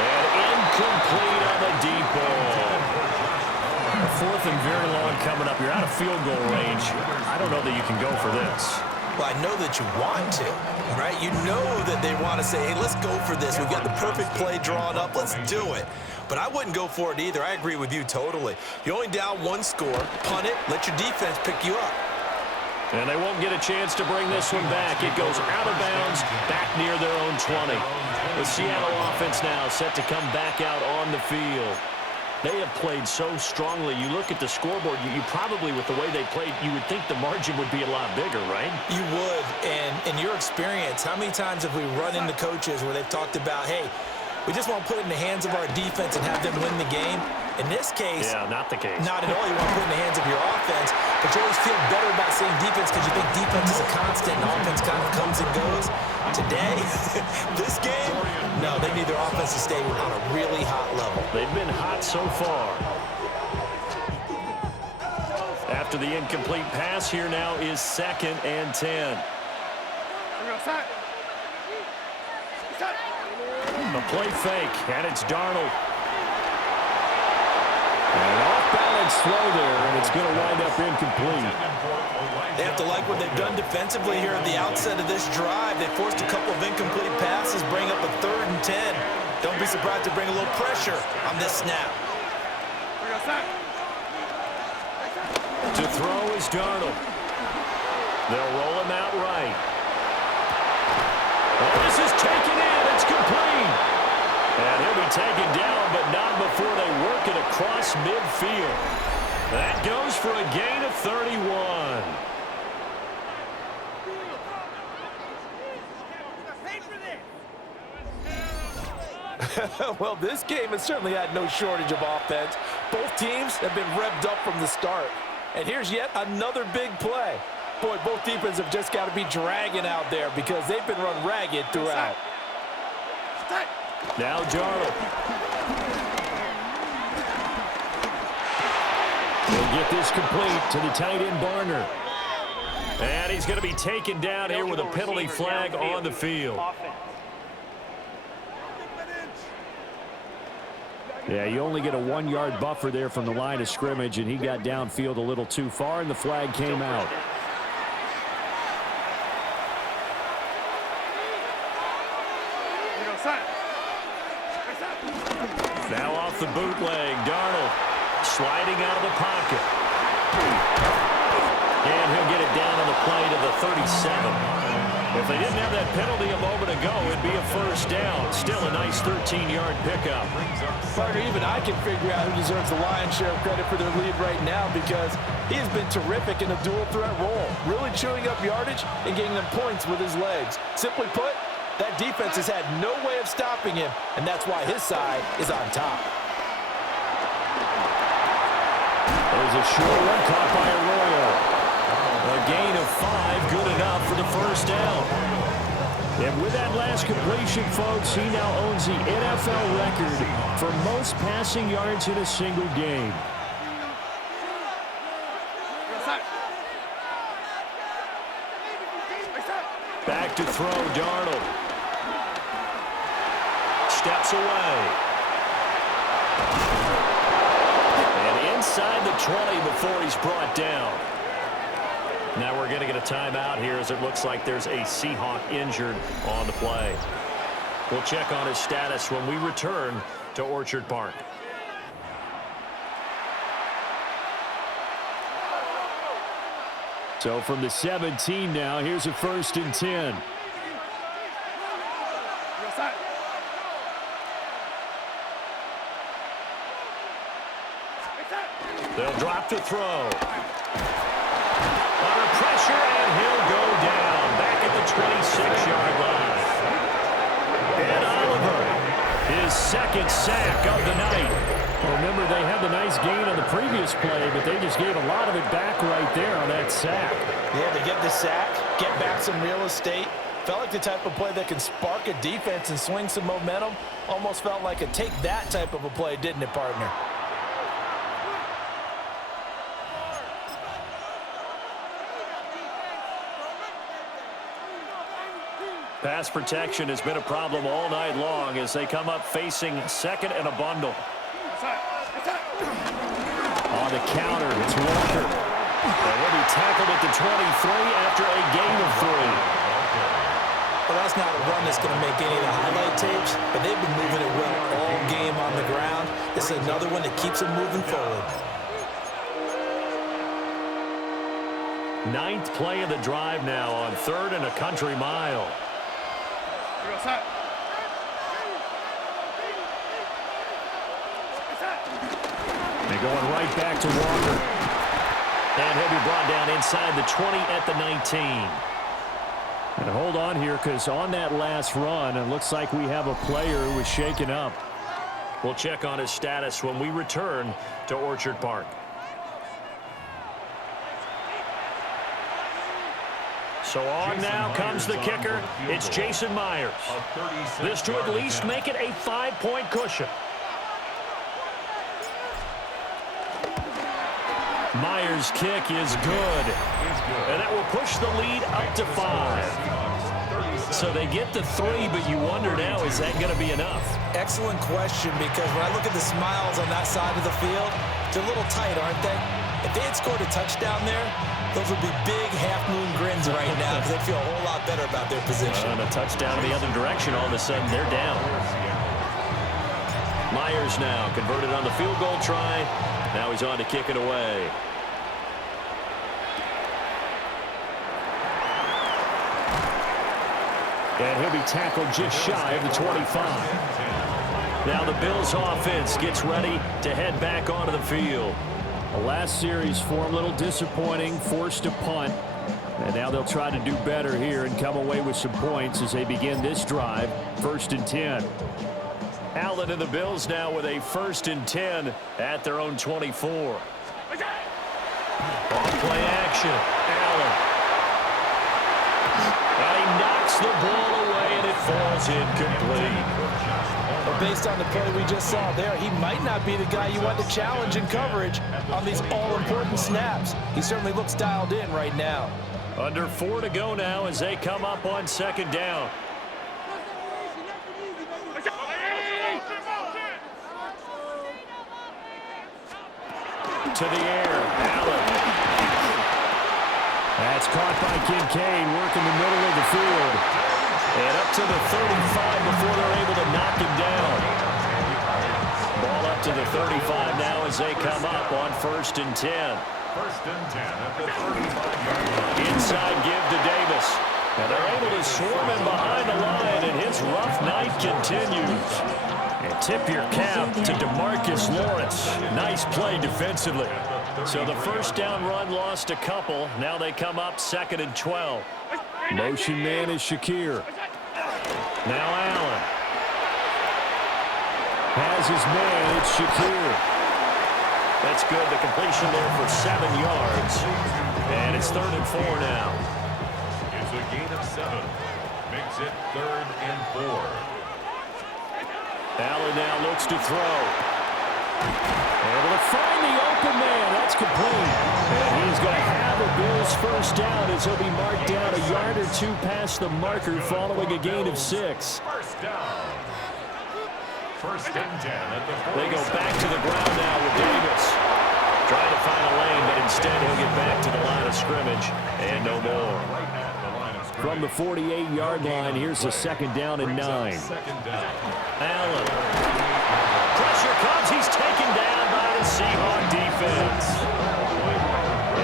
And incomplete on the deep ball. 4th and very long coming up. You're out of field goal range. I don't know that you can go for this. Well, I know that you want to, right? You know that they want to say, hey, let's go for this. We've got the perfect play drawn up. Let's do it. But I wouldn't go for it either. I agree with you totally. You're only down 1 score. Punt it. Let your defense pick you up. And they won't get a chance to bring this one back. It goes out of bounds, back near their own 20. The Seattle offense now set to come back out on the field. They have played so strongly. You look at the scoreboard, you probably, with the way they played, you would think the margin would be a lot bigger, right? You would. And in your experience, how many times have we run into coaches where they've talked about, hey, we just want to put it in the hands of our defense and have them win the game? In this case, yeah, not the case. Not at all. You want to put in the hands of your offense, but you always feel better about saying defense because you think defense is a constant and offense kind of comes and goes. Today, this game, no, they need their offense to stay on a really hot level. They've been hot so far. After the incomplete pass, here now is 2nd and 10. A play fake, and it's Darnold. An off-balance throw there, and it's going to wind up incomplete. They have to like what they've done defensively here at the outset of this drive. They forced a couple of incomplete passes, bring up a 3rd and 10. Don't be surprised to bring a little pressure on this snap. To throw is Darnold. They'll roll him out right. Oh, this is taken in. It's complete. And he'll be taken down, but not before they work it across midfield. That goes for a gain of 31. Well, this game has certainly had no shortage of offense. Both teams have been revved up from the start. And here's yet another big play. Boy, both defenses have just got to be dragging out there because they've been run ragged throughout. Now Darnold. They'll get this complete to the tight end Barner. And he's going to be taken down here with a penalty flag on the field. Yeah, you only get a 1-yard buffer there from the line of scrimmage, and he got downfield a little too far, and the flag came out. Now off the bootleg, Darnold sliding out of the pocket. And he'll get it down on the play to the 37. If they didn't have that penalty a moment ago, it'd be a first down. Still a nice 13-yard pickup. Partner, even I can figure out who deserves the lion's share of credit for their lead right now because he has been terrific in a dual-threat role, really chewing up yardage and getting them points with his legs. Simply put, that defense has had no way of stopping him, and that's why his side is on top. There's a short one caught by Arroyo. A gain of 5, good enough for the first down. And with that last completion, folks, he now owns the NFL record for most passing yards in a single game. Back to throw, Darnold. Steps away. And inside the 20 before he's brought down. Now we're going to get a timeout here as it looks like there's a Seahawk injured on the play. We'll check on his status when we return to Orchard Park. So from the 17 now, here's a 1st and 10. They'll drop to throw. Under pressure, and he'll go down. Back at the 26-yard line. And Oliver, his 2nd sack of the night. Well, remember, they had the nice gain on the previous play, but they just gave a lot of it back right there on that sack. Yeah, they get the sack, get back some real estate. Felt like the type of play that can spark a defense and swing some momentum. Almost felt like a take that type of a play, didn't it, partner? Pass protection has been a problem all night long as they come up facing 2nd and a bundle. On the counter, it's Walker. And he'll be tackled at the 23 after a gain of 3. Well, that's not a run that's going to make any of the highlight tapes, but they've been moving it well all game on the ground. This is another one that keeps them moving forward. 9th play of the drive now on 3rd and a country mile. They're going right back to Walker. And he'll be brought down inside the 20 at the 19. And hold on here, because on that last run, it looks like we have a player who was shaken up. We'll check on his status when we return to Orchard Park. So on now comes the kicker. It's Jason Myers. This to at least make it a 5-point cushion. Myers' kick is good. And that will push the lead up to 5. So they get the 3, but you wonder now, is that going to be enough? Excellent question, because when I look at the smiles on that side of the field, they're a little tight, aren't they? If they had scored a touchdown there, those would be big half-moon grins right now because they'd feel a whole lot better about their position. And a touchdown the other direction, all of a sudden they're down. Myers now converted on the field goal try. Now he's on to kick it away. And he'll be tackled just shy of the 25. Now the Bills offense gets ready to head back onto the field. The last series for him, a little disappointing, forced a punt. And now they'll try to do better here and come away with some points as they begin this drive. 1st and 10. Allen and the Bills now with a 1st and 10 at their own 24. Off-play action. Allen. And he knocks the ball away, and it falls incomplete. But based on the play we just saw there, he might not be the guy you want to challenge in coverage on these all-important snaps. He certainly looks dialed in right now. Under 4 to go now as they come up on 2nd down. To the air, Allen. That's caught by Kincaid, working the middle of the field. And up to the 35 before they're able to knock him down. Ball up to the 35 now as they come up on 1st and 10. 1st and 10 at the 35-yard line. Inside give to Davis. And they're able to swarm him behind the line, and his rough night continues. And tip your cap to DeMarcus Lawrence. Nice play defensively. So the 1st down run lost a couple. Now they come up 2nd and 12. Motion man is Shakir. Now Allen. Has his man, it's Shakir. That's good. The completion there for 7 yards. And it's 3rd and 4 now. It's a gain of 7. Makes it 3rd and 4. Allen now looks to throw. Able to find the open man. That's complete. And he's going to have a Bills 1st down as he'll be marked down a yard or 2 past the marker following a gain of 6. 1st down. 1st and 10 at the 40. They go back to the ground now with Davis. Trying to find a lane, but instead he'll get back to the line of scrimmage. And no more. From the 48-yard line, here's the 2nd down and 9. 2nd down. Allen. Pressure comes. He's taken down by the Seahawks defense.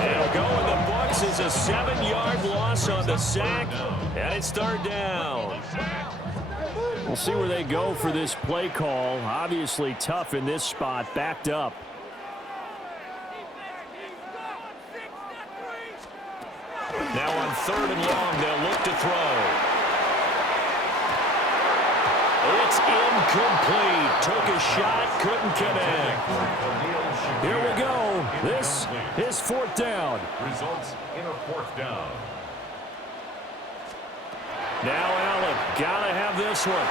It'll go in the books as a 7-yard loss on the sack. And it's 3rd down. We'll see where they go for this play call. Obviously tough in this spot, backed up. Now on 3rd and long, they'll look to throw. It's incomplete. Took a shot, couldn't connect. Here we go. This is 4th down. Results in a 4th down. Now Allen, gotta have this one.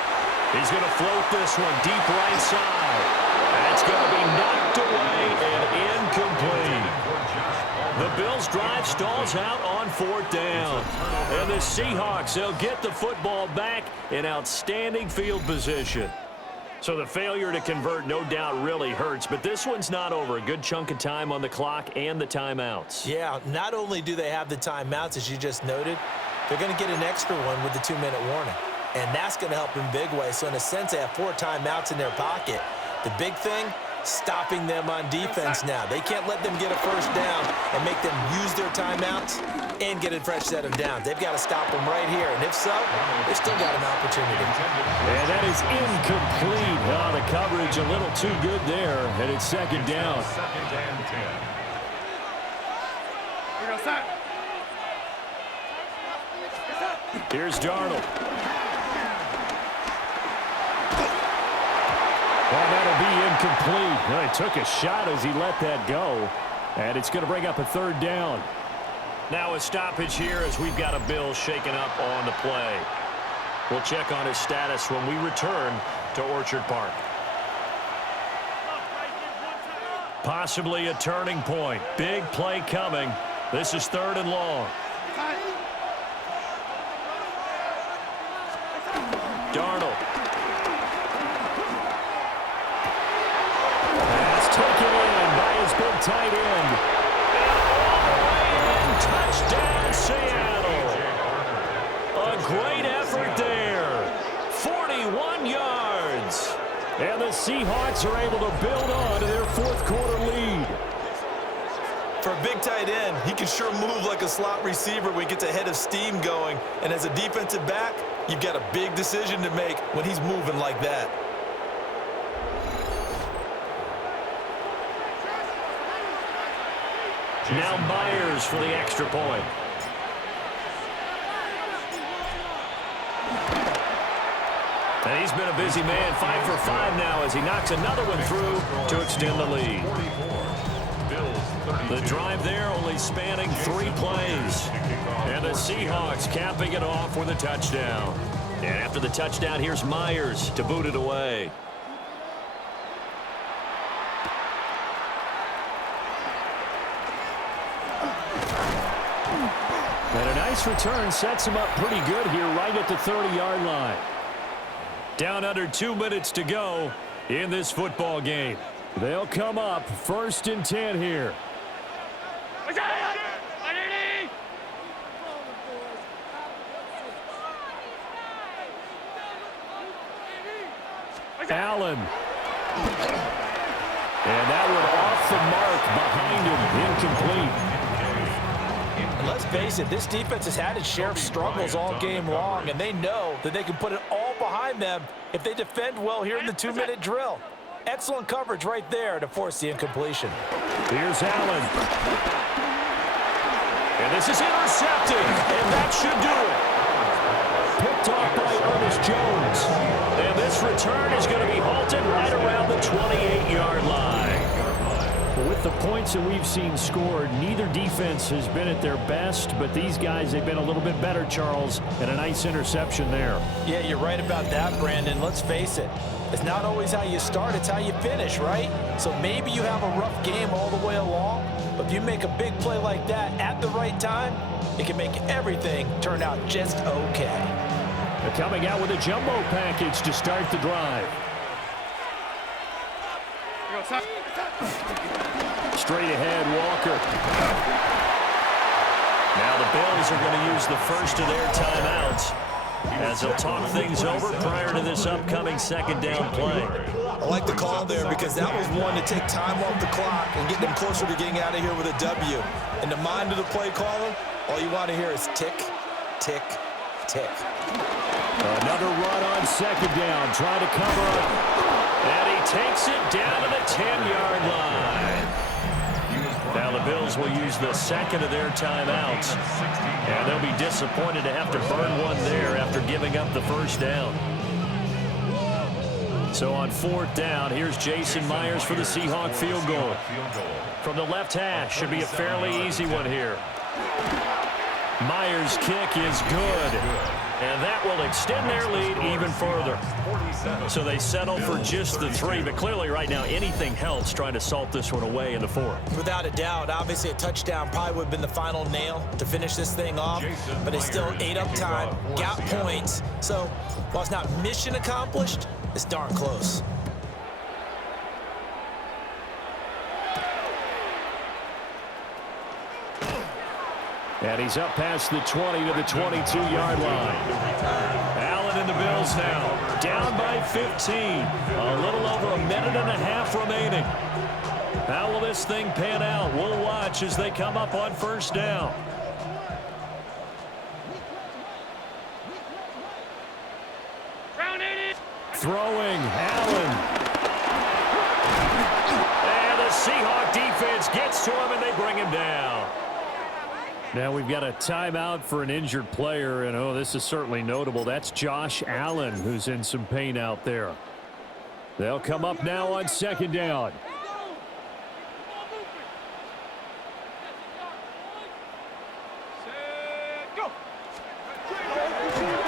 He's gonna float this one deep right side. That's gonna be knocked away and incomplete. The Bills drive stalls out on 4th down. And the Seahawks, they'll get the football back in outstanding field position. So the failure to convert no doubt really hurts, but this one's not over. A good chunk of time on the clock and the timeouts. Yeah, not only do they have the timeouts, as you just noted, they're going to get an extra one with the 2-minute warning. And that's going to help in big ways. So in a sense, they have 4 timeouts in their pocket. The big thing, stopping them on defense now. They can't let them get a 1st down and make them use their timeouts and get a fresh set of downs. They've got to stop them right here. And if so, they've still got an opportunity. And that is incomplete. Oh, the coverage a little too good there. And it's 2nd down. 2nd and 10. Here's Darnold. Well, that'll be incomplete. Well, he took a shot as he let that go, and it's going to bring up a third down. Now a stoppage here as we've got a Bill shaken up on the play. We'll check on his status when we return to Orchard Park. Possibly a turning point. Big play coming. This is 3rd and long. Darnold. Pass taken in by his big tight end. And all the way in. Touchdown, Seattle. A great effort there. 41 yards. And the Seahawks are able to build on to their 4th quarter lead. For a big tight end, he can sure move like a slot receiver when he gets a head of steam going. And as a defensive back, you've got a big decision to make when he's moving like that. Now Myers for the extra point. And he's been a busy man, 5 for 5 now as he knocks another one through to extend the lead. The drive there only spanning 3 plays. And the Seahawks capping it off with a touchdown. And after the touchdown, here's Myers to boot it away. And a nice return sets him up pretty good here right at the 30-yard line. Down under 2 minutes to go in this football game. They'll come up 1st and 10 here. Allen. And that one off the mark behind him, incomplete. And let's face it, this defense has had its share of struggles all game long, and they know that they can put it all behind them if they defend well here in the 2-minute drill. Excellent coverage right there to force the incompletion. Here's Allen. And this is intercepted, and that should do it. Picked off by Ernest Jones. And this return is going to be halted right around the 28-yard line. With the points that we've seen scored, neither defense has been at their best, but these guys, they've been a little bit better, Charles, and a nice interception there. Yeah, you're right about that, Brandon. Let's face it. It's not always how you start, it's how you finish, right? So maybe you have a rough game all the way along, but if you make a big play like that at the right time, it can make everything turn out just okay. They're coming out with a jumbo package to start the drive. Straight ahead, Walker. Now the Bills are going to use the first of their timeouts as they'll talk things over prior to this upcoming 2nd down play. I like the call there because that was one to take time off the clock and get them closer to getting out of here with a W. In the mind of the play caller, all you want to hear is tick, tick, tick. Another run on 2nd down, trying to cover up. And he takes it down to the 10-yard line. Now the Bills will use the 2nd of their timeouts. And they'll be disappointed to have to burn one there after giving up the 1st down. So on 4th down, here's Jason Myers for the Seahawk field goal. From the left hash, should be a fairly easy one here. Myers' kick is good. And that will extend their lead even further. So they settle for just the 3, but clearly right now anything helps trying to salt this one away in the 4th. Without a doubt, obviously a touchdown probably would have been the final nail to finish this thing off, but they still ate up time, got points. So while it's not mission accomplished, it's darn close. And he's up past the 20 to the 22-yard line. Allen and the Bills now down by 15. A little over a minute and a half remaining. How will this thing pan out? We'll watch as they come up on 1st down. Throwing, Allen. And the Seahawk defense gets to him and they bring him down. Now we've got a timeout for an injured player, and oh, this is certainly notable. That's Josh Allen, who's in some pain out there. They'll come up now on second down.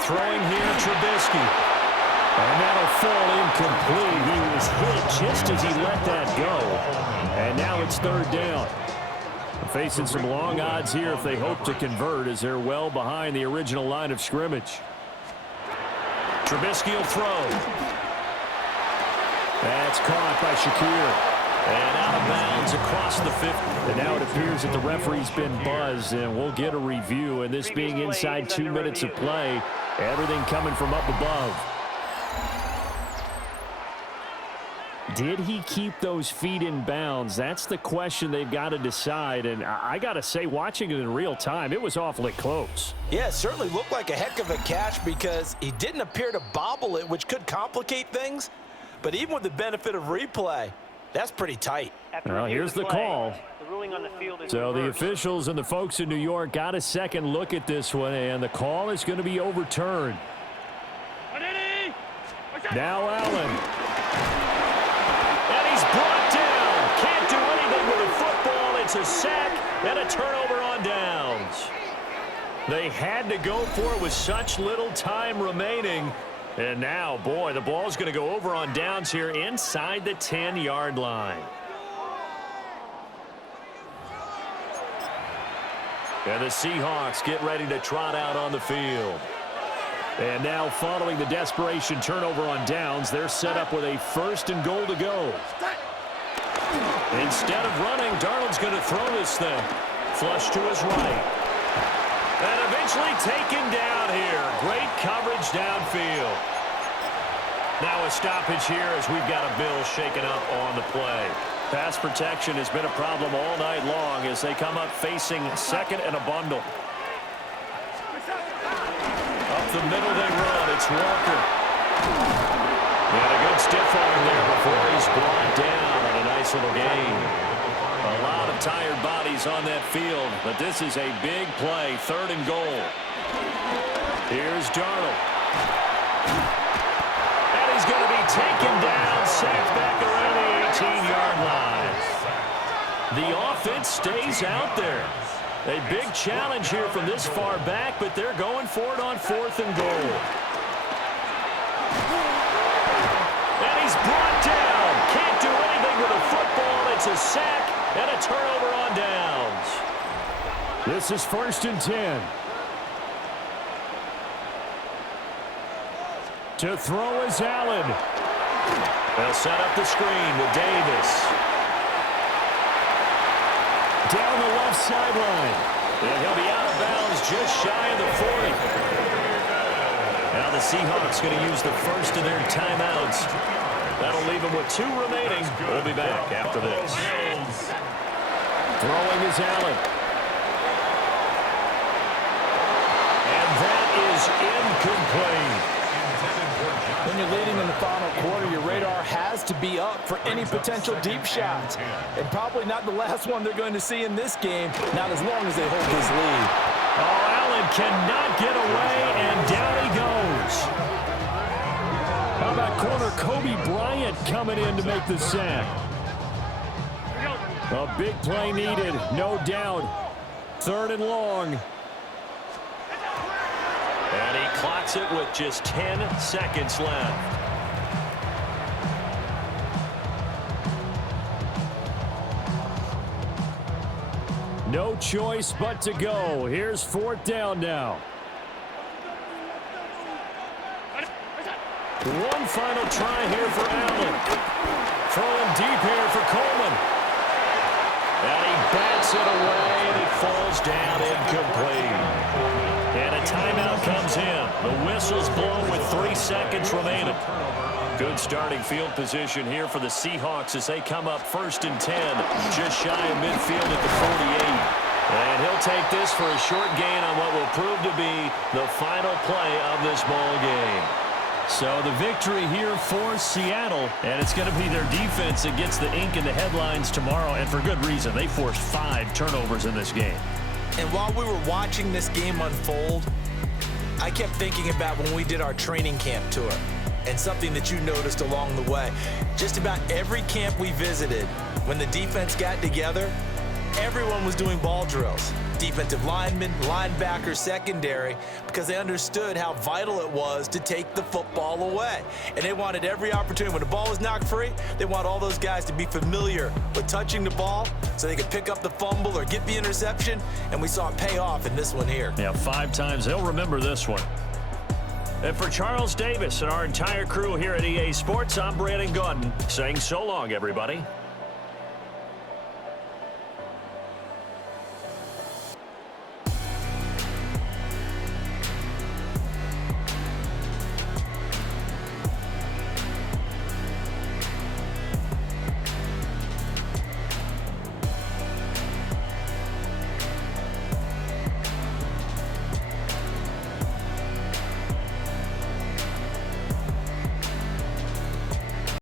Throwing here, Trubisky. And that'll fall incomplete. He was hit just as he let that go. And now it's third down. Facing some long odds here if they hope to convert, as they're well behind the original line of scrimmage. Trubisky will throw. That's caught by Shakir. And out of bounds across the 50. And now it appears that the referee's been buzzed, and we'll get a review. And this being inside 2 minutes of play, everything coming from up above. Did he keep those feet in bounds? That's the question they've got to decide. And I got to say, watching it in real time, it was awfully close. Yeah, it certainly looked like a heck of a catch because he didn't appear to bobble it, which could complicate things. But even with the benefit of replay, that's pretty tight. Well, here's the call. So the officials and the folks in New York got a second look at this one, and the call is going to be overturned. Now Allen. And he's brought down. Can't do anything with the football. It's a sack and a turnover on downs. They had to go for it with such little time remaining. And now, boy, the ball's going to go over on downs here inside the 10-yard line. And the Seahawks get ready to trot out on the field. And now, following the desperation turnover on downs, they're set up with a 1st and goal to go. Instead of running, Darnold's going to throw this thing. Flush to his right. And eventually taken down here. Great coverage downfield. Now a stoppage here as we've got a Bill shaken up on the play. Pass protection has been a problem all night long as they come up facing second and a bundle. Up the middle they run. It's Walker. And a good stiff arm there before he's brought down on a nice little gain. A lot of tired bodies on that field, but this is a big play, 3rd and goal. Here's Darnold. And he's going to be taken down, sacked back around the 18-yard line. The offense stays out there. A big challenge here from this far back, but they're going for it on 4th and goal. And he's brought down. Can't do anything with a football. It's a sack and a turnover on downs. This is 1st and 10. To throw is Allen. They'll set up the screen with Davis. Down the left sideline. And he'll be out of bounds just shy of the 40. Now the Seahawks going to use the first of their timeouts. That'll leave them with 2 remaining. We'll be back after this. Throwing is Allen. And that is incomplete. When you're leading in the final quarter, your radar has to be up for any potential deep shots. And probably not the last one they're going to see in this game, not as long as they hold this lead. Oh, Allen cannot get away, and down he goes. How about corner Kobe Bryant coming in to make the sack? A big play needed, no doubt. 3rd and long. And he clocks it with just 10 seconds left. No choice but to go. Here's 4th down now. One final try here for Allen. Throwing deep here for Coleman. And he bats it away, and it falls down incomplete. And a timeout comes in. The whistle's blown with 3 seconds remaining. Good starting field position here for the Seahawks as they come up 1st and 10, just shy of midfield at the 48. And he'll take this for a short gain on what will prove to be the final play of this ball game. So the victory here for Seattle, and it's going to be their defense that gets the ink in the headlines tomorrow, and for good reason. They forced 5 turnovers in this game. And while we were watching this game unfold, I kept thinking about when we did our training camp tour. And something that you noticed along the way, just about every camp we visited, when the defense got together, everyone was doing ball drills. Defensive linemen, linebackers, secondary, because they understood how vital it was to take the football away. And they wanted every opportunity. When the ball was knocked free, they want all those guys to be familiar with touching the ball so they could pick up the fumble or get the interception, and we saw it pay off in this one here. Yeah, 5 times. They'll remember this one. And for Charles Davis and our entire crew here at EA Sports, I'm Brandon Gaudin saying so long, everybody.